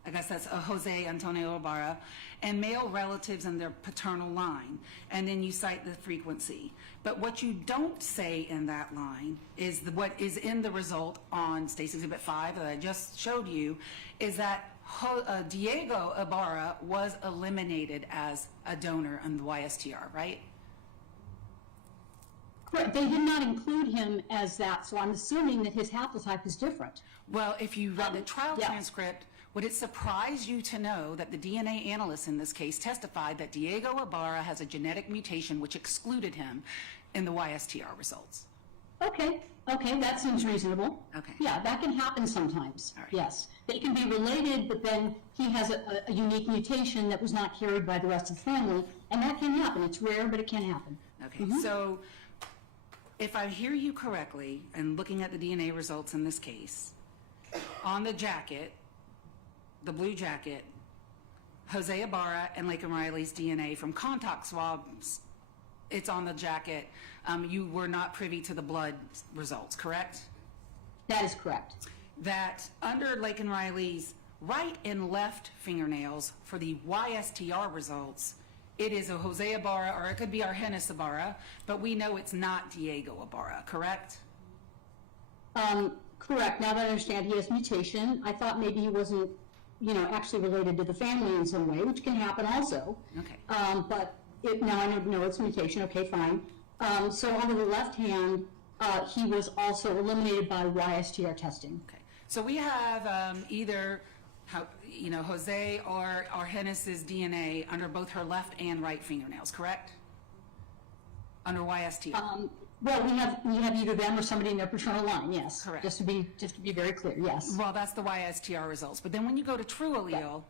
I guess that's Jose Antonio Ibarra, and male relatives and their paternal line. And then you cite the frequency. But what you don't say in that line is what is in the result on State's Exhibit 5 that I just showed you, is that Diego Ibarra was eliminated as a donor on the YSTR, right? Correct. They did not include him as that, so I'm assuming that his haplotype is different. Well, if you read the trial yeah. transcript, would it surprise you to know that the DNA analyst in this case testified that Diego Ibarra has a genetic mutation which excluded him in the YSTR results? Okay, that seems reasonable. Okay. Yeah, that can happen sometimes. All right. Yes. They can be related, but then he has a unique mutation that was not carried by the rest of the family, and that can happen. It's rare, but it can happen. Okay, so if I hear you correctly, and looking at the DNA results in this case, on the jacket, the blue jacket, Jose Ibarra and Laken Riley's DNA from contact swabs, it's on the jacket. You were not privy to the blood results, correct? That is correct. That under Laken Riley's right and left fingernails for the YSTR results, it is a Jose Ibarra, or it could be Arhenis Ibarra, but we know it's not Diego Ibarra, correct? Correct. Now that I understand he has mutation, I thought maybe he wasn't, actually related to the family in some way, which can happen also. Okay. But now I know it's mutation. Okay, fine. So on the left hand, he was also eliminated by YSTR testing. Okay. So we have either, Jose or Arhenis's DNA under both her left and right fingernails, correct? Under YSTR. Well, we have either them or somebody in their paternal line. Yes. Correct. Just to be very clear. Yes. Well, that's the YSTR results. But then when you go to true allele,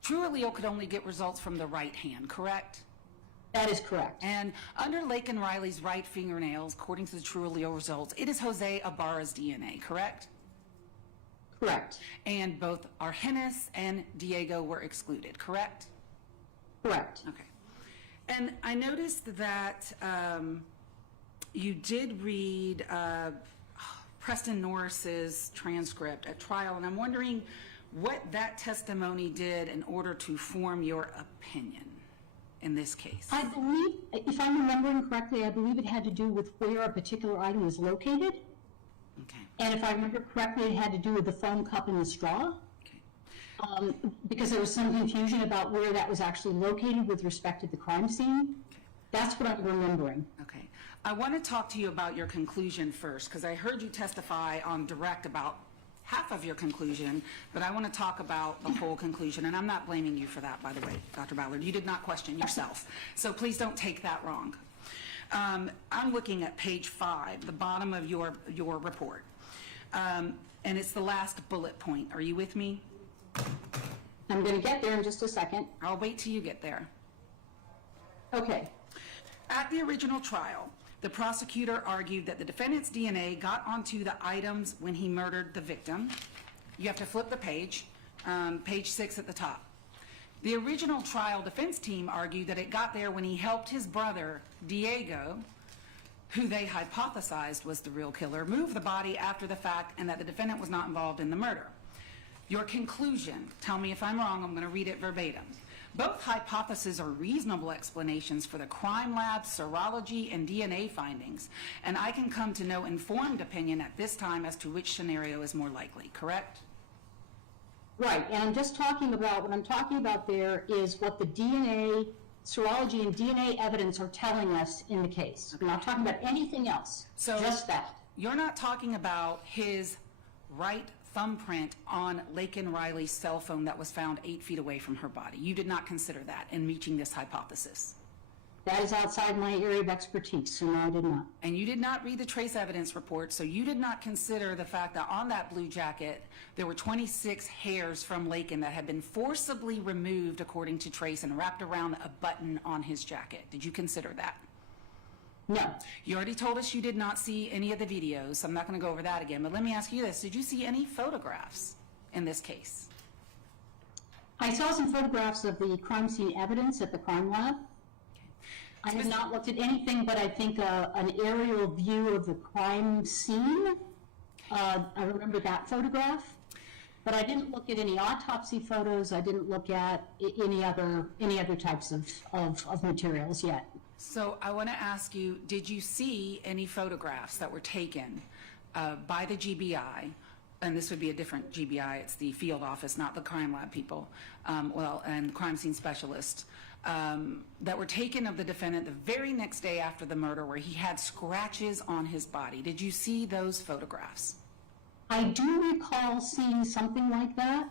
true allele could only get results from the right hand, correct? That is correct. And under Laken Riley's right fingernails, according to the true allele results, it is Jose Ibarra's DNA, correct? Correct. And both Arhenis and Diego were excluded, correct? Correct. Okay. And I noticed that you did read Preston Norris's transcript at trial, and I'm wondering what that testimony did in order to form your opinion in this case. I believe, if I'm remembering correctly, I believe it had to do with where a particular item was located. Okay. And if I remember correctly, it had to do with the foam cup and the straw. Okay. Because there was some confusion about where that was actually located with respect to the crime scene. That's what I'm remembering. Okay. I want to talk to you about your conclusion first, because I heard you testify on direct about half of your conclusion, but I want to talk about the whole conclusion, and I'm not blaming you for that, by the way, Dr. Ballard. You did not question yourself, so please don't take that wrong. I'm looking at page 5, the bottom of your report, and it's the last bullet point. Are you with me? I'm going to get there in just a second. I'll wait till you get there. Okay. At the original trial, the prosecutor argued that the defendant's DNA got onto the items when he murdered the victim. You have to flip the page, page 6 at the top. The original trial defense team argued that it got there when he helped his brother, Diego, who they hypothesized was the real killer, move the body after the fact, and that the defendant was not involved in the murder. Your conclusion, tell me if I'm wrong, I'm going to read it verbatim. Both hypotheses are reasonable explanations for the crime lab, serology, and DNA findings, and I can come to no informed opinion at this time as to which scenario is more likely, correct? Right, and I'm just talking about, what I'm talking about there is what the DNA, serology and DNA evidence are telling us in the case. I'm not talking about anything else, So just that. You're not talking about his right thumbprint on Laken Riley's cell phone that was found 8 feet away from her body. You did not consider that in reaching this hypothesis. That is outside my area of expertise, so no, I did not. And you did not read the trace evidence report, so you did not consider the fact that on that blue jacket, there were 26 hairs from Laken that had been forcibly removed, according to Trace, and wrapped around a button on his jacket. Did you consider that? No. You already told us you did not see any of the videos, so I'm not going to go over that again. But let me ask you this. Did you see any photographs in this case? I saw some photographs of the crime scene evidence at the crime lab. I have not looked at anything but I think an aerial view of the crime scene. I remember that photograph. But I didn't look at any autopsy photos. I didn't look at any other types of materials yet. So I want to ask you, did you see any photographs that were taken by the GBI? And this would be a different GBI. It's the field office, not the crime lab people, and crime scene specialist, that were taken of the defendant the very next day after the murder where he had scratches on his body. Did you see those photographs? I do recall seeing something like that.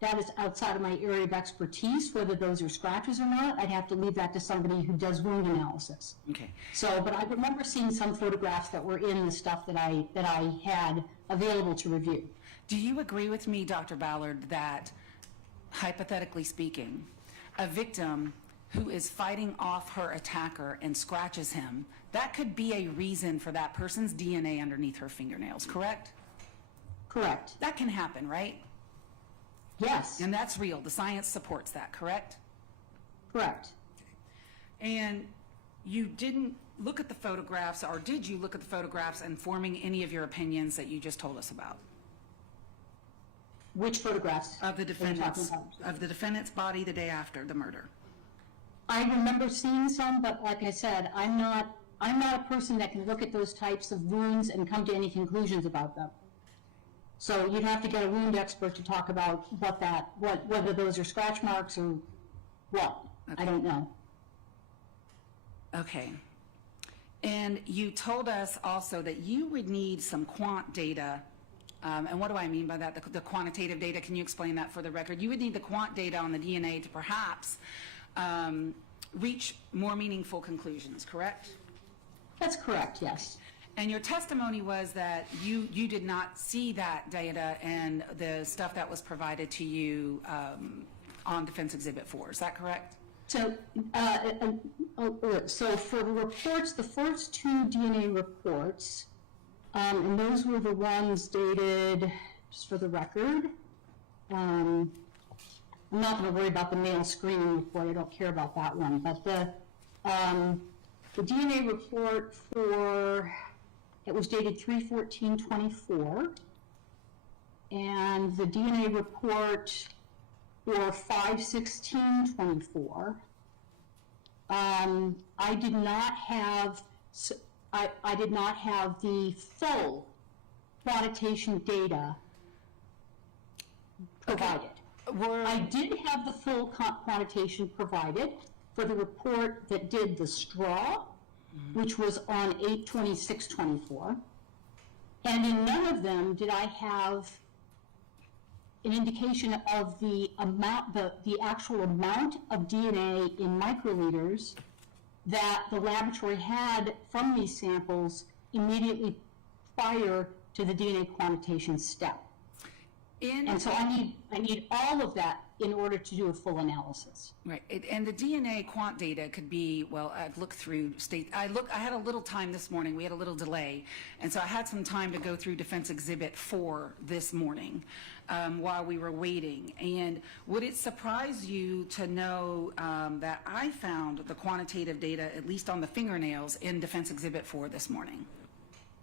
That is outside of my area of expertise, whether those are scratches or not. I'd have to leave that to somebody who does wound analysis. Okay. So, but I remember seeing some photographs that were in the stuff that I had available to review. Do you agree with me, Dr. Ballard, that, hypothetically speaking, a victim who is fighting off her attacker and scratches him, that could be a reason for that person's DNA underneath her fingernails, correct? Correct. That can happen, right? Yes. And that's real. The science supports that, correct? Correct. And you didn't look at the photographs, or did you look at the photographs and forming any of your opinions that you just told us about? Which photographs? Of the are you talking defendant's, about? of the defendant's body the day after the murder. I remember seeing some, but like I said, I'm not a person that can look at those types of wounds and come to any conclusions about them. So you'd have to get a wound expert to talk about whether those are scratch marks or what. Okay. I don't know. Okay. And you told us also that you would need some quant data. And what do I mean by that? The quantitative data, can you explain that for the record? You would need the quant data on the DNA to perhaps reach more meaningful conclusions, correct? That's correct, yes. And your testimony was that you did not see that data and the stuff that was provided to you on Defense Exhibit 4. Is that correct? So, so for the reports, the first two DNA reports, and those were the ones dated, just for the record, I'm not going to worry about the male screening report. I don't care about that one. But the DNA report it was dated 3/14/24, and the DNA report for 5/16/24. I did not have the full quantitation data provided. I did have the full quantitation provided for the report that did the straw, which was on 8/26/24. And in none of them did I have an indication of the amount, the actual amount of DNA in microliters that the laboratory had from these samples immediately prior to the DNA quantitation step. And so I need all of that in order to do a full analysis. Right, and the DNA quant data could be, well, I've looked through I had a little time this morning, we had a little delay, and so I had some time to go through Defense Exhibit 4 this morning while we were waiting. And would it surprise you to know that I found the quantitative data, at least on the fingernails, in Defense Exhibit 4 this morning?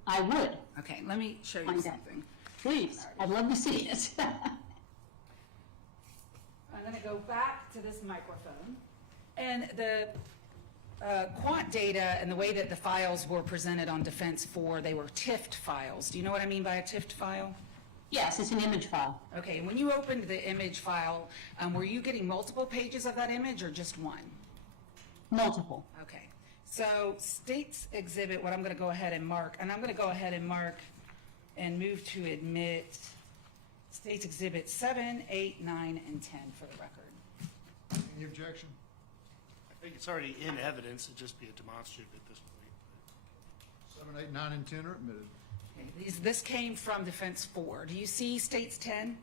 I would. Okay, let me show you Find that. something. Please, I'd love to see it. I'm going to go back to this microphone. And the quant data and the way that the files were presented on Defense 4, they were TIFFed files. Do you know what I mean by a TIFFed file? Yes, it's an image file. Okay, when you opened the image file, were you getting multiple pages of that image or just one? Multiple. Okay, so States Exhibit, what I'm going to go ahead and mark, and I'm going to go ahead and mark and move to admit States Exhibit 7, 8, 9, and 10 for the record. Any objection? I think it's already in evidence, it'd just be a demonstrative at this point. 7, 8, 9, and 10 are admitted. Okay, this came from Defense 4. Do you see States 10?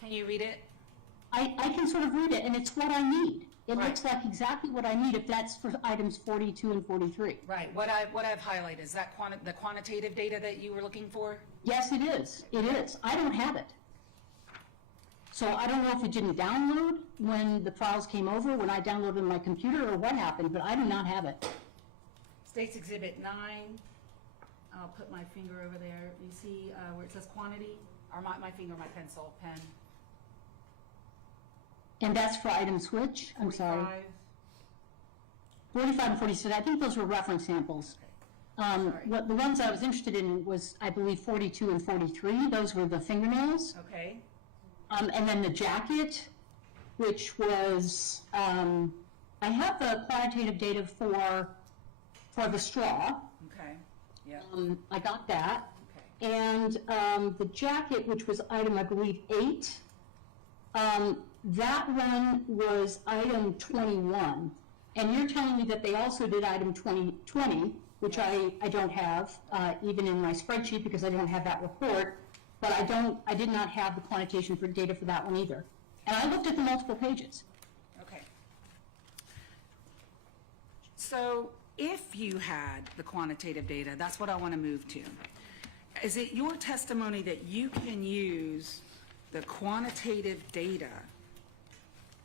Can you read it? I can sort of read it, and it's what I need. It Right. looks like exactly what I need if that's for items 42 and 43. Right, what I've highlighted, is that the quantitative data that you were looking for? Yes, it is. It is. I don't have it. So I don't know if it didn't download when the files came over, when I downloaded my computer, or what happened, but I do not have it. States Exhibit 9, I'll put my finger over there. You see where it says quantity? Or my finger, my pencil, pen. And that's for items which? I'm sorry. 45 and 46. I think those were reference samples. What the ones I was interested in was, I believe, 42 and 43. Those were the fingernails. Okay, And then the jacket, which was, I have the quantitative data for the straw. okay, yeah, I got that. okay. And the jacket, which was item, I believe, 8, that one was item 21. And you're telling me that they also did item 20, which I don't have, even in my spreadsheet, because I don't have that report. But I did not have the quantitation for data for that one either. And I looked at the multiple pages. Okay. So if you had the quantitative data, that's what I want to move to. Is it your testimony that you can use the quantitative data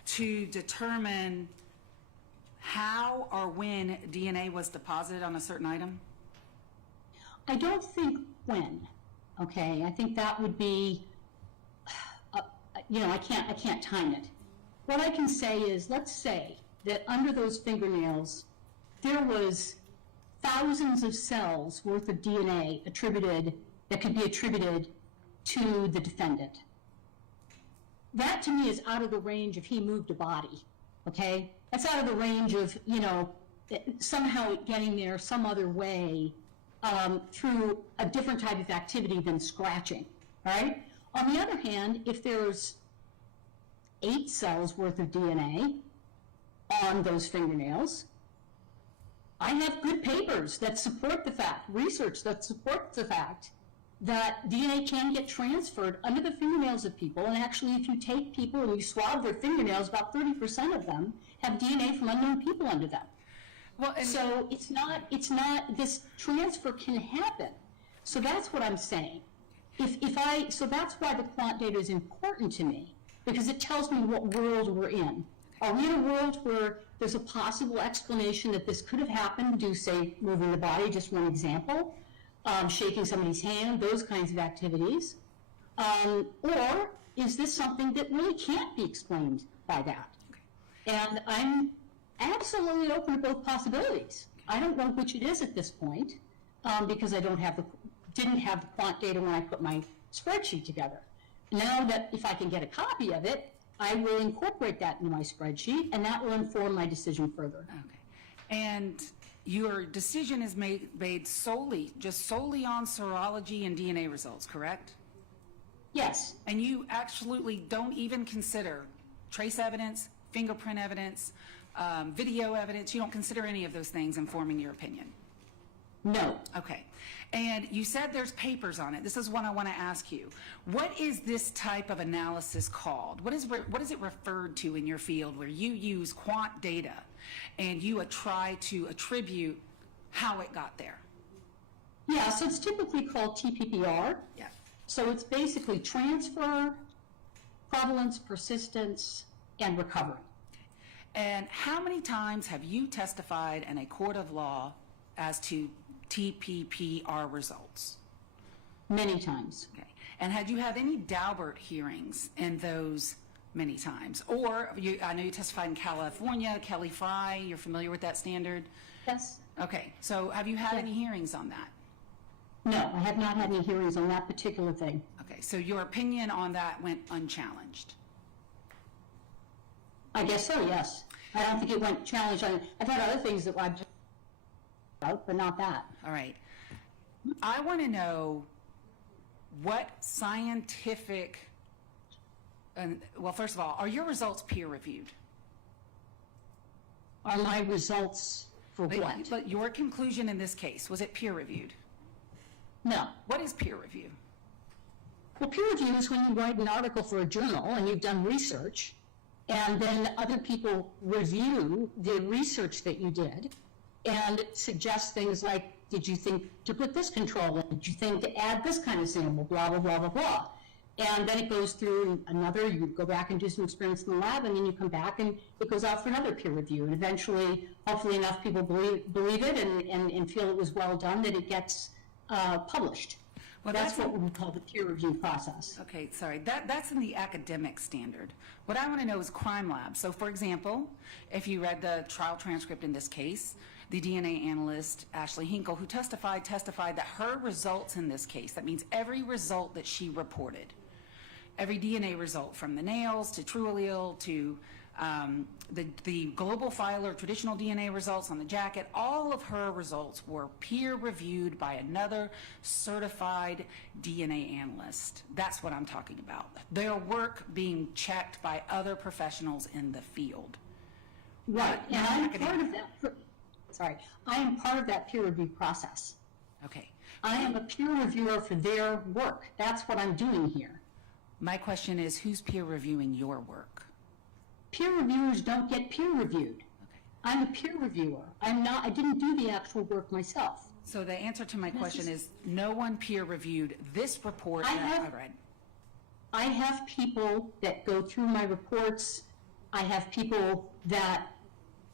to determine how or when DNA was deposited on a certain item? I don't think when, okay? I think that would be, I can't time it. What I can say is, let's say that under those fingernails, there was thousands of cells worth of DNA that could be attributed to the defendant. That to me is out of the range if he moved a body, okay? That's out of the range of, somehow getting there some other way through a different type of activity than scratching, right? On the other hand, if there's 8 cells worth of DNA on those fingernails, I have good papers that support the fact, research that supports the fact that DNA can get transferred under the fingernails of people, and actually if you take people and you swab their fingernails, about 30% of them have DNA from unknown people under them. Well, and So it's not, this transfer can happen. So that's what I'm saying. So that's why the quant data is important to me, because it tells me what world we're in. Are we in a world where there's a possible explanation that this could have happened due, say, moving the body, just one example, shaking somebody's hand, those kinds of activities? Or is this something that really can't be explained by that? And I'm absolutely open to both possibilities. I don't know which it is at this point, because I didn't have the quant data when I put my spreadsheet together. Now that if I can get a copy of it, I will incorporate that into my spreadsheet, and that will inform my decision further. okay. And your decision is made solely on serology and DNA results, correct? Yes, And you absolutely don't even consider trace evidence, fingerprint evidence, video evidence. You don't consider any of those things informing your opinion. No. Okay. And you said there's papers on it. This is what I want to ask you. What is this type of analysis called? What is it referred to in your field where you use quant data and you try to attribute how it got there? Yeah, so it's typically called TPPR. Yeah. So it's basically transfer, prevalence, persistence, and recovery. And how many times have you testified in a court of law as to TPPR results? Many times. Okay. And had you had any Daubert hearings in those many times? Or I know you testified in California, Kelly Fry, you're familiar with that standard? Yes. Okay. So have you had Yeah. any hearings on that? No, I have not had any hearings on that particular thing. Okay. So your opinion on that went unchallenged? I guess so, yes. I don't think it went challenged on, I've had other things that I've about, but not that. All right. I want to know what scientific, well, first of all, are your results peer reviewed? Are my results for what? But your conclusion in this case, was it peer reviewed? No. What is peer review? Well, peer review is when you write an article for a journal and you've done research, and then other people review the research that you did and suggest things like, did you think to put this control in? Did you think to add this kind of sample? Blah, blah, blah, blah, blah. And then it goes through another, you go back and do some experiments in the lab, and then you come back and it goes out for another peer review. And eventually, hopefully enough people believe it and feel it was well done that it gets published. Well, that's what we call the peer review process. Okay, sorry. That's in the academic standard. What I want to know is crime lab. So, for example, if you read the trial transcript in this case, the DNA analyst, Ashley Hinkle, who testified that her results in this case, that means every result that she reported, every DNA result from the nails to true allele to the global file or traditional DNA results on the jacket, all of her results were peer reviewed by another certified DNA analyst. That's what I'm talking about. Their work being checked by other professionals in the field. Right, and I'm part of that. Sorry, I am part of that peer review process. Okay. I am a peer reviewer for their work. That's what I'm doing here. My question is, who's peer reviewing your work? Peer reviewers don't get peer reviewed. Okay. I'm a peer reviewer. I didn't do the actual work myself. So the answer to my question is no one peer reviewed this report that I read. I have people that go through my reports. I have people that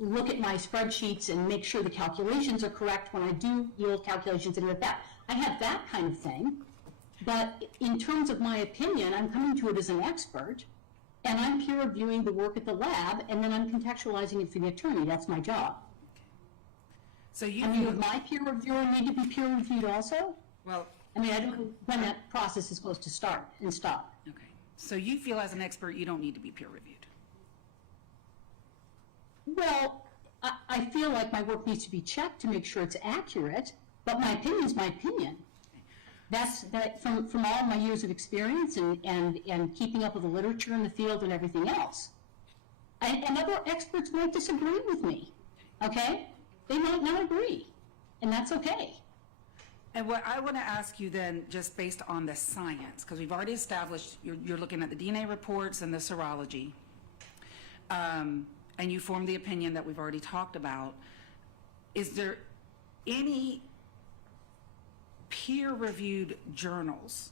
look at my spreadsheets and make sure the calculations are correct when I do yield calculations and like that. I have that kind of thing. But in terms of my opinion, I'm coming to it as an expert, and I'm peer reviewing the work at the lab, and then I'm contextualizing it for the attorney. That's my job. So you I mean, would my peer reviewer need to be peer reviewed also? well, I mean, I don't know when that process is supposed to start and stop. okay. So you feel as an expert you don't need to be peer reviewed. Well, I feel like my work needs to be checked to make sure it's accurate, but my opinion is my opinion. That's from all my years of experience and keeping up with the literature in the field and everything else. And other experts might disagree with me, okay? They might not agree, and that's okay. And what I want to ask you then, just based on the science, because we've already established you're looking at the DNA reports and the serology, and you formed the opinion that we've already talked about. Is there any peer-reviewed journals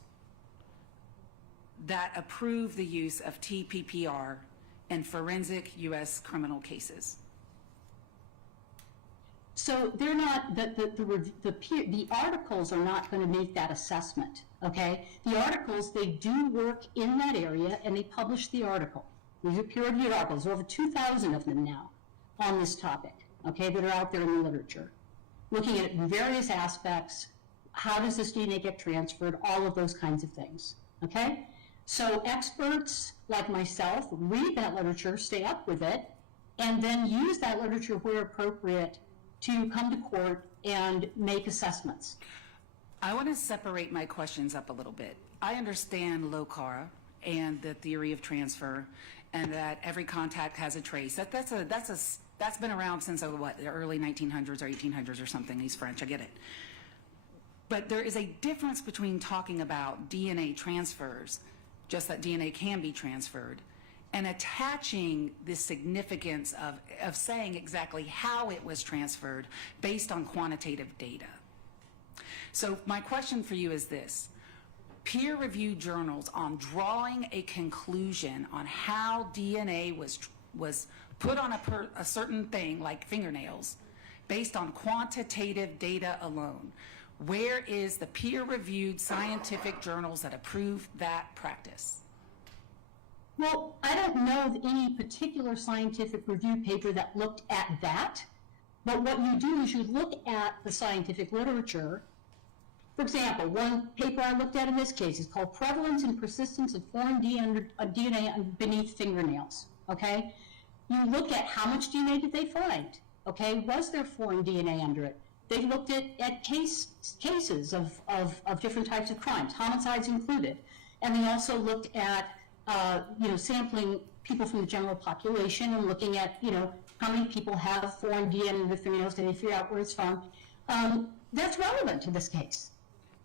that approve the use of TPPR in forensic U.S. criminal cases? So they're not, the articles are not going to make that assessment, okay? The articles, they do work in that area and they publish the article. These are peer-reviewed articles, over 2,000 of them now on this topic, okay, that are out there in the literature, looking at various aspects, how does this DNA get transferred, all of those kinds of things, okay? So experts like myself read that literature, stay up with it, and then use that literature where appropriate to come to court and make assessments. I want to separate my questions up a little bit. I understand Locard and the theory of transfer, and that every contact has a trace. That's been around since the early 1900s or 1800s or something. He's French, I get it. But there is a difference between talking about DNA transfers, just that DNA can be transferred, and attaching the significance of saying exactly how it was transferred based on quantitative data. So my question for you is this. Peer-reviewed journals on drawing a conclusion on how DNA was put on a certain thing, like fingernails, based on quantitative data alone. Where is the peer-reviewed scientific journals that approve that practice? Well, I don't know of any particular scientific review paper that looked at that, but what you do is you look at the scientific literature. For example, one paper I looked at in this case is called Prevalence and Persistence of Foreign DNA Beneath Fingernails, okay? You look at how much DNA did they find, okay? Was there foreign DNA under it? They looked at cases of different types of crimes, homicides included, and they also looked at sampling people from the general population and looking at, how many people have foreign DNA in their fingernails, and they figure out where it's from. That's relevant to this case.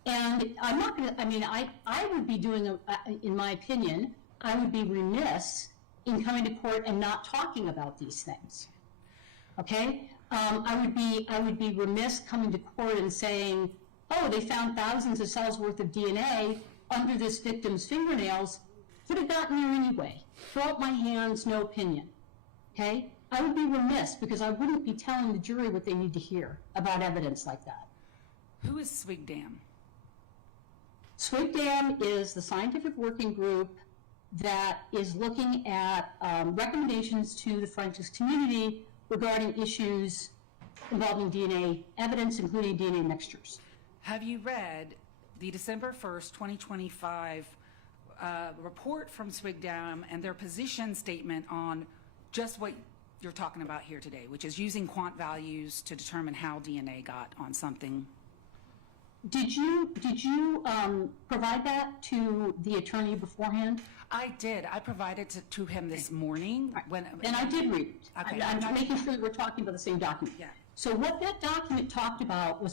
And I'm not going to, I would be doing, in my opinion, I would be remiss in coming to court and not talking about these things. Okay? I would be remiss coming to court and saying, oh, they found thousands of cells worth of DNA under this victim's fingernails. Could have gotten there anyway. Throw up my hands, no opinion. Okay? I would be remiss because I wouldn't be telling the jury what they need to hear about evidence like that. Who is SWGDAM? SWGDAM is the scientific working group that is looking at recommendations to the forensics community regarding issues involving DNA evidence, including DNA mixtures. Have you read the December 1st, 2025 report from SWGDAM and their position statement on just what you're talking about here today, which is using quant values to determine how DNA got on something? Did you provide that to the attorney beforehand? I did. I provided it to him this morning. And I did read it. Okay. I'm making sure that we're talking about the same document. Yeah. So what that document talked about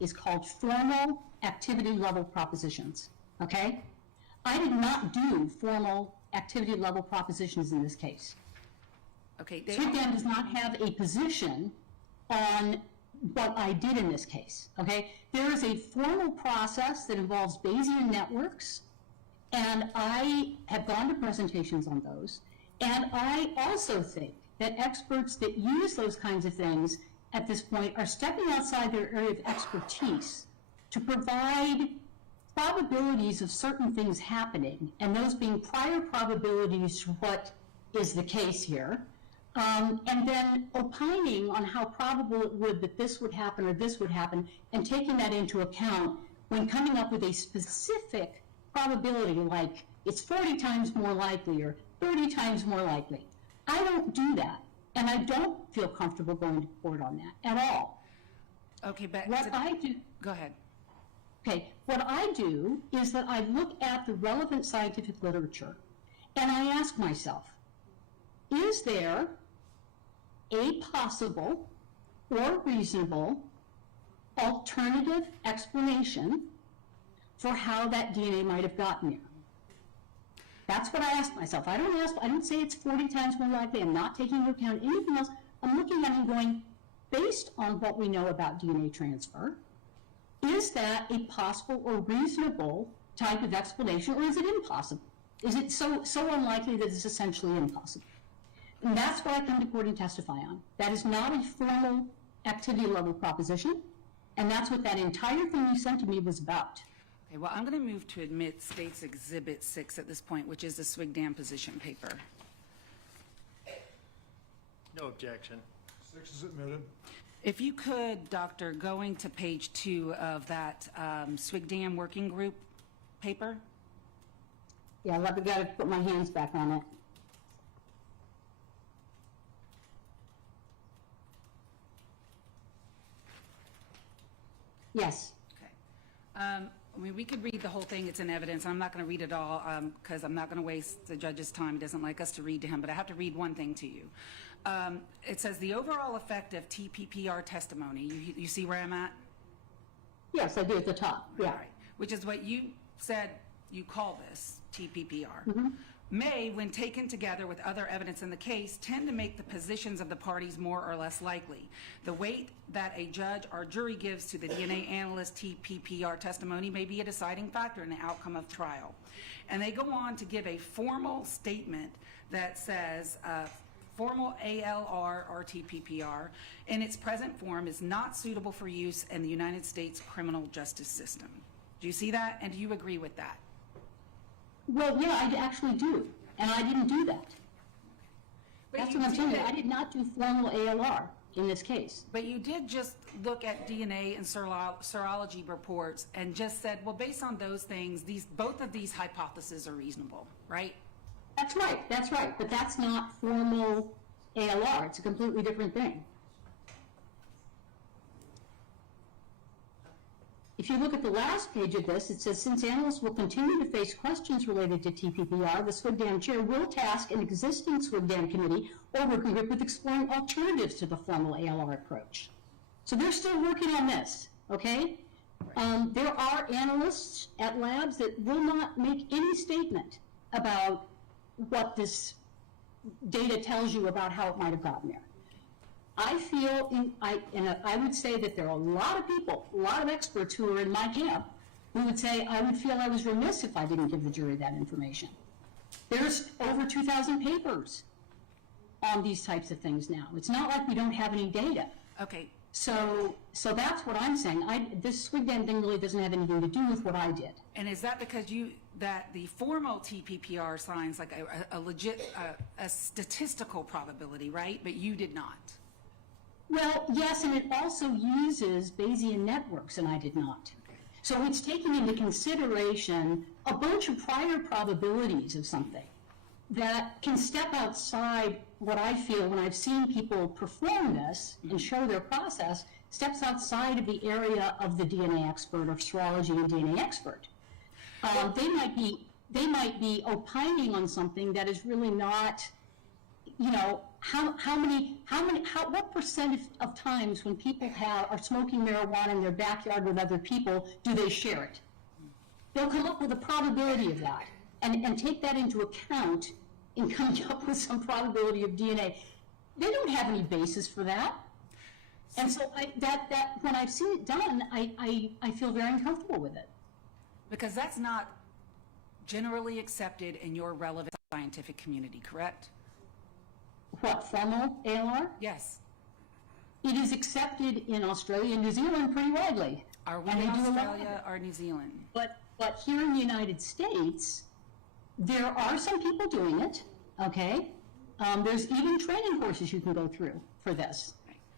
is called formal activity level propositions. Okay? I did not do formal activity level propositions in this case. Okay. SWGDAM does not have a position on what I did in this case, okay? There is a formal process that involves Bayesian networks, and I have gone to presentations on those, and I also think that experts that use those kinds of things at this point are stepping outside their area of expertise to provide probabilities of certain things happening, and those being prior probabilities to what is the case here, and then opining on how probable it would that this would happen or this would happen, and taking that into account when coming up with a specific probability, like it's 40 times more likely or 30 times more likely. I don't do that, and I don't feel comfortable going to court on that at all. Okay, but What I do, go ahead. okay, what I do is that I look at the relevant scientific literature, and I ask myself, is there a possible or reasonable alternative explanation for how that DNA might have gotten there? That's what I ask myself. I don't say it's 40 times more likely. I'm not taking into account anything else. I'm looking at it and going, based on what we know about DNA transfer, is that a possible or reasonable type of explanation, or is it impossible? Is it so unlikely that it's essentially impossible? And that's what I come to court and testify on. That is not a formal activity level proposition, and that's what that entire thing you sent to me was about. Okay, well, I'm going to move to admit States Exhibit 6 at this point, which is the SWGDAM position paper. No objection. 6 is admitted. If you could, Doctor, going to page 2 of that SWGDAM working group paper. Yeah, I've got to put my hands back on it. Yes. Okay. We could read the whole thing. It's in evidence. I'm not going to read it all because I'm not going to waste the judge's time. He doesn't like us to read to him, but I have to read one thing to you. It says the overall effect of TPPR testimony. You see where I'm at? Yes, I do at the top, yeah. Right, which is what you said you call this, TPPR. May, when taken together with other evidence in the case, tend to make the positions of the parties more or less likely. The weight that a judge or jury gives to the DNA analyst TPPR testimony may be a deciding factor in the outcome of trial. And they go on to give a formal statement that says, formal ALR or TPPR in its present form is not suitable for use in the United States criminal justice system. Do you see that? And do you agree with that? Well, yeah, I actually do, and I didn't do that. That's what I'm telling you. I did not do formal ALR in this case. But you did just look at DNA and serology reports and just said, well, based on those things, both of these hypotheses are reasonable, right? That's right, but that's not formal ALR. It's a completely different thing. If you look at the last page of this, it says, since analysts will continue to face questions related to TPPR, the SWGDAM chair will task an existing SWGDAM committee or working group with exploring alternatives to the formal ALR approach. So they're still working on this, okay? There are analysts at labs that will not make any statement about what this data tells you about how it might have gotten there. I feel, I would say that there are a lot of people, a lot of experts who are in my camp who would say, I would feel I was remiss if I didn't give the jury that information. There's over 2,000 papers on these types of things now. It's not like we don't have any data. Okay. So that's what I'm saying. This SWGDAM thing really doesn't have anything to do with what I did. And is that because that the formal TPPR signs like a legit, a statistical probability, right? But you did not. Well, yes, and it also uses Bayesian networks, and I did not. So it's taking into consideration a bunch of prior probabilities of something that can step outside what I feel when I've seen people perform this and show their process, steps outside of the area of the DNA expert or serology and DNA expert. They might be opining on something that is really not, you know, what percent of times when people are smoking marijuana in their backyard with other people, do they share it? They'll come up with a probability of that and take that into account in coming up with some probability of DNA. They don't have any basis for that. And so when I've seen it done, I feel very uncomfortable with it. Because that's not generally accepted in your relevant scientific community, correct? What, formal ALR? Yes. It is accepted in Australia and New Zealand pretty widely. Are we And in they do a lot of Australia or New Zealand? But here in the United States, there are some people doing it, okay? There's even training courses you can go through for this.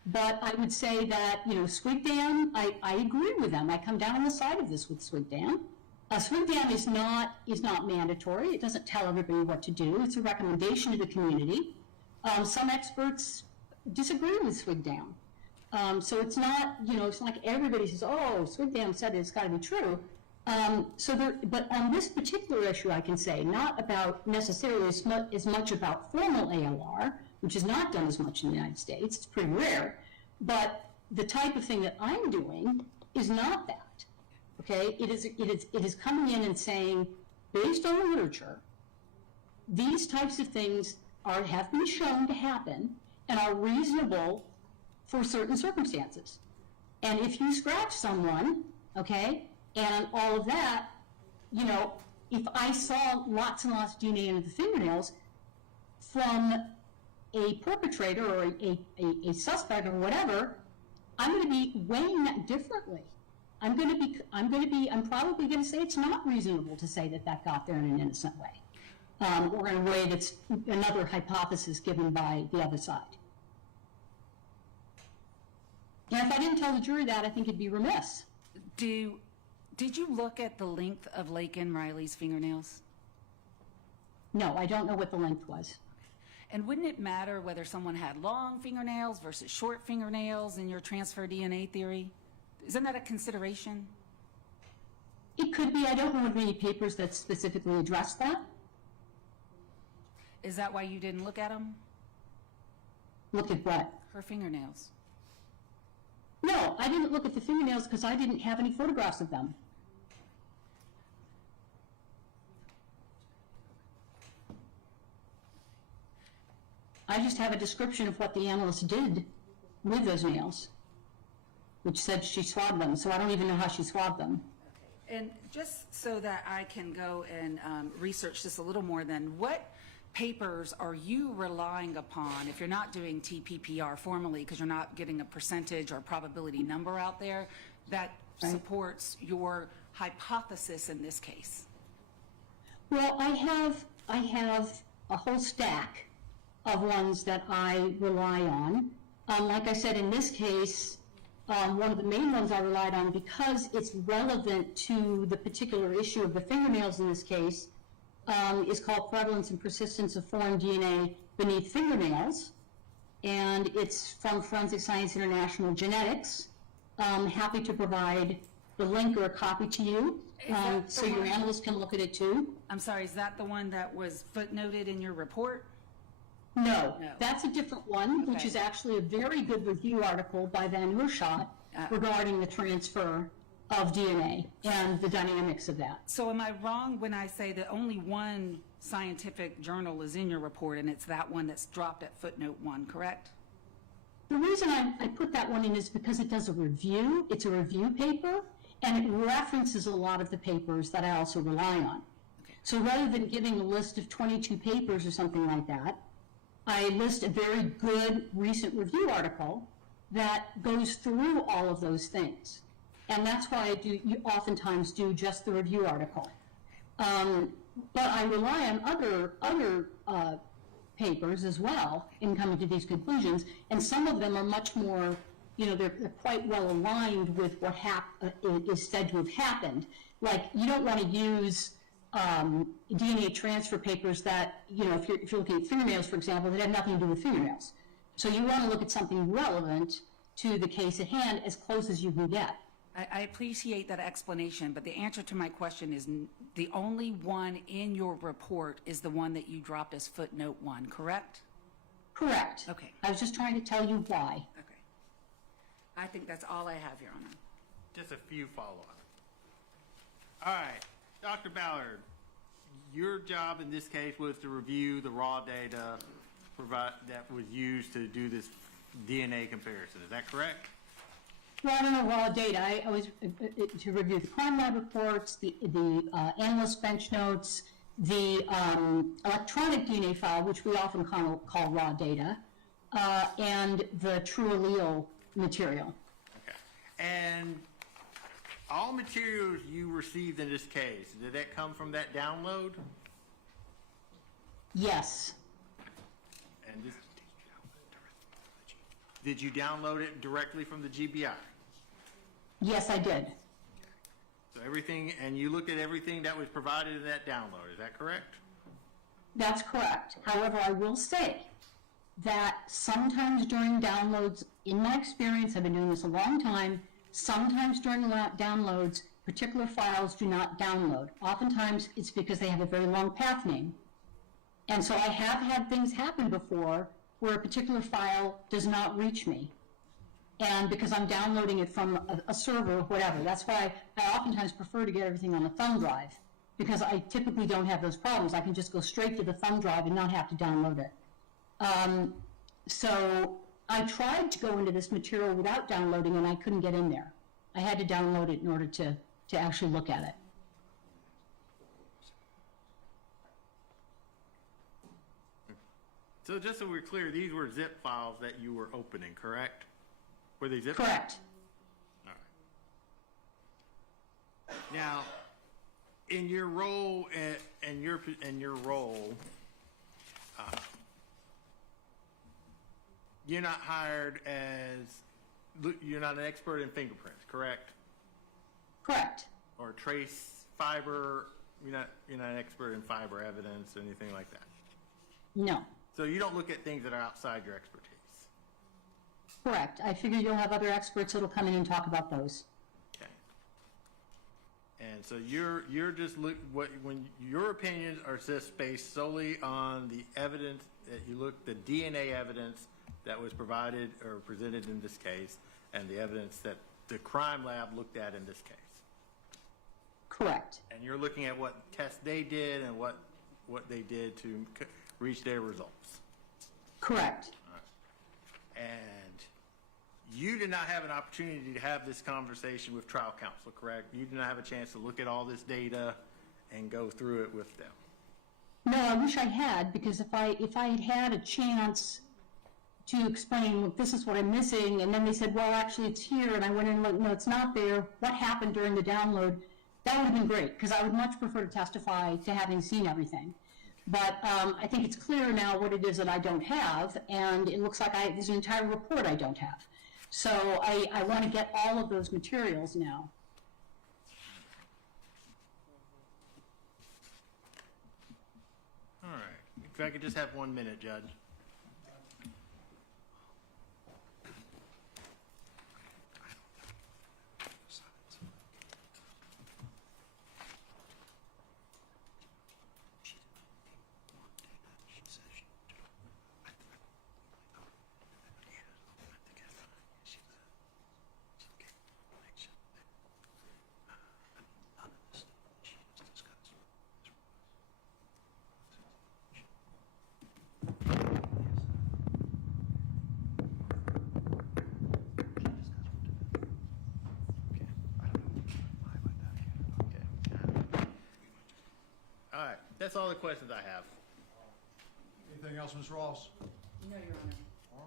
But I would say that, you know, SWGDAM, I agree with them. I come down on the side of this with SWGDAM. SWGDAM is not mandatory. It doesn't tell everybody what to do. It's a recommendation to the community. Some experts disagree with SWGDAM. So it's not, you know, it's not like everybody says, oh, SWGDAM said it's got to be true. But on this particular issue, I can say, not about necessarily as much about formal ALR, which is not done as much in the United States, it's pretty rare, but the type of thing that I'm doing is not that, okay? It is coming in and saying, based on the literature, these types of things have been shown to happen and are reasonable for certain circumstances. And if you scratch someone, okay, and all of that, you know, if I saw lots and lots of DNA under the fingernails from a perpetrator or a suspect or whatever, I'm going to be weighing that differently. I'm probably going to say it's not reasonable to say that got there in an innocent way, or in a way that's another hypothesis given by the other side. And if I didn't tell the jury that, I think it'd be remiss. Did you look at the length of Laken Riley's fingernails? No, I don't know what the length was. And wouldn't it matter whether someone had long fingernails versus short fingernails in your transfer DNA theory? Isn't that a consideration? It could be. I don't know of any papers that specifically address that. Is that why you didn't look at them? Look at what? Her fingernails. No, I didn't look at the fingernails because I didn't have any photographs of them. I just have a description of what the analyst did with those nails, which said she swabbed them, so I don't even know how she swabbed them. And just so that I can go and research this a little more, then what papers are you relying upon if you're not doing TPPR formally, because you're not getting a percentage or probability number out there that supports your hypothesis in this case? Well, I have a whole stack of ones that I rely on. Like I said, in this case, one of the main ones I relied on, because it's relevant to the particular issue of the fingernails in this case, is called Prevalence and Persistence of Foreign DNA Beneath Fingernails. And it's from Forensic Science International Genetics. I'm happy to provide the link or a copy to you, so your analyst can look at it too. I'm sorry, is that the one that was footnoted in your report? No, No. that's a different one, which Okay. is actually a very good review article by Van Oerschaut regarding the transfer of DNA and the dynamics of that. So am I wrong when I say that only one scientific journal is in your report, and it's that one that's dropped at footnote 1, correct? The reason I put that one in is because it does a review. It's a review paper, and it references a lot of the papers that I also rely on. So rather than giving a list of 22 papers or something like that, I list a very good recent review article that goes through all of those things. And that's why you oftentimes do just the review article. But I rely on other papers as well in coming to these conclusions, and some of them are much more, they're quite well aligned with what is said to have happened. Like, you don't want to use DNA transfer papers that, if you're looking at fingernails, for example, that have nothing to do with fingernails. So you want to look at something relevant to the case at hand as close as you can get. I appreciate that explanation, but the answer to my question is the only one in your report is the one that you dropped as footnote 1, correct? Correct. Okay. I was just trying to tell you why. Okay. I think that's all I have, Your Honor. Just a few follow-ups. All right, Dr. Ballard, your job in this case was to review the raw data that was used to do this DNA comparison. Is that correct? Well, I don't know raw data. I was to review the crime lab reports, the analyst bench notes, the electronic DNA file, which we often call raw data, and the true allele material. Okay. And all materials you received in this case, did that come from that download? Yes. And did you download it directly from the GBI? Yes, I did. So everything, and you looked at everything that was provided in that download, is that correct? That's correct. However, I will say that sometimes during downloads, in my experience, I've been doing this a long time, sometimes during downloads, particular files do not download. Oftentimes, it's because they have a very long path name. And so I have had things happen before where a particular file does not reach me. And because I'm downloading it from a server or whatever. That's why I oftentimes prefer to get everything on a thumb drive, because I typically don't have those problems. I can just go straight to the thumb drive and not have to download it. So I tried to go into this material without downloading, and I couldn't get in there. I had to download it in order to actually look at it. So just so we're clear, these were zip files that you were opening, correct? Were they zip? Correct. All right. Now, in your role, you're not hired you're not an expert in fingerprints, correct? Correct. Or trace fiber, you're not an expert in fiber evidence or anything like that. No. So you don't look at things that are outside your expertise. Correct. I figure you'll have other experts that'll come in and talk about those. Okay. And so you're just when your opinions are just based solely on the evidence that you the DNA evidence that was provided or presented in this case, and the evidence that the crime lab looked at in this case. Correct. And you're looking at what tests they did and what they did to reach their results. Correct. And you did not have an opportunity to have this conversation with trial counsel, correct? You did not have a chance to look at all this data and go through it with them. No, I wish I had, because if I had had a chance to explain, well, this is what I'm missing, and then they said, well, actually it's here, and I went in and looked, no, it's not there, what happened during the download, that would have been great, because I would much prefer to testify to having seen everything. But I think it's clear now what it is that I don't have, and it looks like there's an entire report I don't have. So I want to get all of those materials now. All right. If I could just have 1 minute, Judge. All right, that's all the questions I have. Anything else, Ms. Ross? No, Your Honor.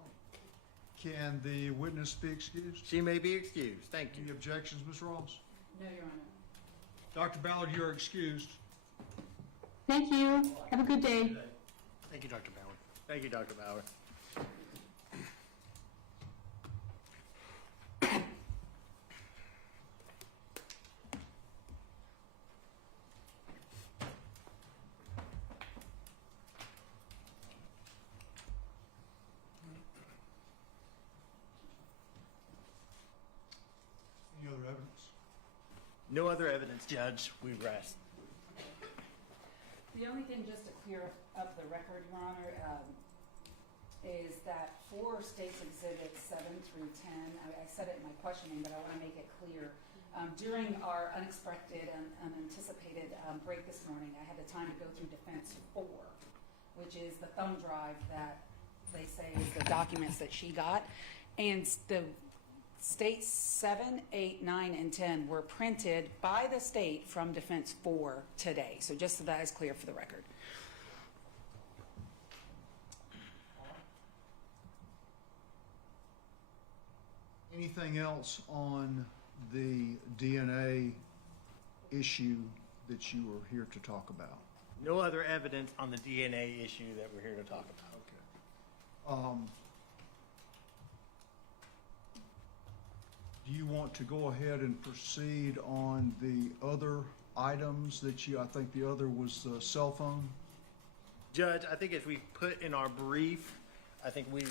Can the witness be excused? She may be excused. Thank Any you. objections, Ms. Ross? No, Your Honor. Dr. Ballard, you are excused. Thank you. Have a good day. Thank you, Dr. Ballard. Thank you, Dr. Bauer. Any other evidence? No other evidence, Judge. We rest. The only thing, just to clear up the record, Your Honor, is that for State's Exhibits 7 through 10, I said it in my questioning, but I want to make it clear. During our unexpected and unanticipated break this morning, I had the time to go through Defense 4, which is the thumb drive that they say is the documents that she got. And the States 7, 8, 9, and 10 were printed by the state from Defense 4 today. So just so that is clear for the record. Anything else on the DNA issue that you are here to talk about? No other evidence on the DNA issue that we're here to talk about. Okay. Do you want to go ahead and proceed on the other items that I think the other was the cell phone? Judge, I think as we put in our brief, I think we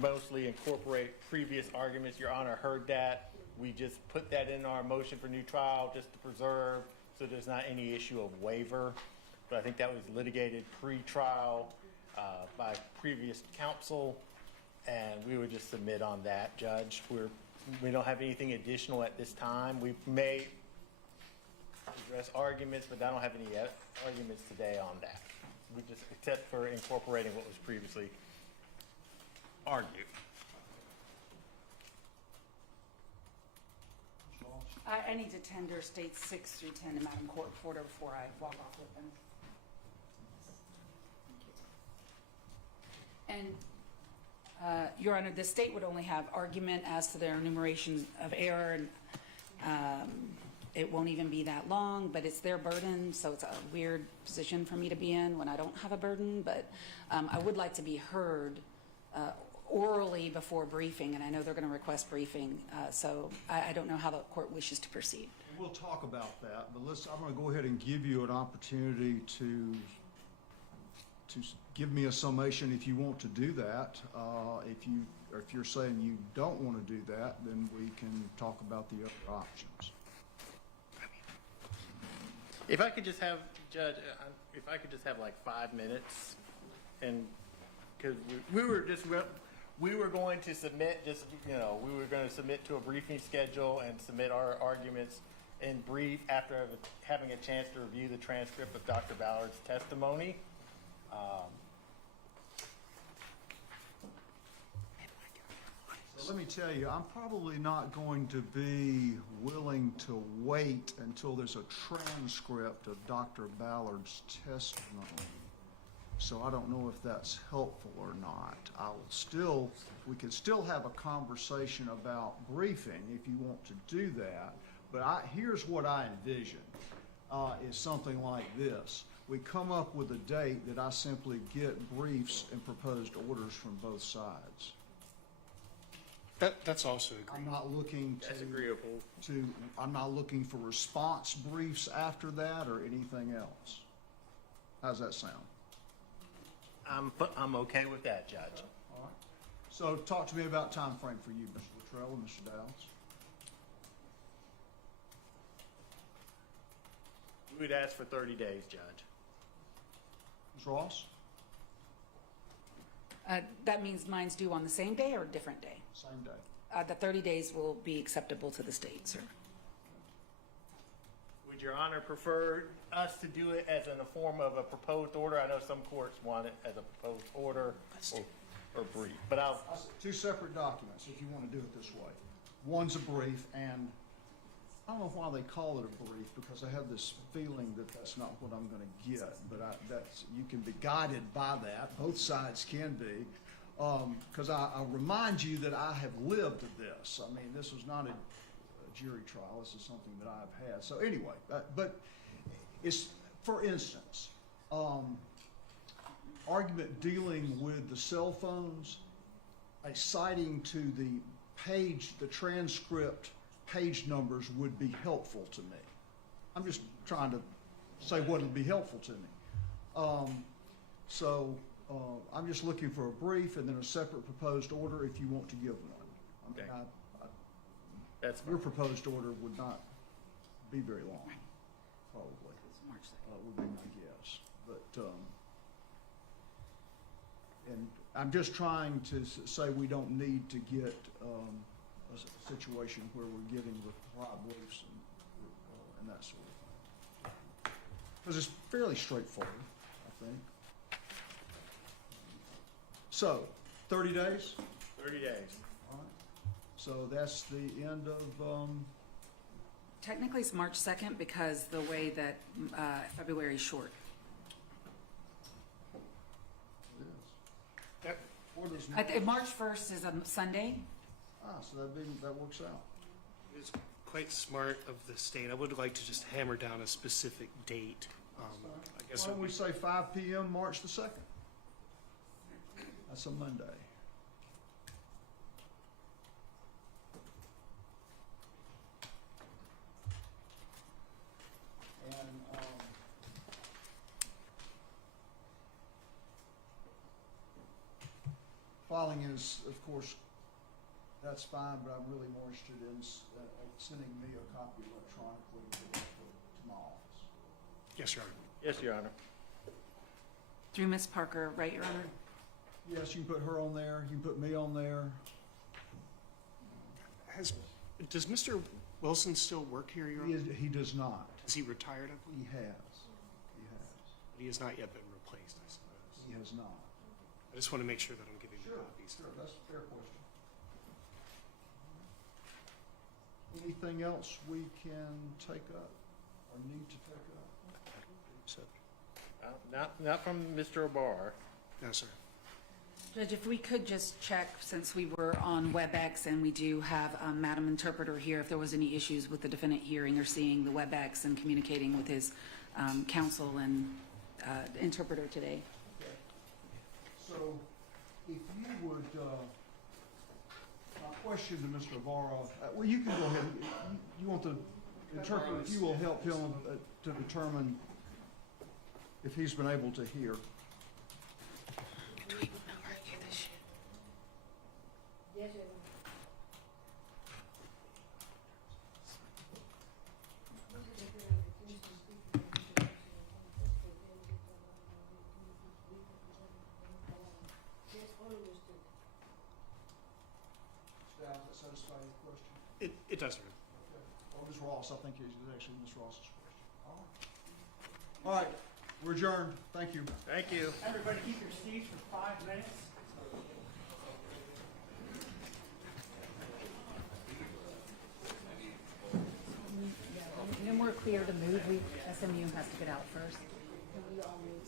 mostly incorporate previous arguments. Your Honor heard that. We just put that in our motion for new trial just to preserve, so there's not any issue of waiver. But I think that was litigated pre-trial by previous counsel, and we would just submit on that, Judge. We don't have anything additional at this time. We may address arguments, but I don't have any arguments today on that. We just, except for incorporating what was previously argued. I need to tender States 6 through 10 to Madam Court Reporter before I walk off with them. And Your Honor, the state would only have argument as to their enumeration of error, and it won't even be that long, but it's their burden, so it's a weird position for me to be in when I don't have a burden, but I would like to be heard orally before briefing, and I know they're going to request briefing, so I don't know how the court wishes to proceed. We'll talk about that, but I'm going to go ahead and give you an opportunity to give me a summation if you want to do that. If you're saying you don't want to do that, then we can talk about the other options. If I could just have, Judge, if I could just have like 5 minutes, and because we were just we were going to submit we were going to submit to a briefing schedule and submit our arguments in brief after having a chance to review the transcript of Dr. Ballard's testimony. So let me tell you, I'm probably not going to be willing to wait until there's a transcript of Dr. Ballard's testimony. So I don't know if that's helpful or not. We could still have a conversation about briefing if you want to do that. But here's what I envision, is something like this. We come up with a date that I simply get briefs and proposed orders from both sides. That's also I'm agreeable. not looking That's agreeable. I'm not looking for response briefs after that or anything else. How's that sound? I'm okay with that, Judge. All right. So talk to me about time frame for you, Mr. Luttrell and Mr. Dowds. We would ask for 30 days, Judge. Ms. Ross? That means mine's due on the same day or a different day? Same day. The 30 days will be acceptable to the state, sir. Would Your Honor prefer us to do it as in the form of a proposed order? I know some courts want it as a proposed order or brief, but Two separate documents if you want to do it this way. One's a brief, and I don't know why they call it a brief, because I have this feeling that that's not what I'm going to get, but you can be guided by that. Both sides can be, because I'll remind you that I have lived this. I mean, this was not a jury trial. This is something that I've had. So anyway, but it's, for instance, argument dealing with the cell phones, a citing to the transcript page numbers would be helpful to me. I'm just trying to say what would be helpful to me. I'm just looking for a brief and then a separate proposed order if you want to give one. I mean, Okay. That's fine. your proposed order would not be very long, probably. It's March 2nd. Would be my guess. But, and I'm just trying to say we don't need to get a situation where we're getting reply briefs and that sort of thing. Because it's fairly straightforward, I think. So, 30 days? 30 days. All right. So that's the end of, Technically, it's March 2nd because the way that February is short. That, what is, March 1st is a Sunday. so that works out. is quite smart of the state. I would like to just hammer down a specific date. I guess Why it don't would we be, say 5 p.m. March the 2nd? That's a Monday. And, filing is, of course, that's fine, but I'm really more interested in sending me a copy electronically to my office. yes, Your Honor. Yes, Your Honor. Through Ms. Parker, right, Your Honor? Yes, you can put her on there, you can put me on there. Does Mr. Wilson still work here, Your Honor? He does not. Is he retired, I believe? He has. He has. But he has not yet been replaced, I suppose. He has not. I just want to make sure that I'm giving the copies. Sure, that's a fair question. Anything else we can take up or need to take up? So, Not from Mr. Ibarra. no, sir. Judge, if we could just check, since we were on WebEx and we do have Madam Interpreter here, if there was any issues with the defendant hearing or seeing the WebEx and communicating with his counsel and interpreter today. So if you would, my question to Mr. Ibarra, well, you can go ahead. You want the interpreter, if you will help him to determine if he's been able to hear. Do we know argue this shit? It does, sir. Or Ms. Ross, I think it is actually Ms. Ross's question. All right, we're adjourned. Thank you. Thank you. Everybody keep your seats for 5 minutes. When we're clear to move, SMU has to get out first. Can we all move